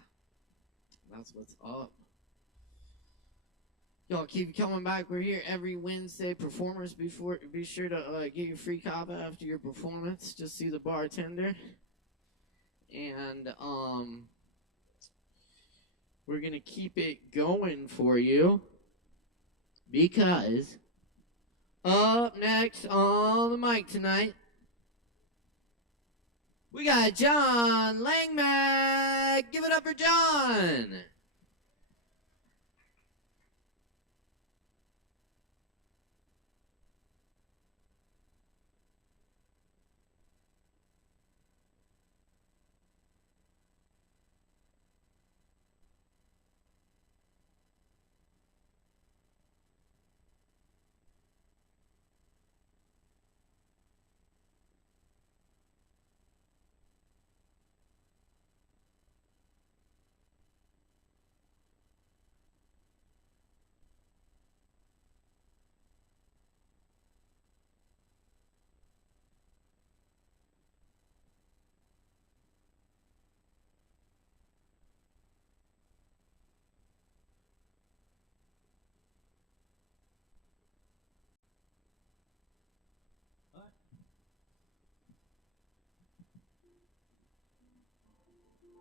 That's what's up. Y'all keep coming back. We're here every Wednesday. Performers, be sure to get your free Kava after your performance. Just see the bartender. And we're going to keep it going for you because up next on the mic tonight, we got John Langmack. Give it up for John.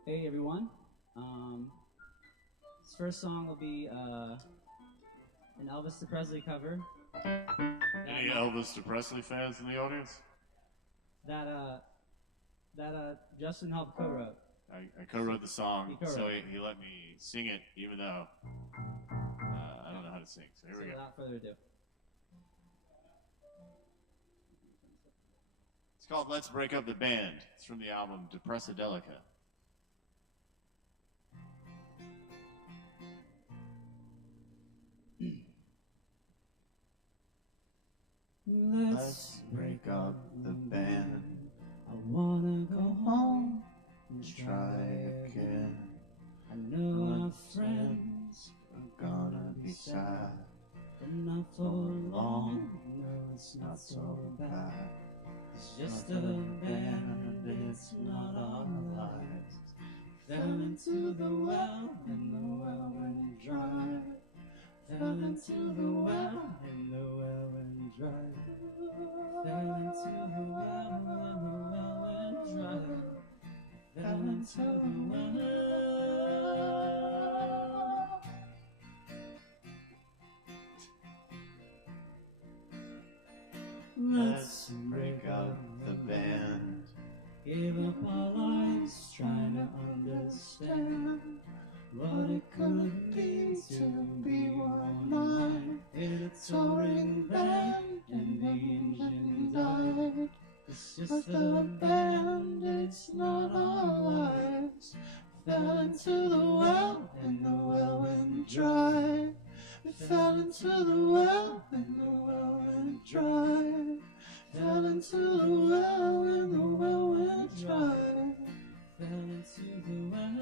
Hey everyone. This first song will be an Elvis Presley cover. Any Elvis Presley fans in the audience? That Justin helped co-wrote. I co-wrote the song, co-wrote. so he let me sing it, even though I don't know how to sing. So here we go. Without further ado. It's called "Let's Break Up the Band." It's from the album Depressadelica. Let's break up the band. I wanna go home and try again. I know our friends are gonna be sad, but not for long. No, it's not so bad. It's just a band, it's not our lives. Fell into the well, and the well went dry. Fell into the well, and the well went dry. Fell into the well, and the well went dry. Fell into the well. Let's break up the band. Give up our lives trying to understand what it could be to be one mind in a touring band, and the engine died. It's just a band, it's not our lives. Fell into the well, and the well went dry. We fell into the well, and the well went dry. Fell into the well, and the well went dry. Fell into the well.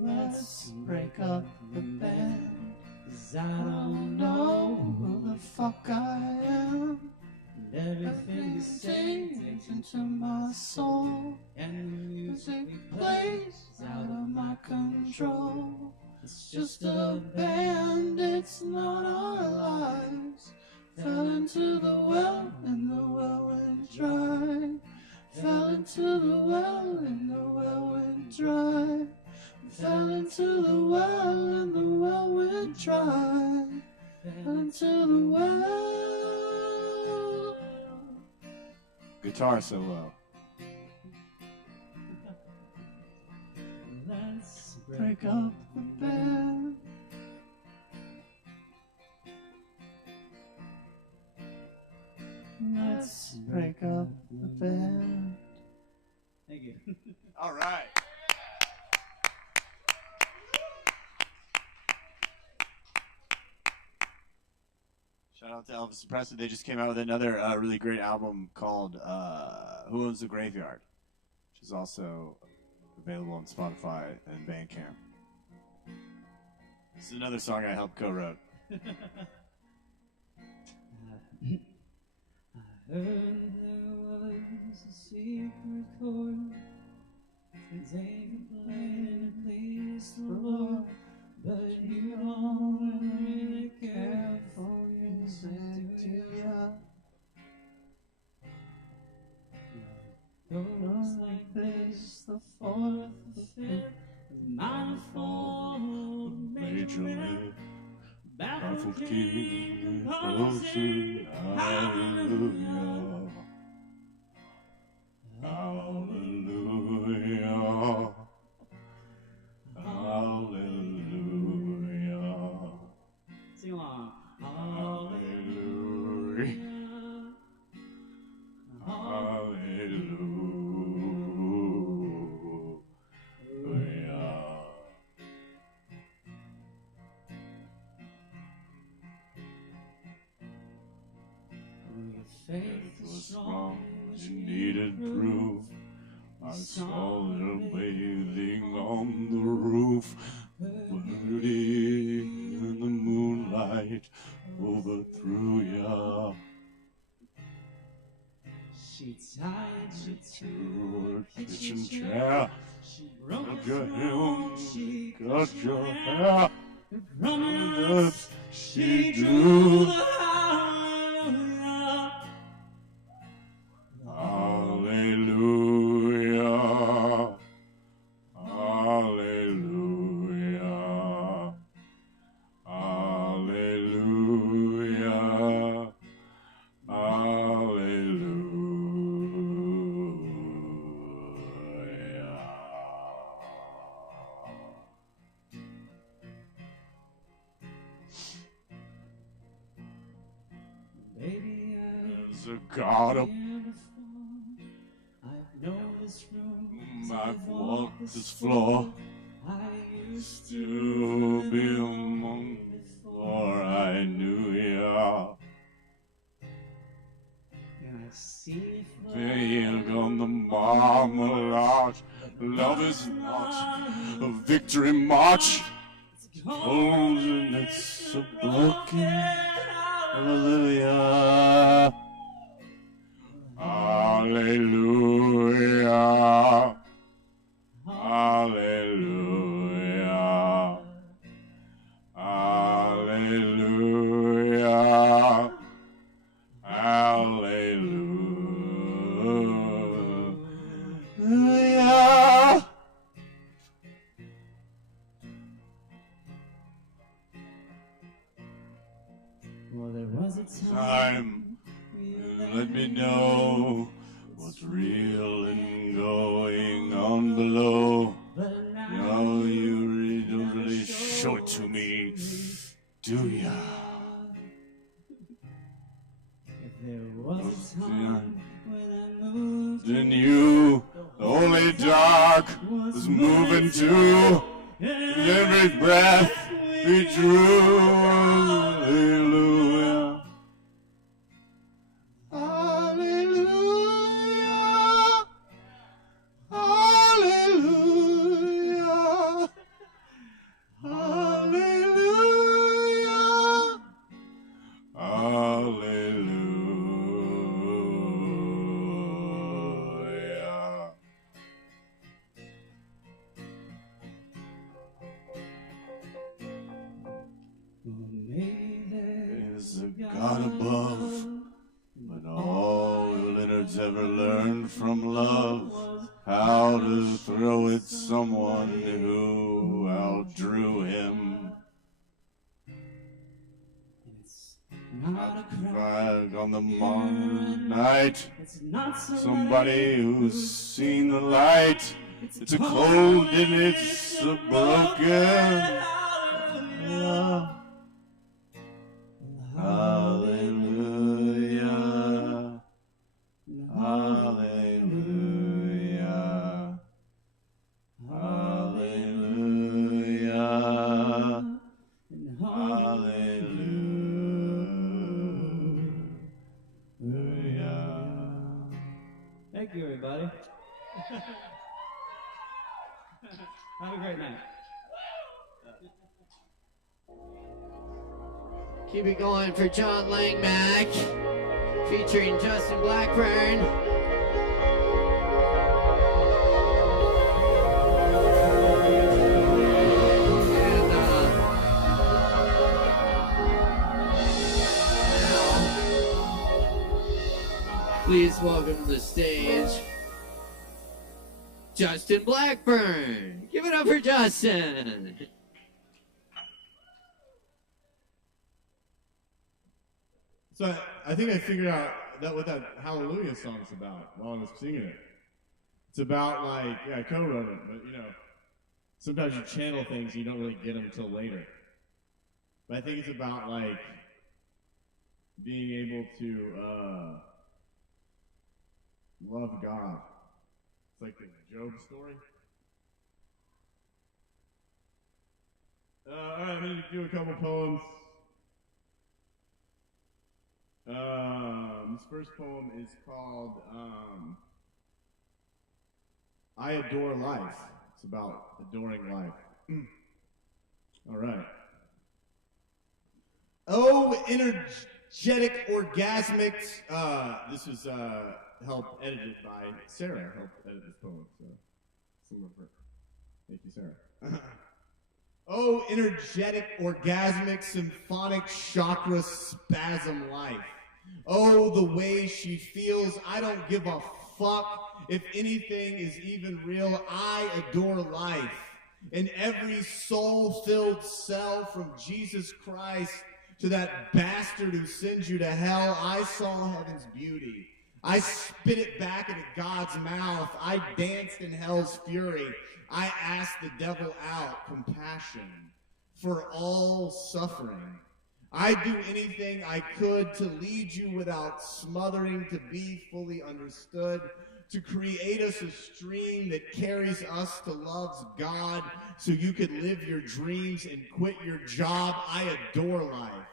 Let's break up the band, 'cause I don't know who the fuck I am. And everything you say takes into my soul, and the music plays out of my control. It's just a band, it's not our lives. Fell into the well, and the well went dry. Fell into the well, and the well went dry. Fell into the well, and the well went dry. Fell into the well. Guitar solo. Let's break up the band. Let's break up the band. Thank you. All right. Shout out to Elvis Presley. They just came out with another really great album called Who Owns the Graveyard, which is also available on Spotify and Bandcamp. This is another song I helped co-wrote. I heard there was a secret chord that they could play to please the Lord, but you don't really care for music, do ya? Goes like this, the fourth, the fifth, the minor fall, major lift, baffled king, imposing, hallelujah, hallelujah, hallelujah. Sing along. Hallelujah. Hallelujah. Your faith was strong, you needed proof. I saw her bathing on the roof, burning in the moonlight, overthrew ya. She tied you to a kitchen chair. She broke your hem, she cut your hair. From her lips, she drew the hallelujah. Hallelujah. Hallelujah. Hallelujah. Baby, there's a God up. I've known this room. I've walked this floor. I used to be among before I knew ya. And I see playing on the marmalade. Love is not a victory march. It's cold and it's a broken hallelujah. Hallelujah. Hallelujah. Hallelujah. Hallelujah. Well, there was a time you let me know what's real and going on below. Now you really don't really show it to me, do ya? If There was a time when I moved Then you, the only dark, was moving too. And every breath we drew, hallelujah. Hallelujah. Hallelujah. Hallelujah. Hallelujah. There's a God above, but all Leonard's ever learned from love, how to throw at someone who outdrew him. Back on the morning night, somebody who's seen the light. It's a cold and it's a broken. Hallelujah. Hallelujah. Hallelujah. Hallelujah. Thank you, everybody. Have a great night. Keep it going for John Langmack, featuring Justin Blackburn. And now, please welcome to the stage, Justin Blackburn. Give it up for Justin. So I think I figured out what that Hallelujah song's about while I was singing it. It's about I co-wrote it, but sometimes you channel things and you don't really get them until later. But I think it's about being able to love God. It's like the Job story. All right, I'm going to do a couple poems. This first poem is called I Adore Life. It's about adoring life. All right. Oh, energetic orgasmics. This was helped edited by Sarah. Helped edit this poem. So some of her. Thank you, Sarah. Oh, energetic, orgasmic, symphonic, chakra spasm life. Oh, the way she feels. I don't give a fuck if anything is even real. I adore life. In every soul-filled cell, from Jesus Christ to that bastard who sends you to hell, I saw heaven's beauty. I spit it back into God's mouth. I danced in hell's fury. I asked the devil out, compassion for all suffering. I do anything I could to lead you without smothering, to be fully understood, to create us a stream that carries us to love's God so you could live your dreams and quit your job. I adore life.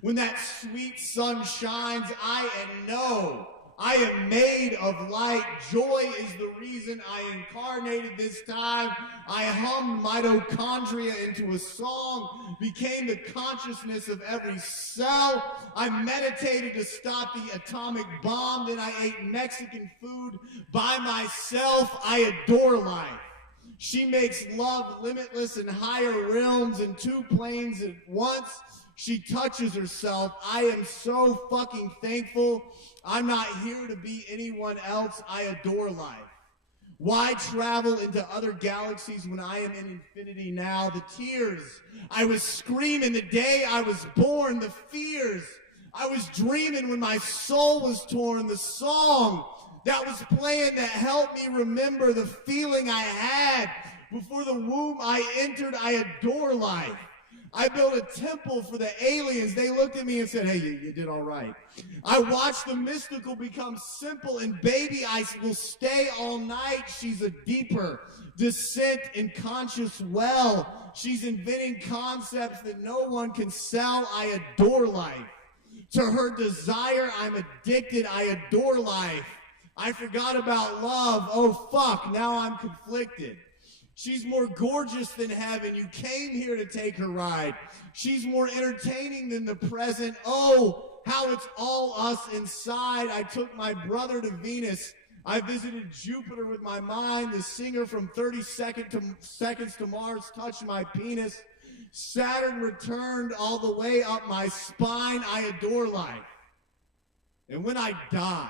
When that sweet sun shines, I know I am made of light. Joy is the reason I incarnated this time. I hummed mitochondria into a song, became the consciousness of every cell. I meditated to stop the atomic bomb. Then I ate Mexican food by myself. I adore life. She makes love limitless in higher realms in two planes at once. She touches herself. I am so fucking thankful. I'm not here to be anyone else. I adore life. Why travel into other galaxies when I am in infinity now? The tears I was screaming the day I was born, the fears I was dreaming when my soul was torn, the song that was playing that helped me remember the feeling I had before the womb I entered. I adore life. I built a temple for the aliens. They looked at me and said, hey, you did all right. I watched the mystical become simple, and baby ice will stay all night. She's a deeper descent in conscious well. She's inventing concepts that no one can sell. I adore life. To her desire, I'm addicted. I adore life. I forgot about love. Oh, fuck. Now I'm conflicted. She's more gorgeous than heaven. You came here to take her ride. She's more entertaining than the present. Oh, how it's all us inside. I took my brother to Venus. I visited Jupiter with my mind. The singer from 30 Seconds to Mars touched my penis. Saturn returned all the way up my spine. I adore life. And when I die,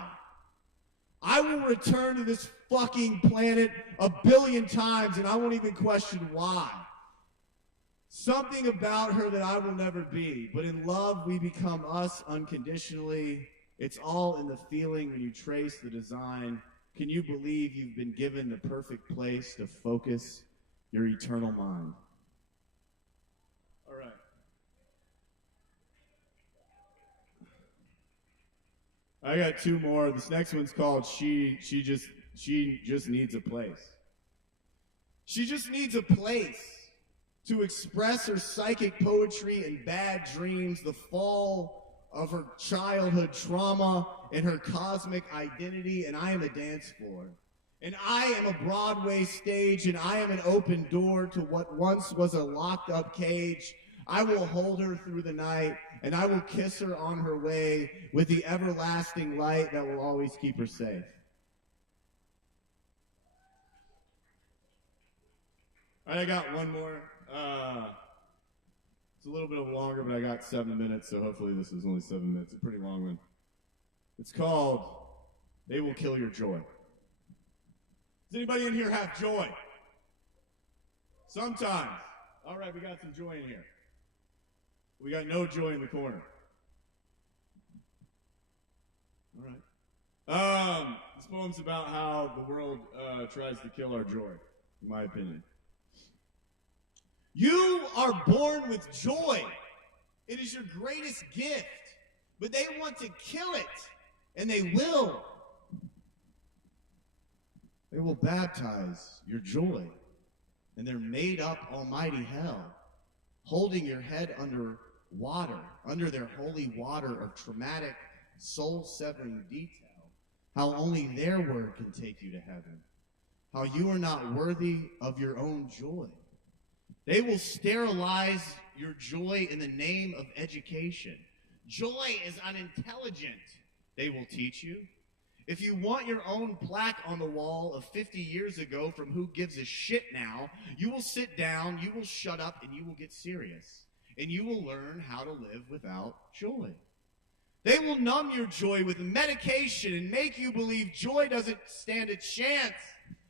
I will return to this fucking planet 1 billion times, and I won't even question why. Something about her that I will never be. But in love, we become us unconditionally. It's all in the feeling when you trace the design. Can you believe you've been given the perfect place to focus your eternal mind? All right. I got 2 more. This next one's called She Just Needs a Place. She just needs a place to express her psychic poetry and bad dreams, the fall of her childhood trauma and her cosmic identity, and I am a dance floor. And I am a Broadway stage, and I am an open door to what once was a locked-up cage. I will hold her through the night, and I will kiss her on her way with the everlasting light that will always keep her safe. All right, I got one more. It's a little bit longer, but I got 7 minutes, so hopefully this is only 7 minutes. It's a pretty long one. It's called They Will Kill Your Joy. Does anybody in here have joy? Sometimes. All right, we got some joy in here. We got no joy in the corner. All right. This poem's about how the world tries to kill our joy, in my opinion. You are born with joy. It is your greatest gift. But they want to kill it, and they will. They will baptize your joy in their made-up almighty hell, holding your head under water, under their holy water of traumatic, soul-severing detail, how only their word can take you to heaven, how you are not worthy of your own joy. They will sterilize your joy in the name of education. Joy is unintelligent, they will teach you. If you want your own plaque on the wall of 50 years ago from Who Gives a Shit Now, you will sit down, you will shut up, and you will get serious. And you will learn how to live without joy. They will numb your joy with medication and make you believe joy doesn't stand a chance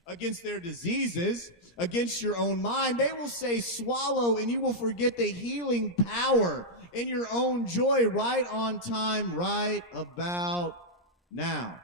against their diseases, against your own mind. They will say swallow, and you will forget the healing power in your own joy right on time, right about now.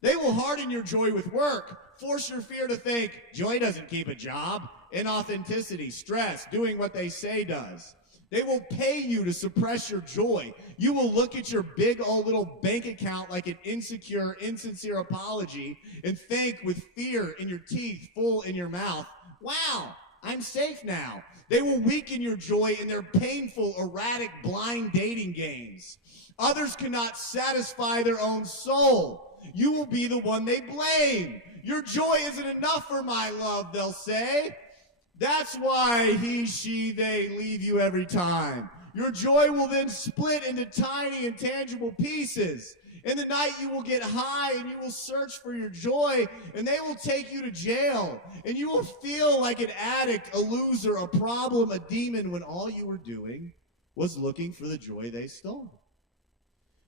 They will harden your joy with work, force your fear to think joy doesn't keep a job, inauthenticity, stress, doing what they say does. They will pay you to suppress your joy. You will look at your big old little bank account like an insecure, insincere apology and think with fear in your teeth, full in your mouth, wow, I'm safe now. They will weaken your joy in their painful, erratic, blind dating games. Others cannot satisfy their own soul. You will be the one they blame. Your joy isn't enough for my love, they'll say. That's why he, she, they leave you every time. Your joy will then split into tiny, intangible pieces. In the night you will get high and you will search for your joy, and they will take you to jail. And you will feel like an addict, a loser, a problem, a demon, when all you were doing was looking for the joy they stole.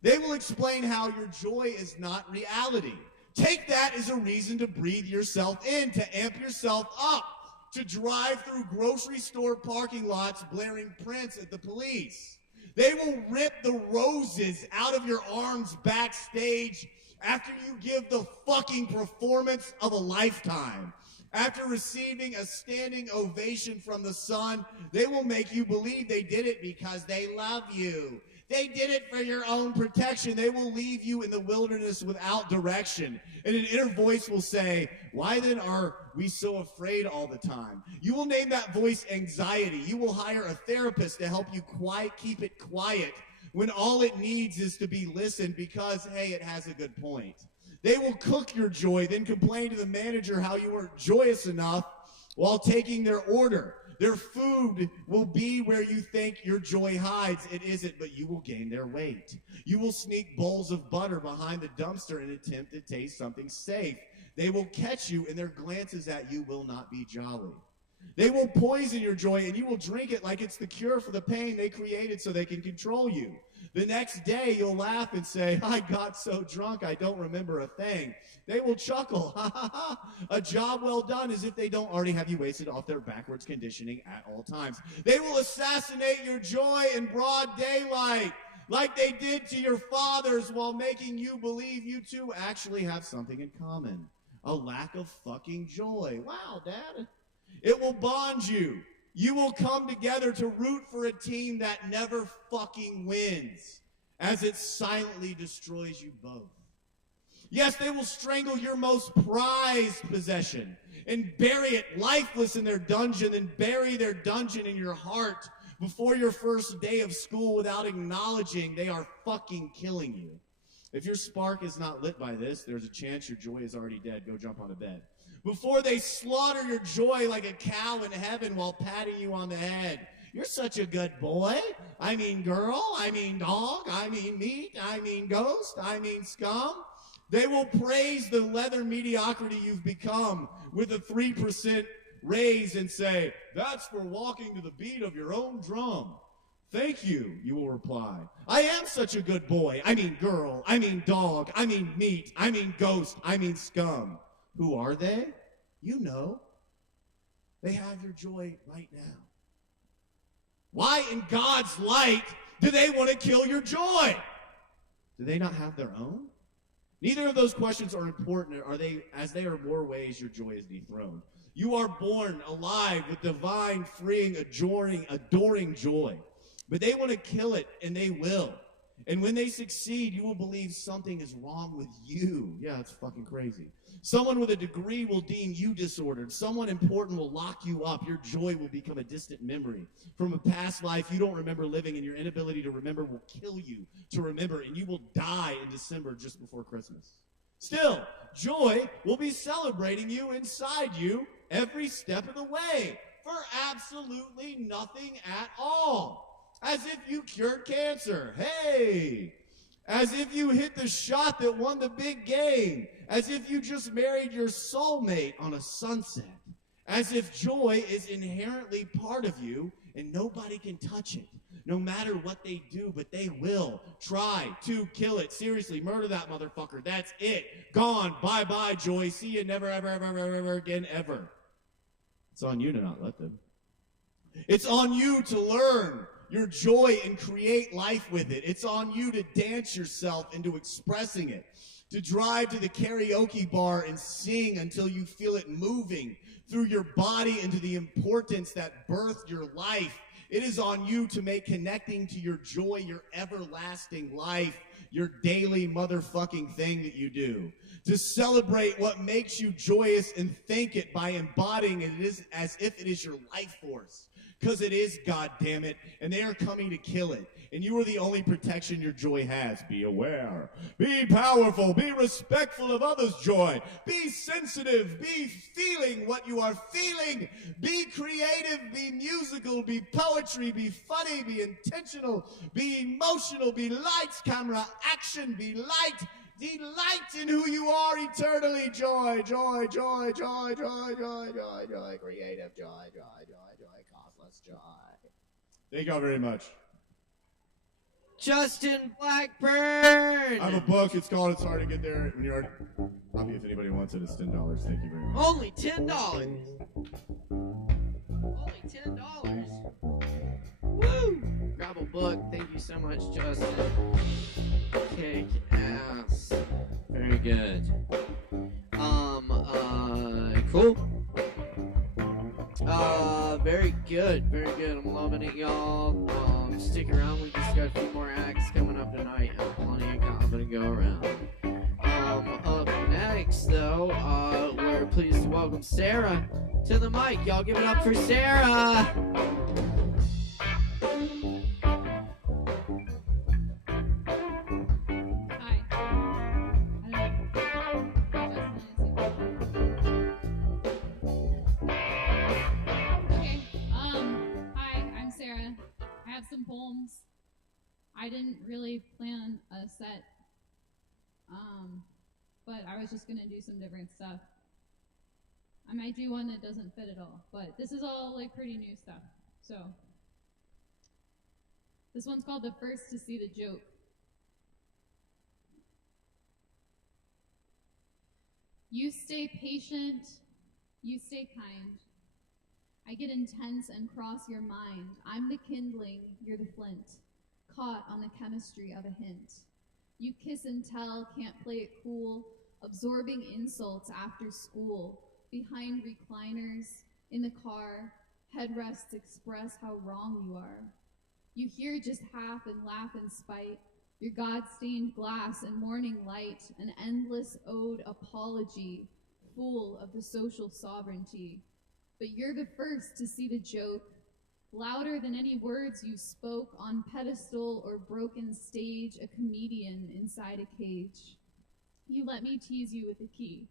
They will explain how your joy is not reality. Take that as a reason to breathe yourself in, to amp yourself up, to drive through grocery store parking lots blaring Prince at the police. They will rip the roses out of your arms backstage after you give the fucking performance of a lifetime. After receiving a standing ovation from the sun, they will make you believe they did it because they love you. They did it for your own protection. They will leave you in the wilderness without direction. And an inner voice will say, why then are we so afraid all the time? You will name that voice anxiety. You will hire a therapist to help you keep it quiet when all it needs is to be listened because, hey, it has a good point. They will cook your joy, then complain to the manager how you weren't joyous enough while taking their order. Their food will be where you think your joy hides. It isn't, but you will gain their weight. You will sneak bowls of butter behind the dumpster and attempt to taste something safe. They will catch you, and their glances at you will not be jolly. They will poison your joy, and you will drink it like it's the cure for the pain they created so they can control you. The next day, you'll laugh and say, I got so drunk I don't remember a thing. They will chuckle, ha ha ha, a job well done, as if they don't already have you wasted off their backwards conditioning at all times. They will assassinate your joy in broad daylight, like they did to your fathers, while making you believe you two actually have something in common. A lack of fucking joy. Wow, Dad. It will bond you. You will come together to root for a team that never fucking wins, as it silently destroys you both. Yes, they will strangle your most prized possession and bury it lifeless in their dungeon, and bury their dungeon in your heart before your first day of school without acknowledging they are fucking killing you. If your spark is not lit by this, there's a chance your joy is already dead. Go jump on a bed. Before they slaughter your joy like a cow in heaven while patting you on the head. You're such a good boy. I mean girl. I mean dog. I mean meat. I mean ghost. I mean scum. They will praise the leather mediocrity you've become with a 3% raise and say, that's for walking to the beat of your own drum. Thank you, you will reply. I am such a good boy. I mean girl. I mean dog. I mean meat. I mean ghost. I mean scum. Who are they? You know. They have your joy right now. Why in God's light do they want to kill your joy? Do they not have their own? Neither of those questions are important, as they are more ways your joy is dethroned. You are born alive with divine, freeing, adoring joy. But they want to kill it, and they will. And when they succeed, you will believe something is wrong with you. Yeah, it's fucking crazy. Someone with a degree will deem you disordered. Someone important will lock you up. Your joy will become a distant memory from a past life you don't remember living, and your inability to remember will kill you to remember, and you will die in December just before Christmas. Still, joy will be celebrating you inside you every step of the way for absolutely nothing at all. As if you cured cancer. Hey! As if you hit the shot that won the big game. As if you just married your soulmate on a sunset. As if joy is inherently part of you and nobody can touch it. No matter what they do, but they will try to kill it. Seriously, murder that motherfucker. That's it. Gone. Bye-bye, joy. See you never, ever, ever, ever, ever again, ever. It's on you to not let them. It's on you to learn your joy and create life with it. It's on you to dance yourself into expressing it, to drive to the karaoke bar and sing until you feel it moving through your body into the importance that birthed your life. It is on you to make connecting to your joy your everlasting life, your daily motherfucking thing that you do. To celebrate what makes you joyous and thank it by embodying it as if it is your life force. Because it is, goddammit, and they are coming to kill it. And you are the only protection your joy has. Be aware. Be powerful. Be respectful of others' joy. Be sensitive. Be feeling what you are feeling. Be creative. Be musical. Be poetry. Be funny. Be intentional. Be emotional. Be lights, camera, action. Be light. Delight in who you are eternally. Joy, joy, joy, joy, joy, joy, joy, joy. Creative joy, joy, joy, joy. Causeless joy. Thank y'all very much. Justin Blackburn. I have a book. It's called It's Hard to Get There. When you're copy, if anybody wants it, it's $10. Thank you very much. Only $10. Only $10. Woo! Grab a book. Thank you so much, Justin. Kick ass. Very good. Cool. good, very good. I'm loving it, y'all. Stick around. We just got a few more acts coming up tonight, and plenty of Kava to go around. Up next, though, we're pleased to welcome Sarah to the mic. Y'all give it up for Sarah. Poems. I didn't really plan a set, but I was just gonna do some different stuff. I might do one that doesn't fit at all, but this is all like pretty new stuff. So this one's called The First to See the Joke. You stay patient, you stay kind. I get intense and cross your mind. I'm the kindling, you're the flint, caught on the chemistry of a hint. You kiss and tell, can't play it cool, absorbing insults after school, behind recliners, in the car, headrests express how wrong you are. You hear just half and laugh in spite, your God-stained glass and morning light, an endless ode apology, full of the social sovereignty. But you're the first to see the joke, louder than any words you spoke, on pedestal or broken stage, a comedian inside a cage. You let me tease you with a key,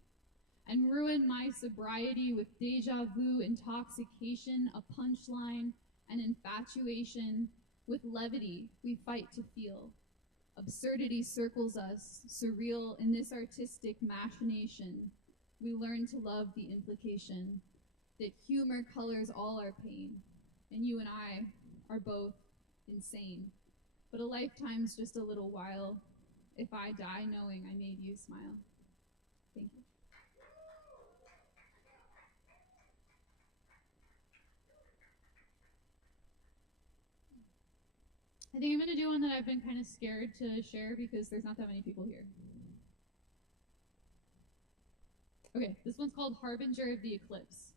and ruin my sobriety with deja vu intoxication, a punchline, an infatuation. With levity, we fight to feel. Absurdity circles us, surreal in this artistic machination. We learn to love the implication that humor colors all our pain, and you and I are both insane. But a lifetime's just a little while, if I die knowing I made you smile. Thank you. I think I'm going to do one that I've been kind of scared to share because there's not that many people here. Okay, this one's called Harbinger of the Eclipse.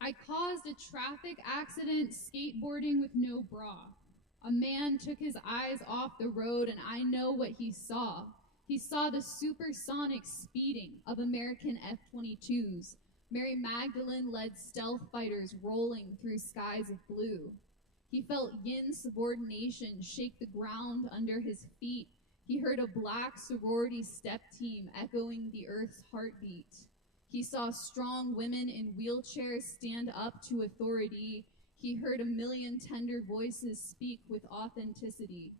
I caused a traffic accident skateboarding with no bra. A man took his eyes off the road, and I know what he saw. He saw the supersonic speeding of American F-22s. Mary Magdalene-led stealth fighters rolling through skies of blue. He felt yin subordination shake the ground under his feet. He heard a black sorority step team echoing the earth's heartbeat. He saw strong women in wheelchairs stand up to authority. He heard a million tender voices speak with authenticity.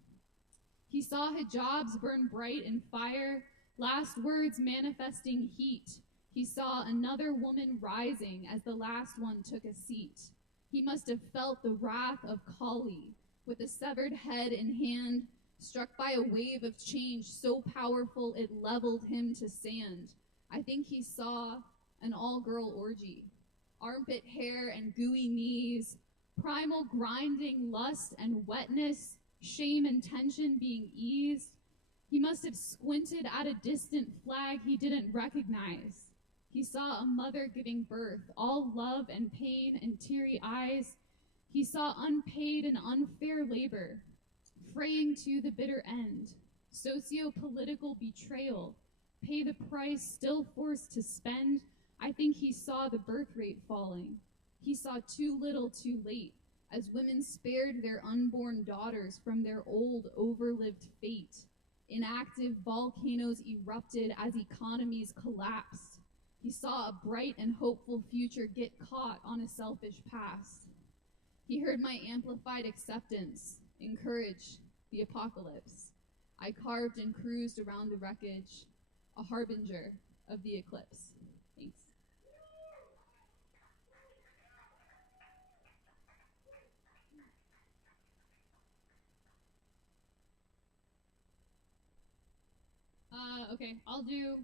He saw hijabs burn bright in fire, last words manifesting heat. He saw another woman rising as the last one took a seat. He must have felt the wrath of Kali, with a severed head in hand, struck by a wave of change so powerful it leveled him to sand. I think he saw an all-girl orgy, armpit hair and gooey knees, primal grinding lust and wetness, shame and tension being eased. He must have squinted at a distant flag he didn't recognize. He saw a mother giving birth, all love and pain and teary eyes. He saw unpaid and unfair labor, fraying to the bitter end, socio-political betrayal, pay the price still forced to spend. I think he saw the birth rate falling. He saw too little too late, as women spared their unborn daughters from their old overlived fate. Inactive volcanoes erupted as economies collapsed. He saw a bright and hopeful future get caught on a selfish past. He heard my amplified acceptance, encouraged the apocalypse. I carved and cruised around the wreckage, a harbinger of the eclipse. Thanks. Okay, I'll do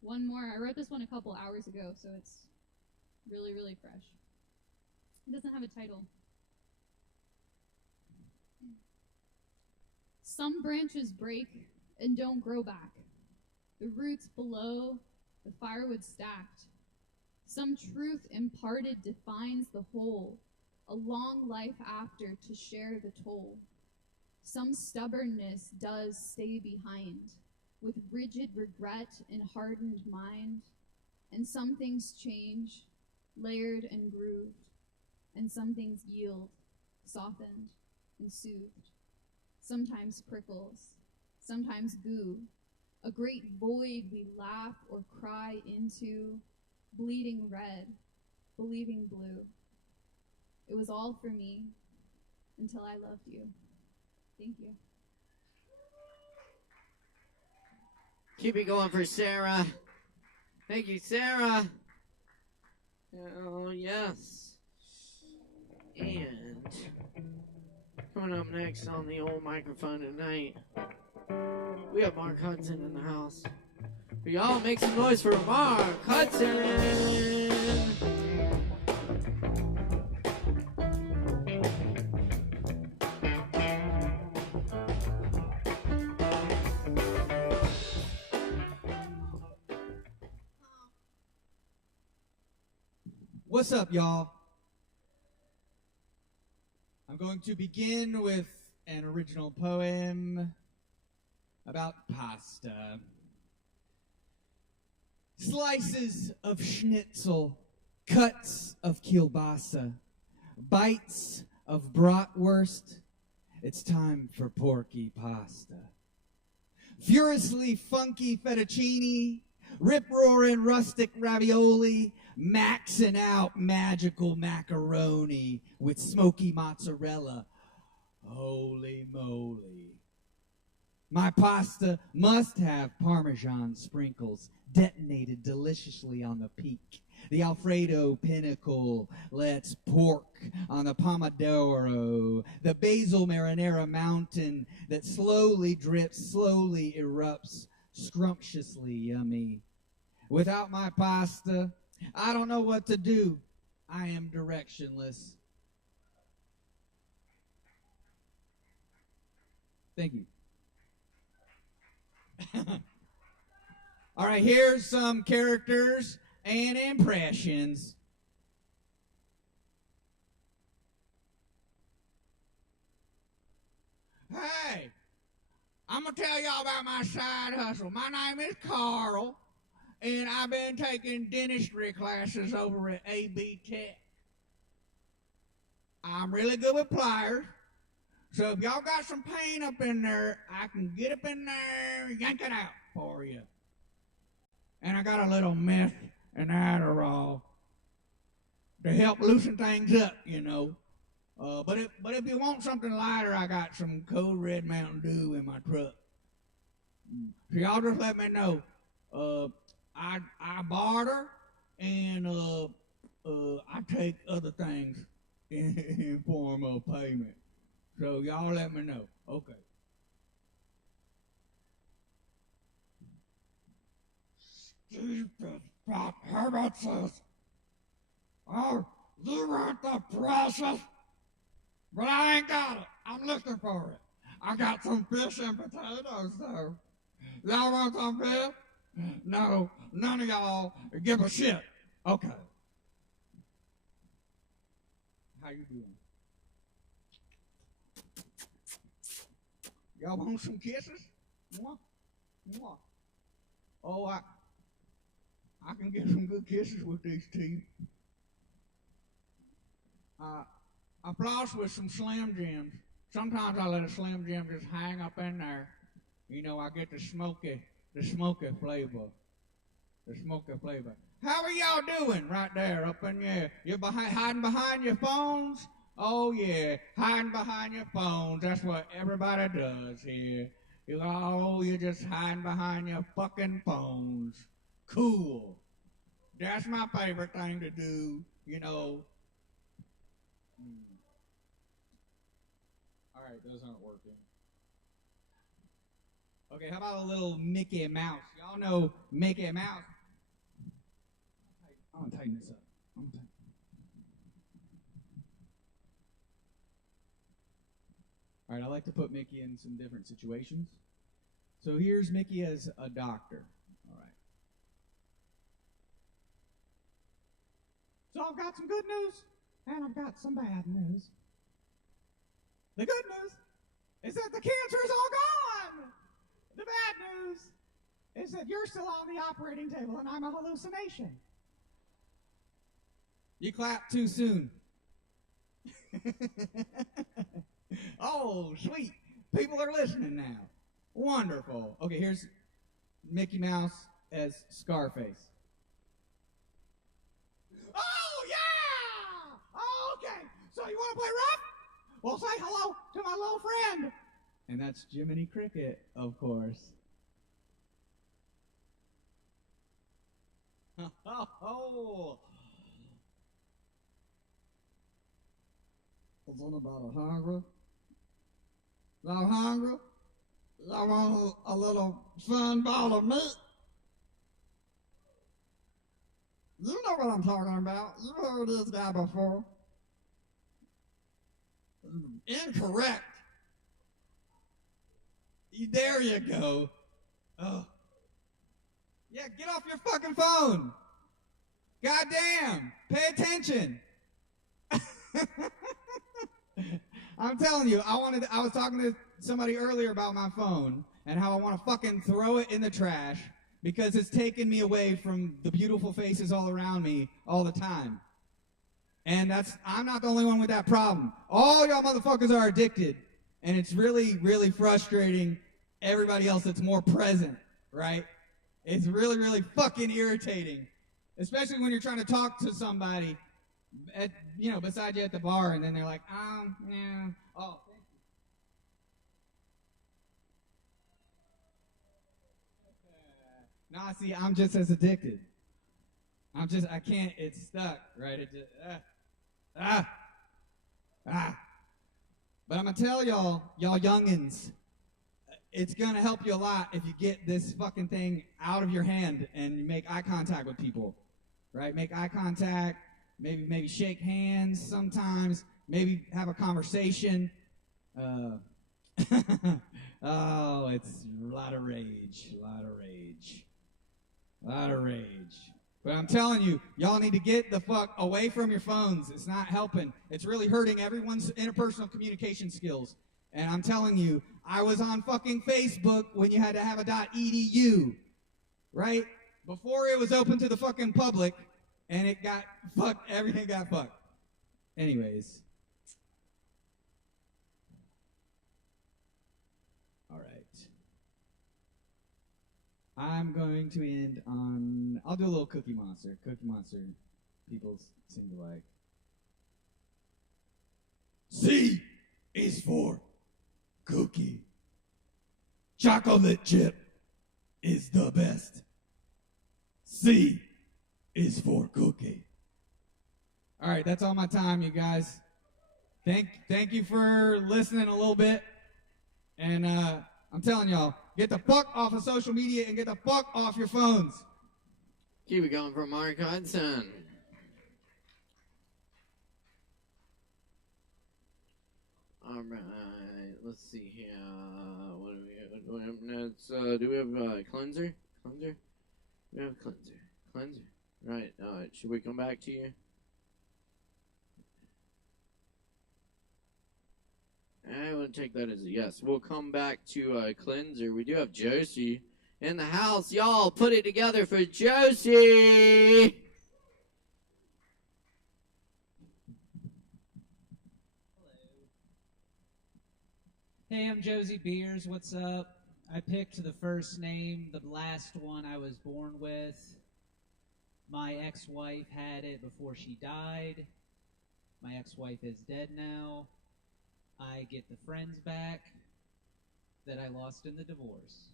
one more. I wrote this one a couple hours ago, so it's really, really fresh. It doesn't have a title. Some branches break and don't grow back. The roots below, the firewood stacked. Some truth imparted defines the whole, a long life after to share the toll. Some stubbornness does stay behind, with rigid regret and hardened mind, and some things change, layered and grooved, and some things yield, softened and soothed. Sometimes prickles, sometimes goo, a great void we laugh or cry into, bleeding red, believing blue. It was all for me until I loved you. Thank you. Keep it going for Sarah. Thank you, Sarah. Oh, yes. And coming up next on the old microphone tonight, we have Mark Hudson in the house. But y'all make some noise for Mark Hudson. What's up, y'all? I'm going to begin with an original poem about pasta. Slices of schnitzel, cuts of kielbasa, bites of bratwurst. It's time for porky pasta. Furiously funky fettuccine, rip-roaring rustic ravioli, maxing out magical macaroni with smoky mozzarella. Holy moly. My pasta must have Parmesan sprinkles detonated deliciously on the peak. The Alfredo pinnacle lets pork on the Pomodoro. The basil marinara mountain that slowly drips, slowly erupts, scrumptiously yummy. Without my pasta, I don't know what to do. I am directionless. Thank you. All right, here's some characters and impressions. Hey, I'm going to tell y'all about my side hustle. My name is Carl, and I've been taking dentistry classes over at AB Tech. I'm really good with pliers, so if y'all got some pain up in there, I can get up in there and yank it out for you. And I got a little meth and Adderall to help loosen things up, you know. But if you want something lighter, I got some Code Red Mountain Dew in my truck. So y'all just let me know. I barter and I take other things in form of payment. So y'all let me know. Okay. Stupid fat Herbert says, oh, you want the precious? But I ain't got it. I'm looking for it. I got some fish and potatoes, though. Y'all want some fish? No, none of y'all give a shit. Okay. How you doing? Y'all want some kisses? Mwah. Mwah. Oh, I can get some good kisses with these teeth. I floss with some Slim Jims. Sometimes I let a Slim Jim just hang up in there. You know, I get the smoky flavor. The smoky flavor. How are y'all doing right there up in there? You're hiding behind your phones? Oh, yeah, hiding behind your phones. That's what everybody does here. You're just hiding behind your fucking phones. Cool. That's my favorite thing to do, you know. All right, those aren't working. Okay, how about a little Mickey Mouse? Y'all know Mickey Mouse. I'm gonna tighten this up. All right, I like to put Mickey in some different situations. So here's Mickey as a doctor. All right. So I've got some good news, and I've got some bad news. The good news is that the cancer is all gone. The bad news is that you're still on the operating table, and I'm a hallucination. You clapped too soon. Oh, sweet. People are listening now. Wonderful. Okay, here's Mickey Mouse as Scarface. Oh, yeah! Okay, so you want to play rough? Well, say hello to my little friend. And that's Jiminy Cricket, of course. Oh. Is anybody hungry? Y'all hungry? Y'all want a little fun ball of meat? You know what I'm talking about. You've heard this guy before. Incorrect. There you go. Oh. Yeah, get off your fucking phone. Goddamn. Pay attention. I'm telling you, I was talking to somebody earlier about my phone and how I want to fucking throw it in the trash because it's taken me away from the beautiful faces all around me all the time. And I'm not the only one with that problem. All y'all motherfuckers are addicted. And it's really, really frustrating everybody else that's more present, right? It's really, really fucking irritating. Especially when you're trying to talk to somebody, beside you at the bar, and then they're like, yeah, oh, thank you. Nah, see, I'm just as addicted. I can't, it's stuck, right? It just, But I'm gonna tell y'all youngins, it's gonna help you a lot if you get this fucking thing out of your hand and you make eye contact with people, right? Make eye contact, maybe shake hands sometimes, maybe have a conversation. Oh, it's a lot of rage. But I'm telling you, y'all need to get the fuck away from your phones. It's not helping. It's really hurting everyone's interpersonal communication skills. And I'm telling you, I was on fucking Facebook when you had to have a .edu, right? Before it was open to the fucking public, and it got fucked. Everything got fucked. Anyways. All right. I'm going to end on, I'll do a little Cookie Monster. Cookie Monster, people seem to like. C is for cookie. Chocolate chip is the best. C is for cookie. All right, that's all my time, you guys. Thank you for listening a little bit. And I'm telling y'all, get the fuck off of social media and get the fuck off your phones. Keep it going for Mark Hudson. All right, let's see here. What do we have next? Do we have cleanser? We have cleanser. Right. Should we come back to you? I would take that as a yes. We'll come back to cleanser. We do have Josie in the house. Y'all put it together for Josie. Hey, I'm Josie Beers. What's up? I picked the first name, the last one I was born with. My ex-wife had it before she died. My ex-wife is dead now. I get the friends back that I lost in the divorce.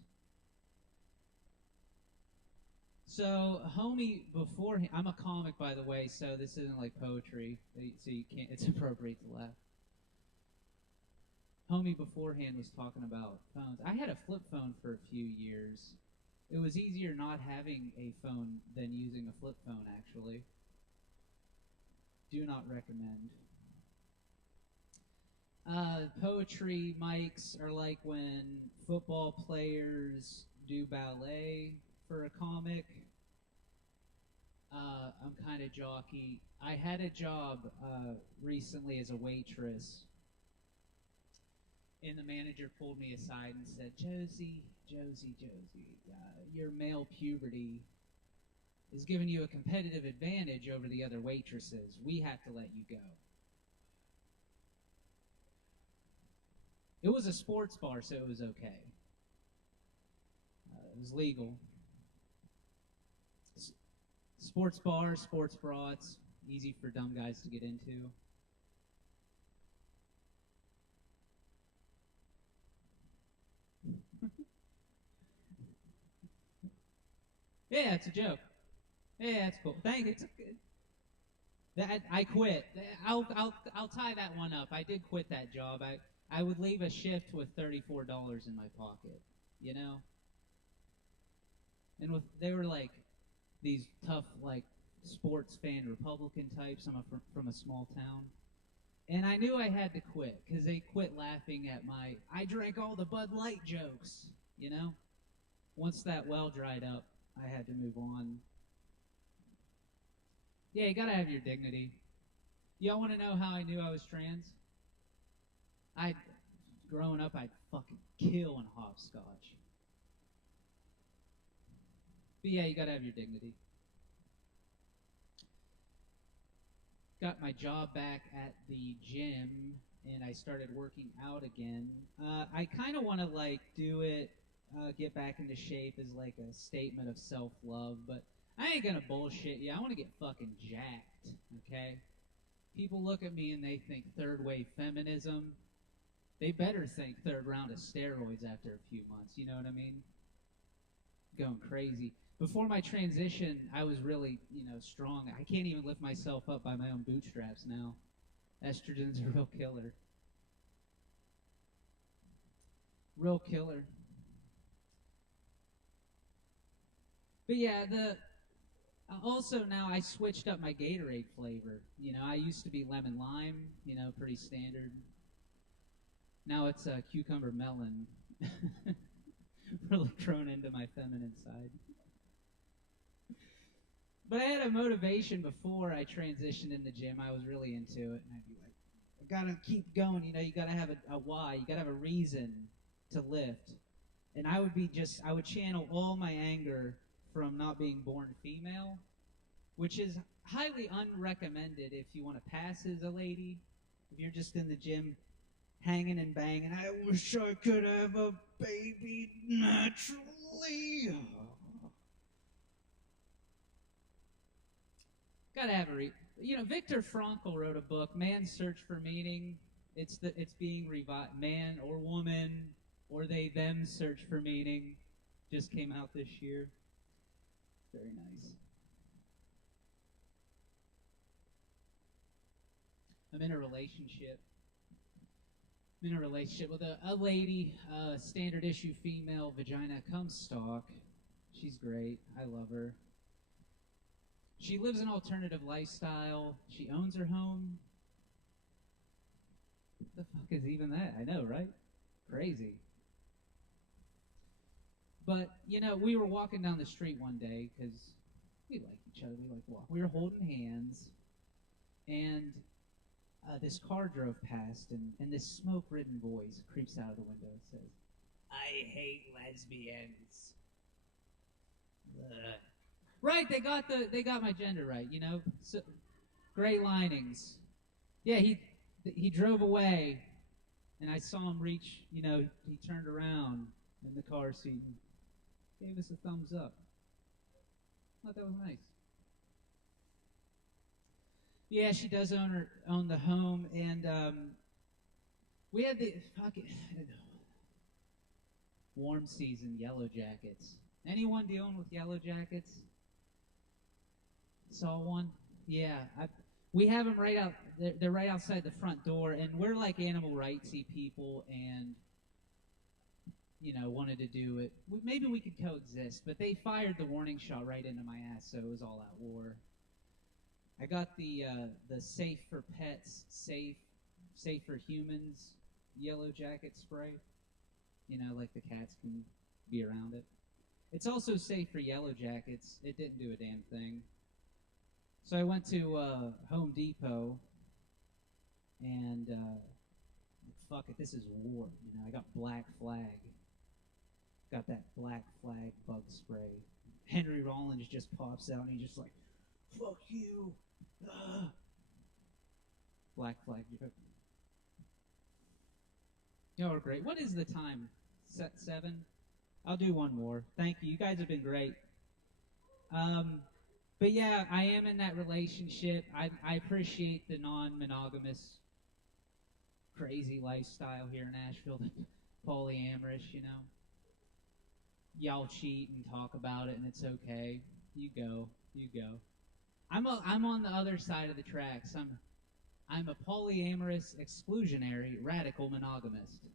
So, homie beforehand, I'm a comic, by the way, so this isn't like poetry, so you can't, it's appropriate to laugh. Homie beforehand was talking about phones. I had a flip phone for a few years. It was easier not having a phone than using a flip phone, actually. Do not recommend. Poetry mics are like when football players do ballet for a comic. I'm kind of jockey. I had a job recently as a waitress, and the manager pulled me aside and said, Josie, your male puberty is giving you a competitive advantage over the other waitresses. We have to let you go. It was a sports bar, so it was okay. It was legal. Sports bars, sports brats, easy for dumb guys to get into. Yeah, it's a joke. Yeah, it's cool. Thank you. That I quit. I'll tie that one up. I did quit that job. I would leave a shift with $34 in my pocket, you know. And they were like these tough, like sports fan Republican types. I'm from a small town, and I knew I had to quit because they quit laughing at my I drank all the Bud Light jokes, you know. Once that well dried up, I had to move on. Yeah, you gotta have your dignity. Y'all want to know how I knew I was trans? Growing up, I'd fucking kill in hopscotch. But yeah, you gotta have your dignity. Got my job back at the gym, and I started working out again. I kind of want to like do it, get back into shape as like a statement of self-love, but I ain't gonna bullshit you. I want to get fucking jacked, okay? People look at me and they think third wave feminism. They better think third round of steroids after a few months, you know what I mean? Going crazy. Before my transition, I was really, strong. I can't even lift myself up by my own bootstraps now. Estrogen's a real killer. Real killer. But yeah, also now I switched up my Gatorade flavor. I used to be lemon lime, pretty standard. Now it's cucumber melon. Really thrown into my feminine side. But I had a motivation before I transitioned in the gym. I was really into it, and I'd be like, I gotta keep going. You gotta have a why. You gotta have a reason to lift. And I would channel all my anger from not being born female, which is highly unrecommended if you want to pass as a lady. If you're just in the gym hanging and banging, I wish I could have a baby naturally. Gotta have a Viktor Frankl wrote a book, Man's Search for Meaning. It's being revived. Man or woman or they them search for meaning. Just came out this year. Very nice. I'm in a relationship. I'm in a relationship with a lady, standard issue female, vagina cum stock. She's great. I love her. She lives an alternative lifestyle. She owns her home. What the fuck is even that? I know, right? Crazy. But, we were walking down the street one day because we like each other. We like to walk. We were holding hands, and this car drove past, and this smoke-ridden voice creeps out of the window and says, I hate lesbians. Ugh. Right, they got my gender right, so, gray linings. Yeah, he drove away, and I saw him reach, he turned around in the car seat and gave us a thumbs up. I thought that was nice. Yeah, she does own the home, and we had the fucking warm season yellow jackets. Anyone dealing with yellow jackets? Saw one? Yeah, we have them right out. They're right outside the front door, and we're like animal rightsy people, and wanted to do it. Maybe we could coexist, but they fired the warning shot right into my ass, so it was all out war. I got the Safe for Pets, Safe for Humans yellow jacket spray. Like the cats can be around it. It's also safe for yellow jackets. It didn't do a damn thing. So I went to Home Depot, and fuck it, this is war. You know, I got Black Flag. Got that Black Flag bug spray. Henry Rollins just pops out, and he's just like, "Fuck you." Black Flag. Y'all are great. What is the time? Set 7? I'll do one more. Thank you. You guys have been great. But yeah, I am in that relationship. I appreciate the non-monogamous, crazy lifestyle here in Asheville. The polyamorous, you know. Y'all cheat and talk about it, and it's okay. You go. I'm on the other side of the tracks. I'm a polyamorous, exclusionary, radical monogamist.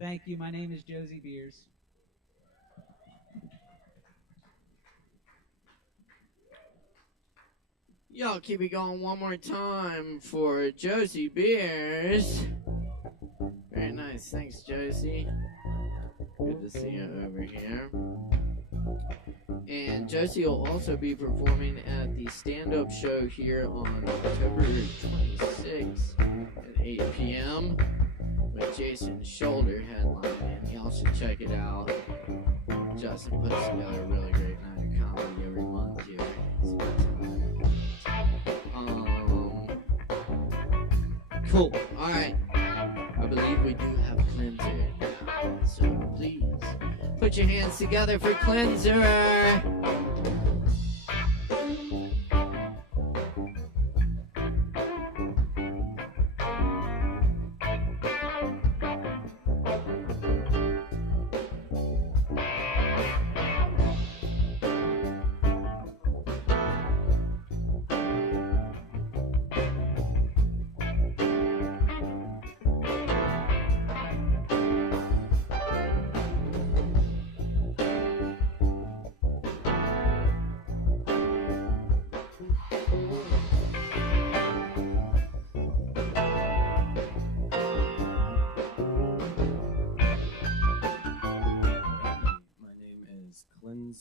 Thank you. My name is Josie Beers. Y'all keep it going one more time for Josie Beers. Very nice. Thanks, Josie. Good to see you over here. And Josie will also be performing at the stand-up show here on October 26th at 8 p.m. with Jason Shoulder headlining. Y'all should check it out. Justin puts together a really great night of comedy every month here. Cool. Alright. I believe we do have Cleanser now. So please put your hands together for Cleanser.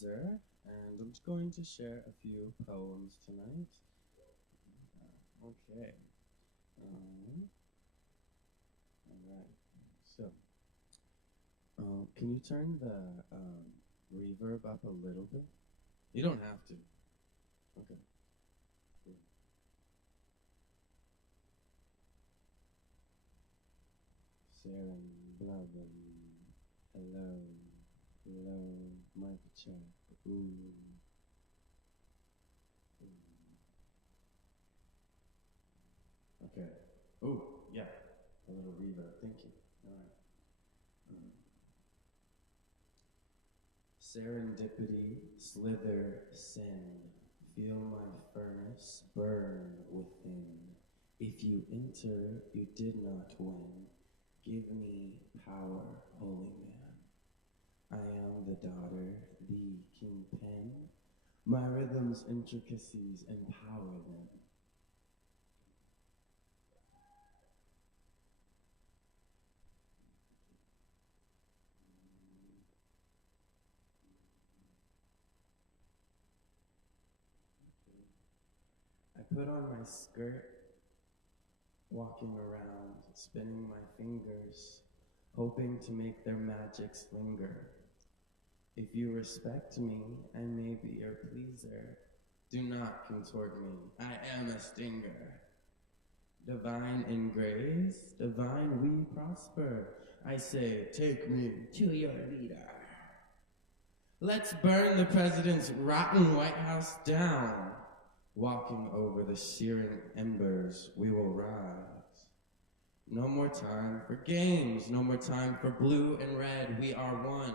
And I'm just going to share a few poems tonight. Okay. Alright. So, can you turn the reverb up a little bit? You don't have to. Okay. Cool. Sharon, loving, hello. Hello, mic check. Ooh. Okay. Ooh, yeah. A little reverb. Thank you. All right. Serendipity, slither, sin. Feel my furnace burn within. If you enter, you did not win. Give me power, holy man. I am the daughter, the kingpin. My rhythm's intricacies empower them. I put on my skirt, walking around, spinning my fingers, hoping to make their magics linger. If you respect me, I may be your pleaser. Do not contort me, I am a stinger. Divine in grace, divine we prosper. I say, take me to your leader. Let's burn the president's rotten White House down. Walking over the searing embers, we will rise. No more time for games, no more time for blue and red, we are one.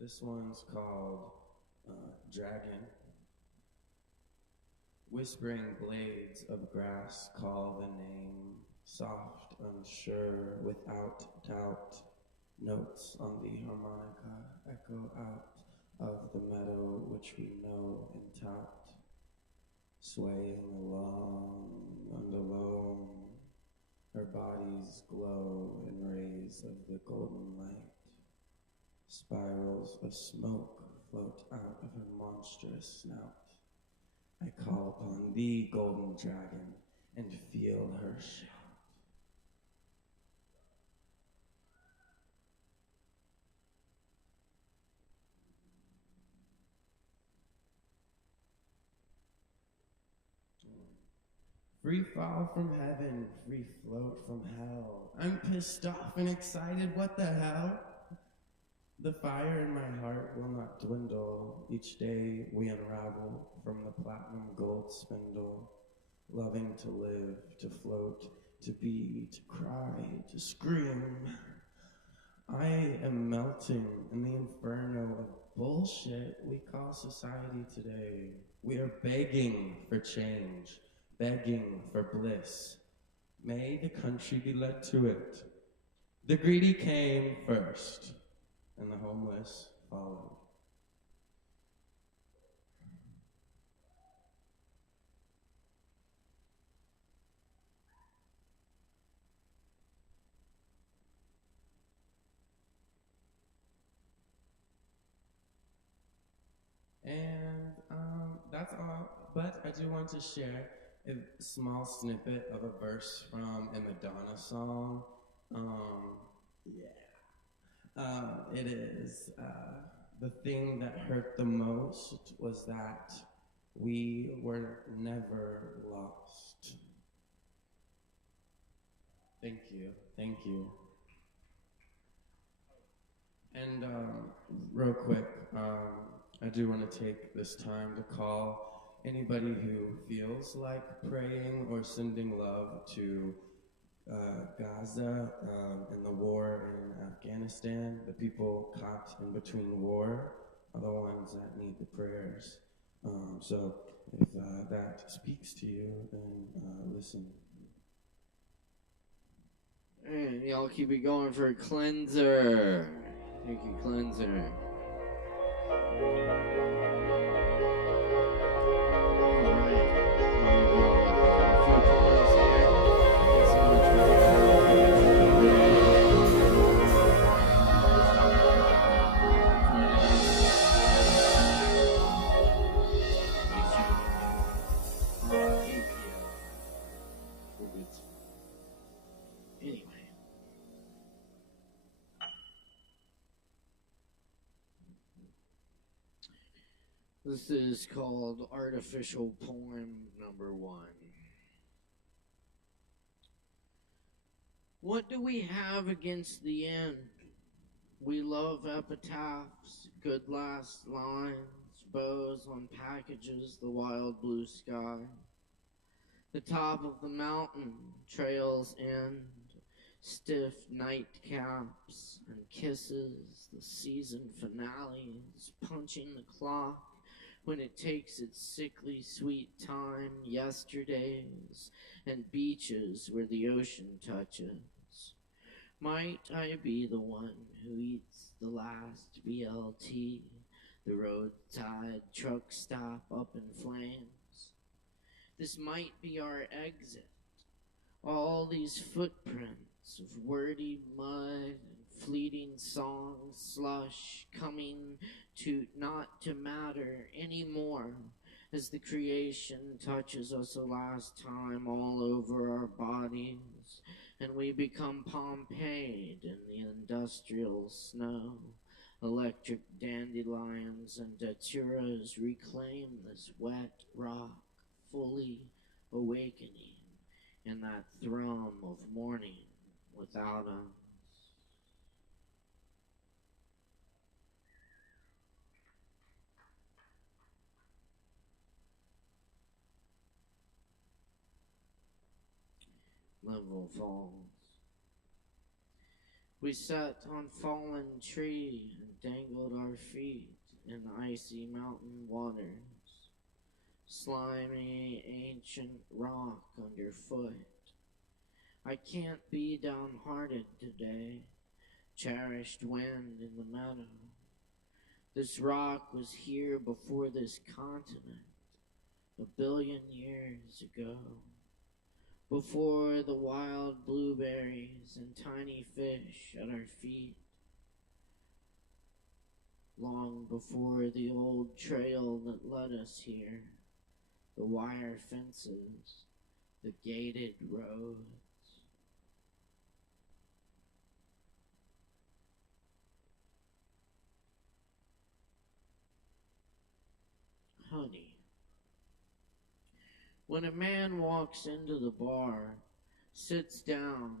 This one's called Dragon. Whispering blades of grass call the name, soft, unsure, without doubt. Notes on the harmonica echo out of the meadow which we know and tout, swaying along and alone. Her bodies glow in rays of the golden light. Spirals of smoke float out of her monstrous snout. I call upon thee, golden dragon, and feel her shout. Free fall from heaven, free float from hell. I'm pissed off and excited, what the hell? The fire in my heart will not dwindle. Each day we unravel from the platinum gold spindle. Loving to live, to float, to be, to cry, to scream. I am melting in the inferno of bullshit we call society today. We are begging for change, begging for bliss. May the country be led to it. The greedy came first, and the homeless followed. And that's all, but I do want to share a small snippet of a verse from a Madonna song. It is, the thing that hurt the most was that we were never lost. Thank you, thank you. And real quick, I do want to take this time to call anybody who feels like praying or sending love to Gaza and the war in Afghanistan. The people caught in between war are the ones that need the prayers. So if that speaks to you, then listen. And y'all keep it going for Cleanser. Thank you, Cleanser. This is called Artificial Poem Number 1. What do we have against the end? We love epitaphs, good last lines, bows on packages, the wild blue sky. The top of the mountain trails end, stiff nightcaps and kisses, the season finales, punching the clock when it takes its sickly sweet time, yesterdays and beaches where the ocean touches. Might I be the one who eats the last BLT, the roadside truck stop up in flames? This might be our exit. All these footprints of wordy mud and fleeting songs, slush, coming to not to matter anymore as the creation touches us a last time all over our bodies and we become Pompeii in the industrial snow. Electric dandelions and daturas reclaim this wet rock, fully awakening in that thrum of morning without us. Level Falls. We sat on fallen tree and dangled our feet in icy mountain waters, slimy ancient rock underfoot. I can't be downhearted today. Cherished wind in the meadow. This rock was here before this continent, 1 billion years ago. Before the wild blueberries and tiny fish at our feet. Long before the old trail that led us here. The wire fences, the gated roads. Honey. When a man walks into the bar, sits down,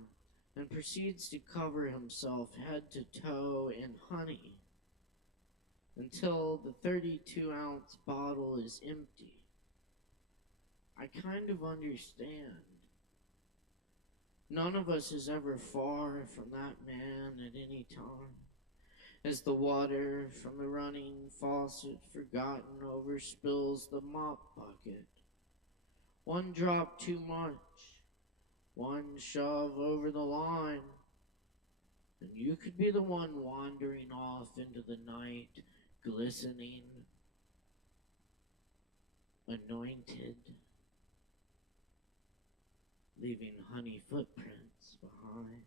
and proceeds to cover himself head to toe in honey until the 32-ounce bottle is empty, I kind of understand. None of us is ever far from that man at any time. As the water from the running faucet forgotten overspills the mop bucket. One drop too much, one shove over the line, and you could be the one wandering off into the night, glistening, anointed, leaving honey footprints behind.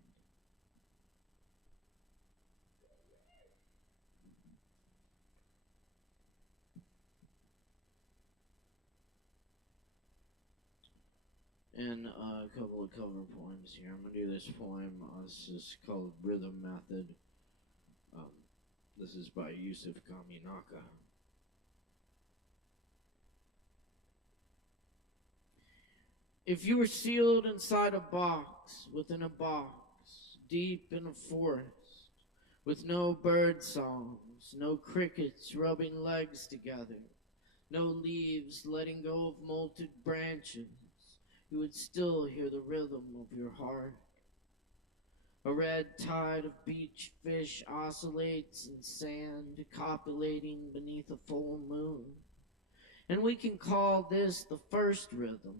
And a couple of cover poems here. I'm going to do this poem. This is called Rhythm Method. This is by Yusuf Kaminaka. If you were sealed inside a box, within a box, deep in a forest, with no bird songs, no crickets rubbing legs together, no leaves letting go of molted branches, you would still hear the rhythm of your heart. A red tide of beach fish oscillates in sand, copulating beneath a full moon. And we can call this the first rhythm,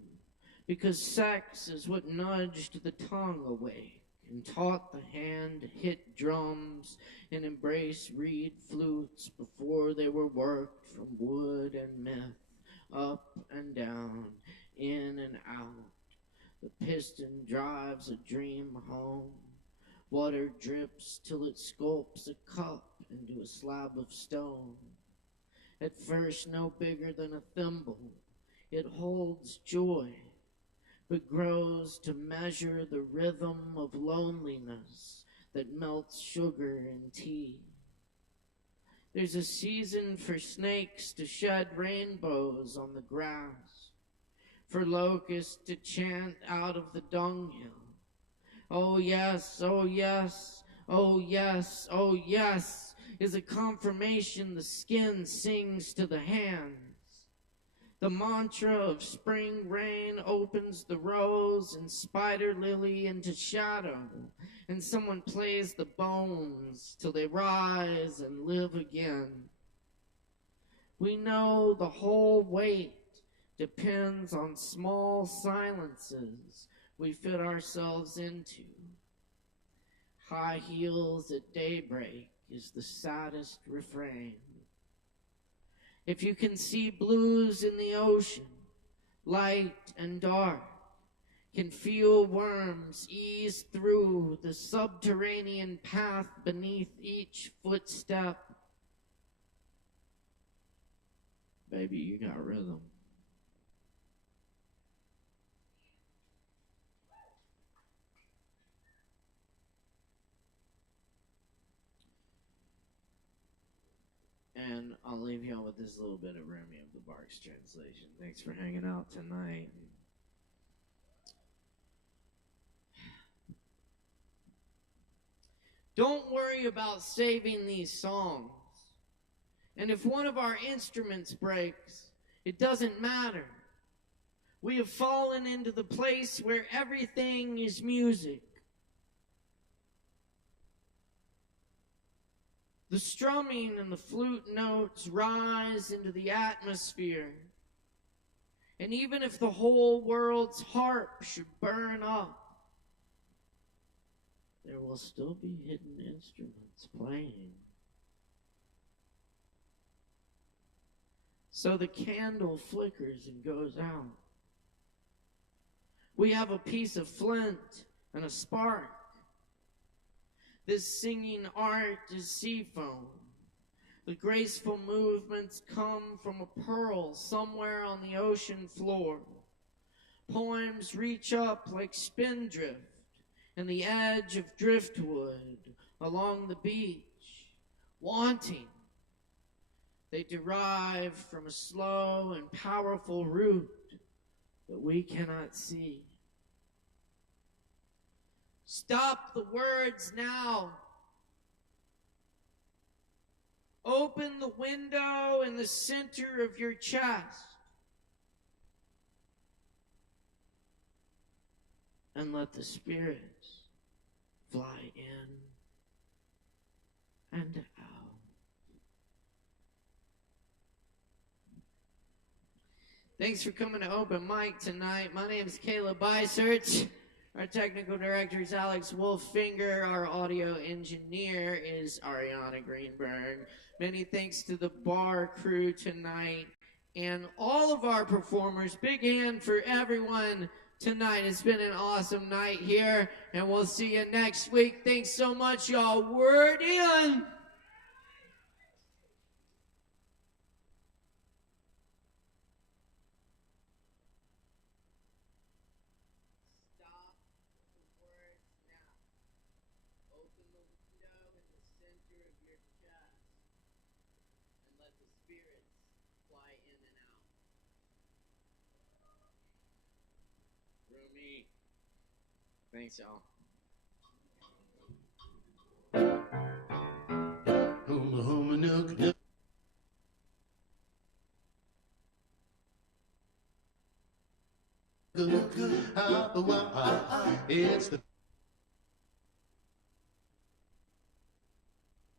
because sex is what nudged the tongue awake and taught the hand to hit drums and embrace reed flutes before they were worked from wood and myth, up and down, in and out. The piston drives a dream home. Water drips till it sculpts a cup into a slab of stone. At first no bigger than a thimble, it holds joy, but grows to measure the rhythm of loneliness that melts sugar in tea. There's a season for snakes to shed rainbows on the grass, for locusts to chant out of the dunghill. Oh yes, oh yes, oh yes, oh yes, is a confirmation the skin sings to the hands. The mantra of spring rain opens the rose and spider lily into shadow, and someone plays the bones till they rise and live again. We know the whole weight depends on small silences we fit ourselves into. High heels at daybreak is the saddest refrain. If you can see blues in the ocean, light and dark, can feel worms ease through the subterranean path beneath each footstep, baby, you got rhythm. And I'll leave y'all with this little bit of Remy of the Barks translation. Thanks for hanging out tonight. Don't worry about saving these songs. And if one of our instruments breaks, it doesn't matter. We have fallen into the place where everything is music. The strumming and the flute notes rise into the atmosphere. And even if the whole world's harp should burn up, there will still be hidden instruments playing. So the candle flickers and goes out. We have a piece of flint and a spark. This singing art is sea foam. The graceful movements come from a pearl somewhere on the ocean floor. Poems reach up like spindrift and the edge of driftwood along the beach, wanting. They derive from a slow and powerful root that we cannot see. Stop the words now. Open the window in the center of your chest and let the spirits fly in and out. Thanks for coming to Open Mic tonight. My name is Caleb Beissert. Our technical director is Alex Wolfinger. Our audio engineer is Ariana Greenberg. Many thanks to the bar crew tonight and all of our performers. Big hand for everyone tonight. It's been an awesome night here, and we'll see you next week. Thanks so much, y'all. Word in. Thanks, y'all. It's the